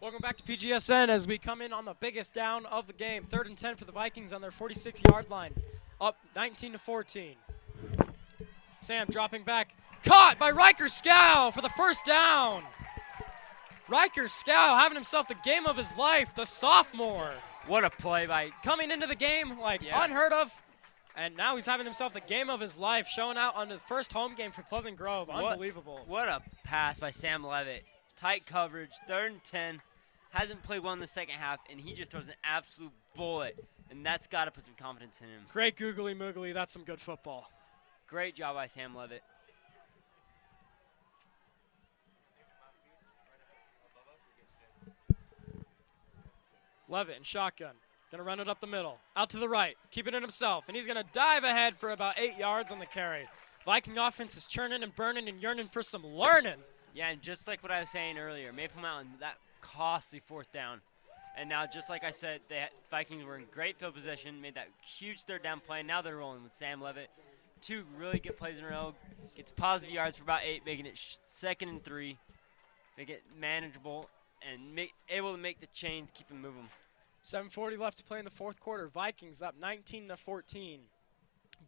Welcome back to PGSN as we come in on the biggest down of the game. 3rd and 10 for the Vikings on their 46-yard line. Up 19-14. Sam dropping back. Caught by Riker Scow for the first down. Riker Scow having himself the game of his life, the sophomore. What a play by Coming into the game like unheard of. And now he's having himself the game of his life, showing out on the first home game for Pleasant Grove. Unbelievable. What a pass by Sam Levitt. Tight coverage, 3rd and 10. Hasn't played well in the second half, and he just throws an absolute bullet. And that's got to put some confidence in him. Great googly moogly. That's some good football. Great job by Sam Levitt. Levitt in shotgun. Going to run it up the middle. Out to the right. Keeping it himself. And he's going to dive ahead for about 8 yards on the carry. Viking offense is churning and burning and yearning for some learning. Yeah, and just like what I was saying earlier, Maple Mountain, that costly 4th down. And now, just like I said, the Vikings were in great field position, made that huge 3rd down play. Now they're rolling with Sam Levitt. 2 really good plays in a row. Gets positive yards for about 8, making it 2nd and 3. Make it manageable and able to make the chains, keep them moving. 7:40 left to play in the 4th quarter. Vikings up 19-14.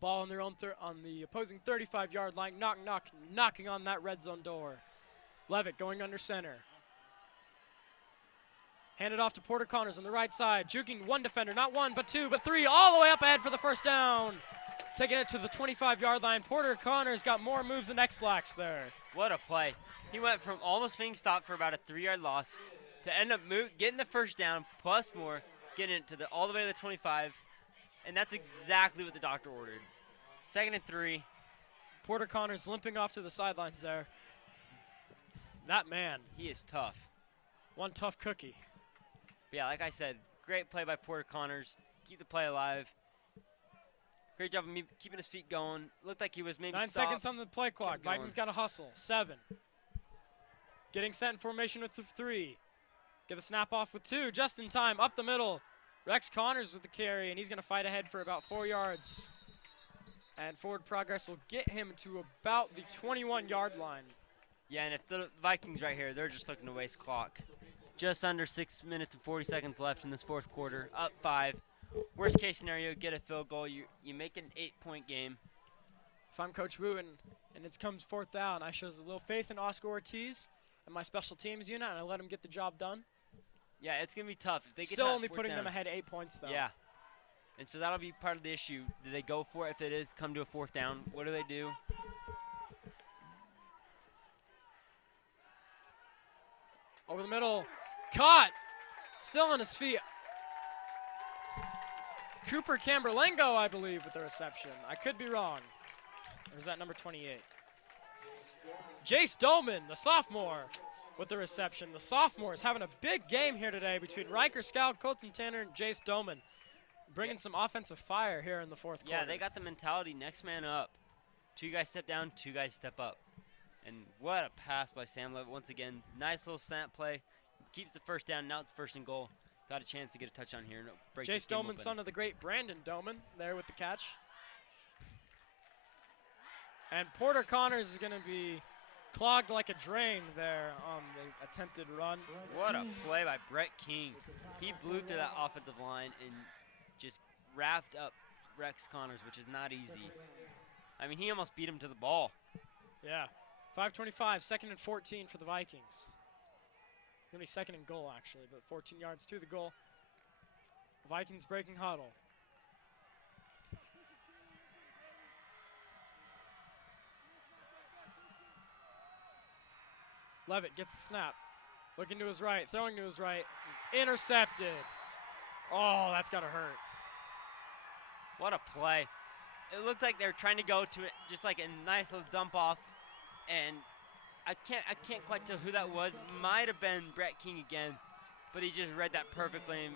Ball on their own on the opposing 35-yard line. Knocking on that red zone door. Levitt going under center. Handed off to Porter Connors on the right side. Juking one defender, not one, but 2, but 3, all the way up ahead for the first down. Taking it to the 25-yard line. Porter Connors got more moves than X-Lax there. What a play. He went from almost being stopped for about a 3-yard loss to end up getting the first down, plus more, getting it to all the way to the 25. And that's exactly what the doctor ordered. 2nd and 3. Porter Connors limping off to the sidelines there. That man. He is tough. One tough cookie. But yeah, like I said, great play by Porter Connors. Keep the play alive. Great job of keeping his feet going. Looked like he was maybe 9 seconds on the play clock. Vikings got to hustle. 7. Getting set in formation with 3. Get the snap off with 2. Just in time. Up the middle. Rex Connors with the carry, and he's going to fight ahead for about 4 yards. And forward progress will get him to about the 21-yard line. Yeah, and if the Vikings right here, they're just looking to waste clock. Just under 6 minutes and 40 seconds left in this 4th quarter. Up 5. Worst case scenario, get a field goal. You make it an 8-point game. If I'm Coach Wu and it comes 4th down, I shows a little faith in Oscar Ortiz and my special teams unit, and I let him get the job done. Yeah, it's going to be tough. If they Still get only putting them ahead 8 points, though. Yeah. And so that'll be part of the issue. Do they go for it if it is come to a 4th down? What do they do? Over the middle. Caught. Still on his feet. Cooper Camberlengo, I believe, with the reception. I could be wrong. Or is that number 28? Jace Dolman, the sophomore, with the reception. The sophomore is having a big game here today between Riker Scout, Colton Tanner, and Jace Dolman. Bringing some offensive fire here in the 4th quarter. Yeah, they got the mentality, next man up. 2 guys step down, 2 guys step up. And what a pass by Sam Levitt once again. Nice little slant play. Keeps the first down. Now it's 1st and goal. Got a chance to get a touchdown here. Jace Dolman, son of the great Brandon Dolman, there with the catch. And Porter Connors is going to be clogged like a drain there on the attempted run. What a play by Brett King. He blew through that offensive line and just wrapped up Rex Connors, which is not easy. I mean, he almost beat him to the ball. Yeah. 5:25, 2nd and 14 for the Vikings. It's going to be 2nd and goal, actually, but 14 yards to the goal. The Vikings breaking huddle. Levitt gets the snap. Looking to his right, throwing to his right. Intercepted. Oh, that's got to hurt. What a play. It looked like they were trying to go to it, just like a nice little dump off. And I can't quite tell who that was. Might have been Brett King again, but he just read that perfectly and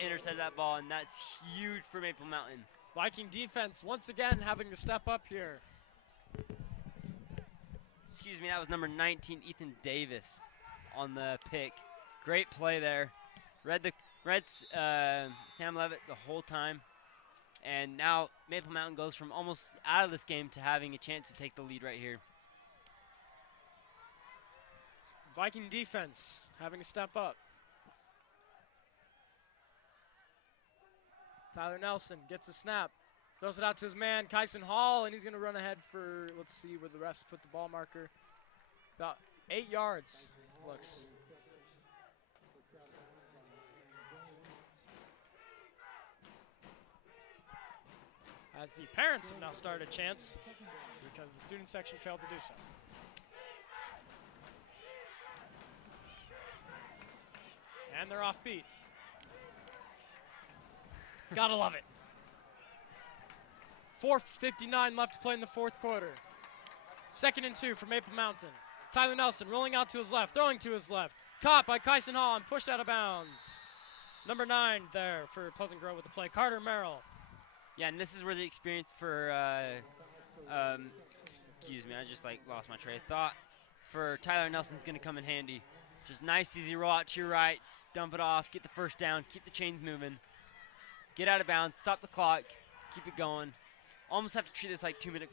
intercepted that ball, and that's huge for Maple Mountain. Viking defense once again having to step up here. Excuse me, that was number 19, Ethan Davis, on the pick. Great play there. Read Sam Levitt the whole time. And now Maple Mountain goes from almost out of this game to having a chance to take the lead right here. Viking defense having to step up. Tyler Nelson gets a snap. Throws it out to his man, Kyson Hall, and he's going to run ahead for, let's see where the refs put the ball marker. About 8 yards, looks. As the parents have now started a chance because the student section failed to do so. And they're off beat. Gotta love it. 4:59 left to play in the fourth quarter. 2nd and 2 for Maple Mountain. Tyler Nelson rolling out to his left, throwing to his left. Caught by Kyson Hall and pushed out of bounds. Number 9 there for Pleasant Grove with the play, Carter Merrill. Yeah, and this is where the experience for, excuse me, I just lost my train of thought. For Tyler Nelson's going to come in handy. Just nice, easy roll out to your right, dump it off, get the first down, keep the chains moving, get out of bounds, stop the clock, keep it going. Almost have to treat this like 2-minute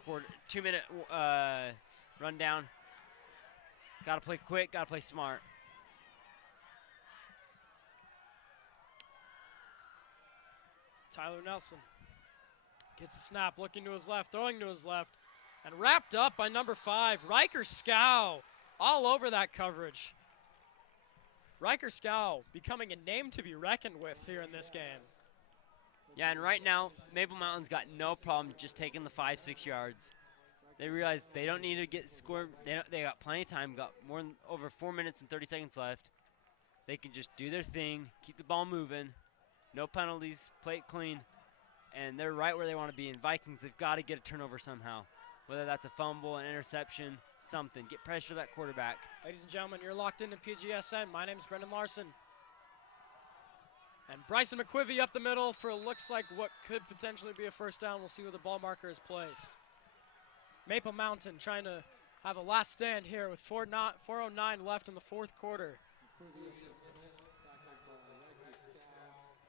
rundown. Got to play quick, got to play smart. Tyler Nelson gets a snap, looking to his left, throwing to his left, and wrapped up by number 5, Riker Scow, all over that coverage. Riker Scow becoming a name to be reckoned with here in this game. Yeah, and right now, Maple Mountain's got no problem just taking the 5-6 yards. They realize they don't need to get scored. They got plenty of time, got over 4 minutes and 30 seconds left. They can just do their thing, keep the ball moving, no penalties, play it clean, and they're right where they want to be. And Vikings, they've got to get a turnover somehow, whether that's a fumble, an interception, something. Get pressure to that quarterback. Ladies and gentlemen, you're locked into PGSN. My name is Brendan Larson. And Bryson McQuivy up the middle for looks like what could potentially be a first down. We'll see where the ball marker is placed. Maple Mountain trying to have a last stand here with 4:09 left in the fourth quarter.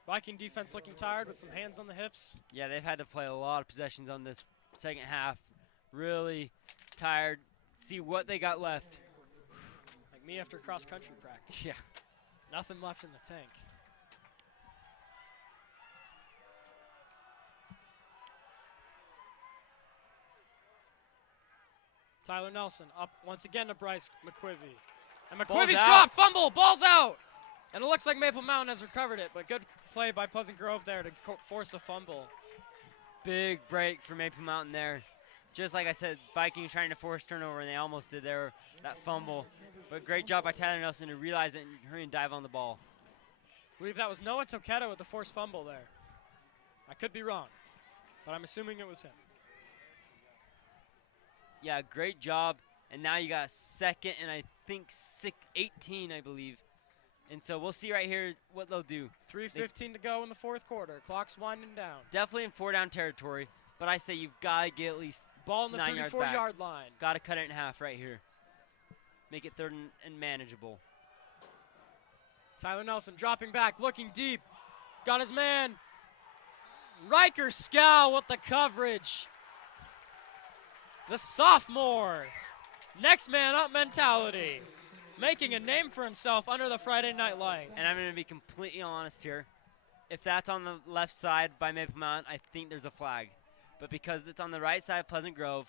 Viking defense looking tired with some hands on the hips. Yeah, they've had to play a lot of possessions on this second half. Really tired. See what they got left. Like me after cross-country practice. Yeah. Nothing left in the tank. Tyler Nelson up once again to Bryce McQuivy. And McQuivy's dropped, fumble, ball's out. And it looks like Maple Mountain has recovered it, but good play by Pleasant Grove there to force a fumble. Big break for Maple Mountain there. Just like I said, Vikings trying to force turnover, and they almost did there, that fumble. But great job by Tyler Nelson to realize it and hurry and dive on the ball. I believe that was Noah Toqueta with the forced fumble there. I could be wrong, but I'm assuming it was him. Yeah, great job. And now you got 2nd and I think 18, I believe. And so we'll see right here what they'll do. 3:15 to go in the fourth quarter. Clock's winding down. Definitely in 4-down territory, but I say you've got to get at least ball in the 9 yards back. 34-yard line. Got to cut it in half right here. Make it 3rd and manageable. Tyler Nelson dropping back, looking deep. Got his man. Riker Scow with the coverage. The sophomore. Next man up mentality. Making a name for himself under the Friday Night Lights. And I'm going to be completely honest here. If that's on the left side by Maple Mountain, I think there's a flag. But because it's on the right side of Pleasant Grove,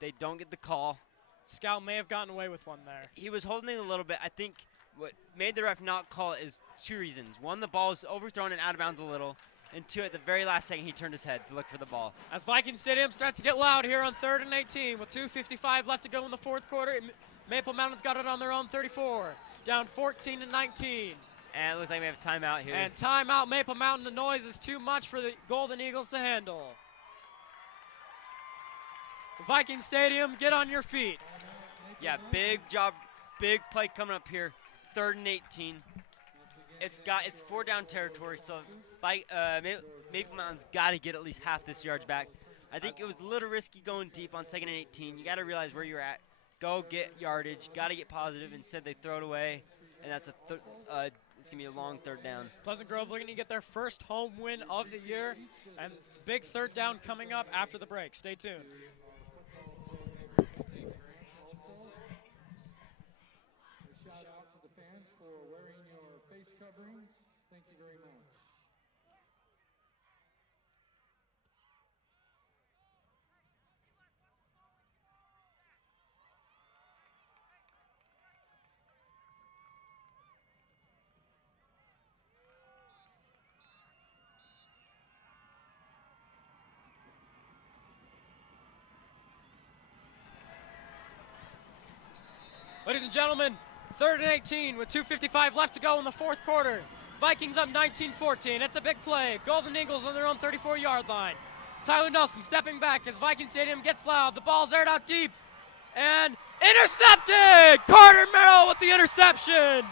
they don't get the call. Scow may have gotten away with one there. He was holding it a little bit. I think what made the ref not call it is 2 reasons. One, the ball was overthrown and out of bounds a little. And 2, at the very last second, he turned his head to look for the ball. As Viking Stadium starts to get loud here on 3rd and 18 with 2:55 left to go in the fourth quarter. Maple Mountain's got it on their own 34. Down 14-19. And it looks like we have a timeout here. And timeout Maple Mountain. The noise is too much for the Golden Eagles to handle. Viking Stadium, get on your feet. Yeah, big job, big play coming up here. 3rd and 18. It's 4-down territory, so Maple Mountain's got to get at least half this yards back. I think it was a little risky going deep on 2nd and 18. You got to realize where you're at. Go get yardage. Got to get positive. Instead, they throw it away, and that's it's gonna be a long 3rd down. Pleasant Grove looking to get their first home win of the year, and big 3rd down coming up after the break. Stay tuned. Shout out to the fans for wearing your face coverings. Thank you very much. Ladies and gentlemen, 3rd and 18 with 2:55 left to go in the fourth quarter. Vikings up 19-14. It's a big play. Golden Eagles on their own 34-yard line. Tyler Nelson stepping back as Viking Stadium gets loud. The ball's aired out deep. And intercepted! Carter Merrill with the interception.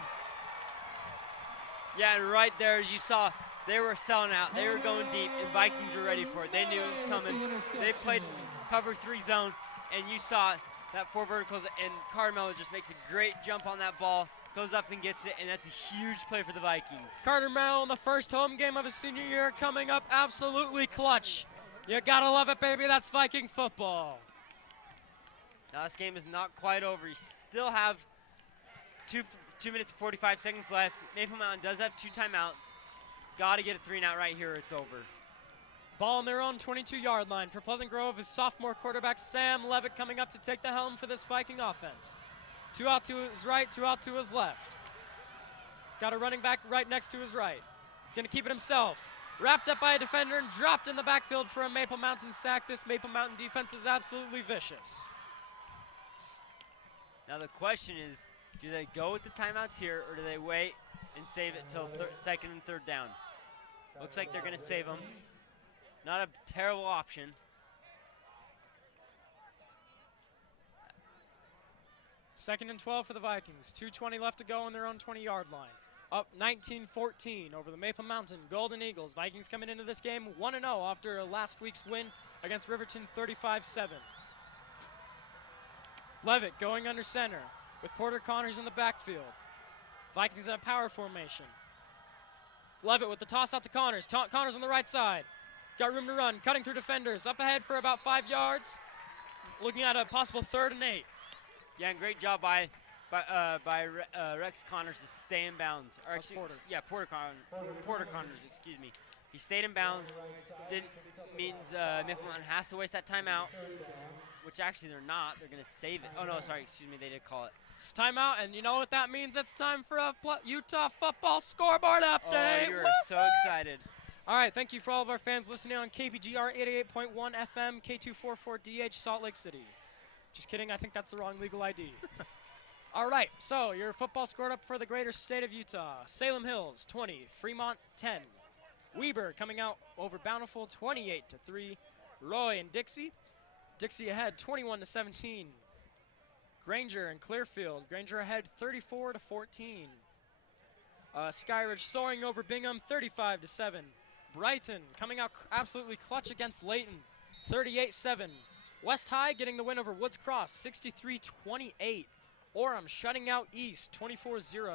Yeah, and right there, as you saw, they were selling out. They were going deep, and Vikings were ready for it. They knew it was coming. They played cover 3 zone, and you saw that 4 verticals, and Carter Merrill just makes a great jump on that ball, goes up and gets it, and that's a huge play for the Vikings. Carter Merrill in the first home game of his senior year coming up absolutely clutch. You gotta love it, baby. That's Viking football. Now this game is not quite over. You still have 2 minutes and 45 seconds left. Maple Mountain does have 2 timeouts. Got to get a 3-and-out right here. It's over. Ball on their own 22-yard line for Pleasant Grove is sophomore quarterback Sam Levitt coming up to take the helm for this Viking offense. 2 out to his right, 2 out to his left. Got a running back right next to his right. He's going to keep it himself. Wrapped up by a defender and dropped in the backfield for a Maple Mountain sack. This Maple Mountain defense is absolutely vicious. Now the question is, do they go with the timeouts here, or do they wait and save it till 2nd and 3rd down? Looks like they're going to save them. Not a terrible option. Second and 12 for the Vikings. 2:20 left to go on their own 20-yard line. Up 19-14 over the Maple Mountain Golden Eagles. Vikings coming into this game 1-0 after last week's win against Riverton 35-7. Levitt going under center with Porter Connors in the backfield. Vikings in a power formation. Levitt with the toss out to Connors. Connors on the right side. Got room to run, cutting through defenders. Up ahead for about 5 yards. Looking at a possible 3rd and 8. Yeah, and great job by Rex Connors to stay in bounds. Or actually, Porter. Yeah, Porter Connors, excuse me. He stayed in bounds. Means Maple Mountain has to waste that timeout, which actually they're not. They're going to save it. Oh, no, sorry, excuse me. They did call it. It's timeout, and you know what that means? It's time for a Utah football scoreboard update. Oh, you're so excited. All right, thank you for all of our fans listening on KPGR 88.1 FM, K244DH, Salt Lake City. Just kidding, I think that's the wrong legal ID. All right, so your football scored up for the greater state of Utah. Salem Hills, 20, Fremont, 10. Weber coming out over Bountiful, 28-3. Roy and Dixie. Dixie ahead, 21-17. Granger and Clearfield. Granger ahead, 34-14. Skyridge soaring over Bingham, 35-7. Brighton coming out absolutely clutch against Layton, 38-7. West High getting the win over Woods Cross, 63-28. Orem shutting out East, 24-0.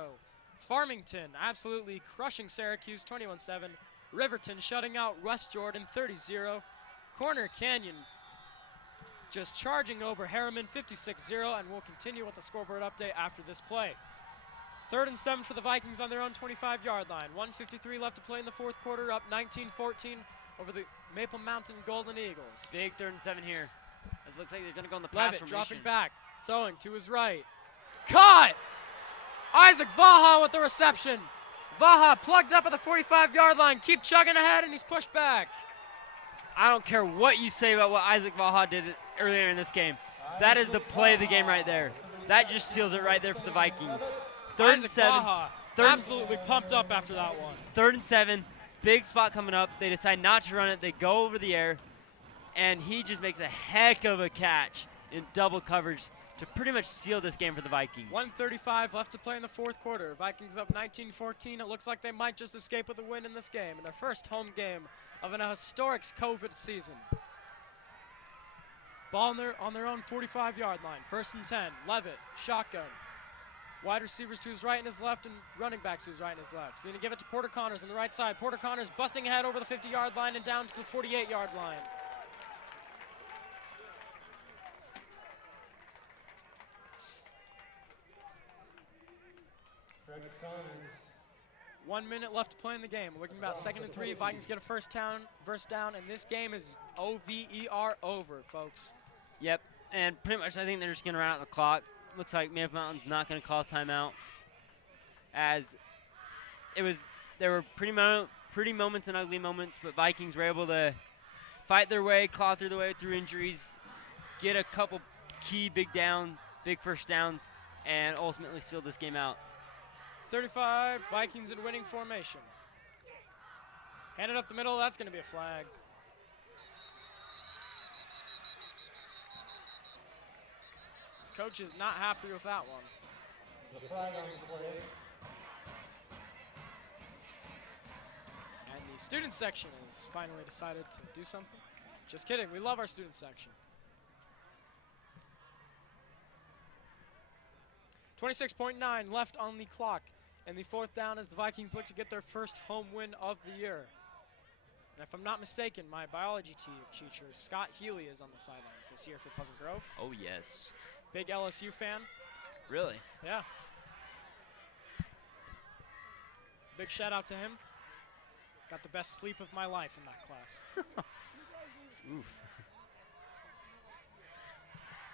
Farmington absolutely crushing Syracuse, 21-7. Riverton shutting out West Jordan, 30-0. Corner Canyon just charging over Harriman, 56-0, and we'll continue with the scoreboard update after this play. 3rd and 7 for the Vikings on their own 25-yard line. 1:53 left to play in the fourth quarter, up 19-14 over the Maple Mountain Golden Eagles. Big 3rd and 7 here. It looks like they're going to go in the pass Levitt formation. dropping back, throwing to his right. Caught! Isaac Vaha with the reception. Vaha plugged up at the 45-yard line. Keep chugging ahead, and he's pushed back. I don't care what you say about what Isaac Vaha did earlier in this game. That is the play of the game right there. That just seals it right there for the Vikings. 3rd and 7. Vaha absolutely pumped up after that one. 3rd and 7. Big spot coming up. They decide not to run it. They go over the air. And he just makes a heck of a catch in double coverage to pretty much seal this game for the Vikings. 1:35 left to play in the fourth quarter. Vikings up 19-14. It looks like they might just escape with a win in this game, in their first home game of an historic COVID season. Ball on their own 45-yard line. 1st and 10. Levitt, shotgun. Wide receivers to his right and his left, and running backs to his right and his left. Going to give it to Porter Connors on the right side. Porter Connors busting ahead over the 50-yard line and down to the 48-yard line. One minute left to play in the game. We're looking about 2nd and 3. Vikings get a first down, and this game is OVER, over, folks. Yep, and pretty much I think they're just going to run out the clock. Looks like Maple Mountain's not going to call a timeout, as there were pretty moments and ugly moments, but Vikings were able to fight their way, claw through the way through injuries, get a couple key big first downs, and ultimately seal this game out. 35, Vikings in winning formation. Hand it up the middle, that's going to be a flag. Coach is not happy with that one. The flag on the play. And the student section has finally decided to do something. Just kidding, we love our student section. 26.9 left on the clock. And the fourth down as the Vikings look to get their first home win of the year. And if I'm not mistaken, my biology teacher, Scott Healy, is on the sidelines this year for Pleasant Grove. Oh, yes. Big LSU fan. Really? Yeah. Big shout out to him. Got the best sleep of my life in that class. Oof.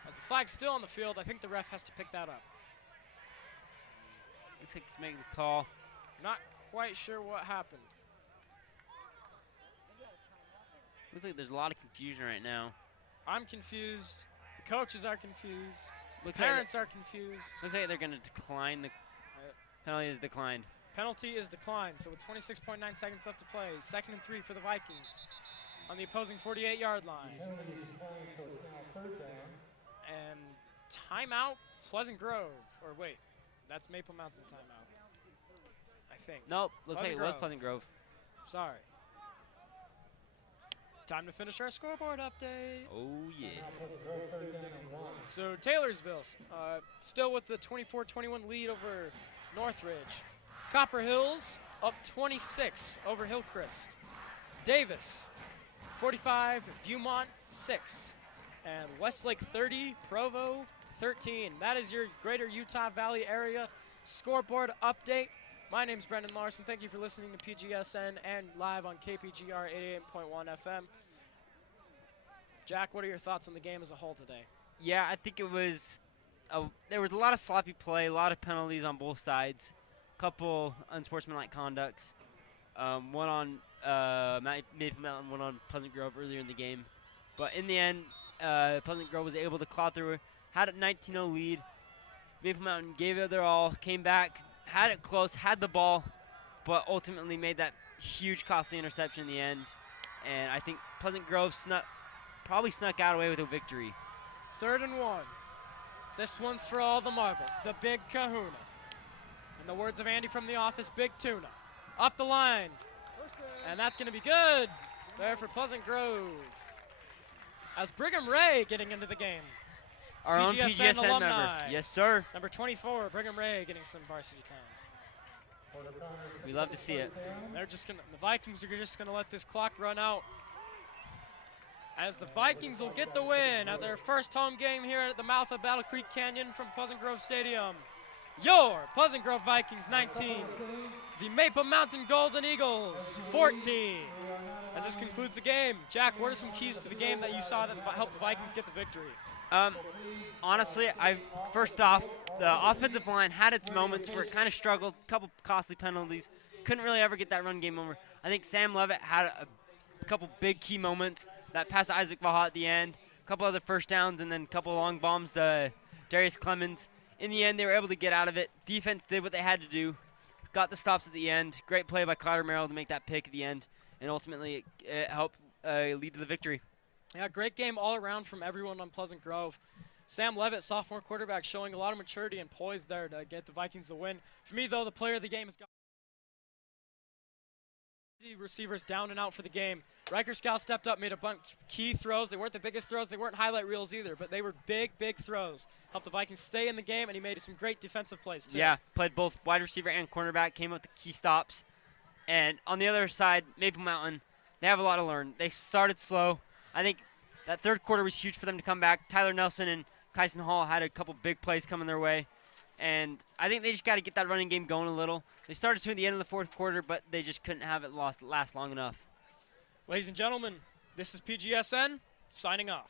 As the flag's still on the field, I think the ref has to pick that up. Looks like he's making the call. Not quite sure what happened. Looks like there's a lot of confusion right now. I'm confused. The coaches are confused. Looks Parents are confused. Looks like they're going to decline. The penalty is declined. Penalty is declined. So with 26.9 seconds left to play, 2nd and 3 for the Vikings on the opposing 48-yard line. Penalty is declined, so it's now 3rd down. And timeout, Pleasant Grove. Or wait, that's Maple Mountain timeout, I think. Nope, looks like it was Grove. Pleasant Grove. Sorry. Time to finish our scoreboard update. Oh, yeah. So Taylorsville still with the 24-21 lead over Northridge. Copper Hills up 26 over Hillcrest. Davis 45, Viewmont 6. And Westlake 30, Provo 13. That is your Greater Utah Valley area scoreboard update. My name's Brendan Larson. Thank you for listening to PGSN and live on KPGR 88.1 FM. Jack, what are your thoughts on the game as a whole today? Yeah, I think it was there was a lot of sloppy play, a lot of penalties on both sides, a couple unsportsmanlike conducts. One on Maple Mountain, one on Pleasant Grove earlier in the game. But in the end, Pleasant Grove was able to claw through, had a 19-0 lead. Maple Mountain gave it their all, came back, had it close, had the ball, but ultimately made that huge costly interception in the end. And I think Pleasant Grove probably snuck out away with a victory. 3rd and 1. This one's for all the marbles. The big kahuna. In the words of Andy from The Office, big tuna. Up the line. And that's going to be good there for Pleasant Grove. As Brigham Ray getting into the game. Our own PGSN alumni. member. Yes, sir. Number 24, Brigham Ray getting some varsity time. We love to see it. The Vikings are just going to let this clock run out. As the Vikings will get the win at their first home game here at the mouth of Battle Creek Canyon from Pleasant Grove Stadium. Your Pleasant Grove Vikings 19, the Maple Mountain Golden Eagles 14. As this concludes the game, Jack, what are some keys to the game that you saw that helped the Vikings get the victory? Honestly, first off, the offensive line had its moments where it kind of struggled, a couple costly penalties, couldn't really ever get that run game over. I think Sam Levitt had a couple big key moments. That pass to Isaac Vaha at the end, a couple other first downs, and then a couple long bombs to Darius Clemens. In the end, they were able to get out of it. Defense did what they had to do, got the stops at the end. Great play by Carter Merrill to make that pick at the end, and ultimately it helped lead to the victory. Yeah, great game all around from everyone on Pleasant Grove. Sam Levitt, sophomore quarterback, showing a lot of maturity and poise there to get the Vikings the win. For me, though, the player of the game has got receivers down and out for the game. Riker Scout stepped up, made a bunch of key throws. They weren't the biggest throws. They weren't highlight reels either, but they were big, big throws. Helped the Vikings stay in the game, and he made some great defensive plays, too. Yeah, played both wide receiver and cornerback, came up with the key stops. And on the other side, Maple Mountain, they have a lot to learn. They started slow. I think that third quarter was huge for them to come back. Tyler Nelson and Kyson Hall had a couple big plays coming their way. And I think they just got to get that running game going a little. They started to at the end of the fourth quarter, but they just couldn't have it last long enough. Ladies and gentlemen, this is PGSN signing off.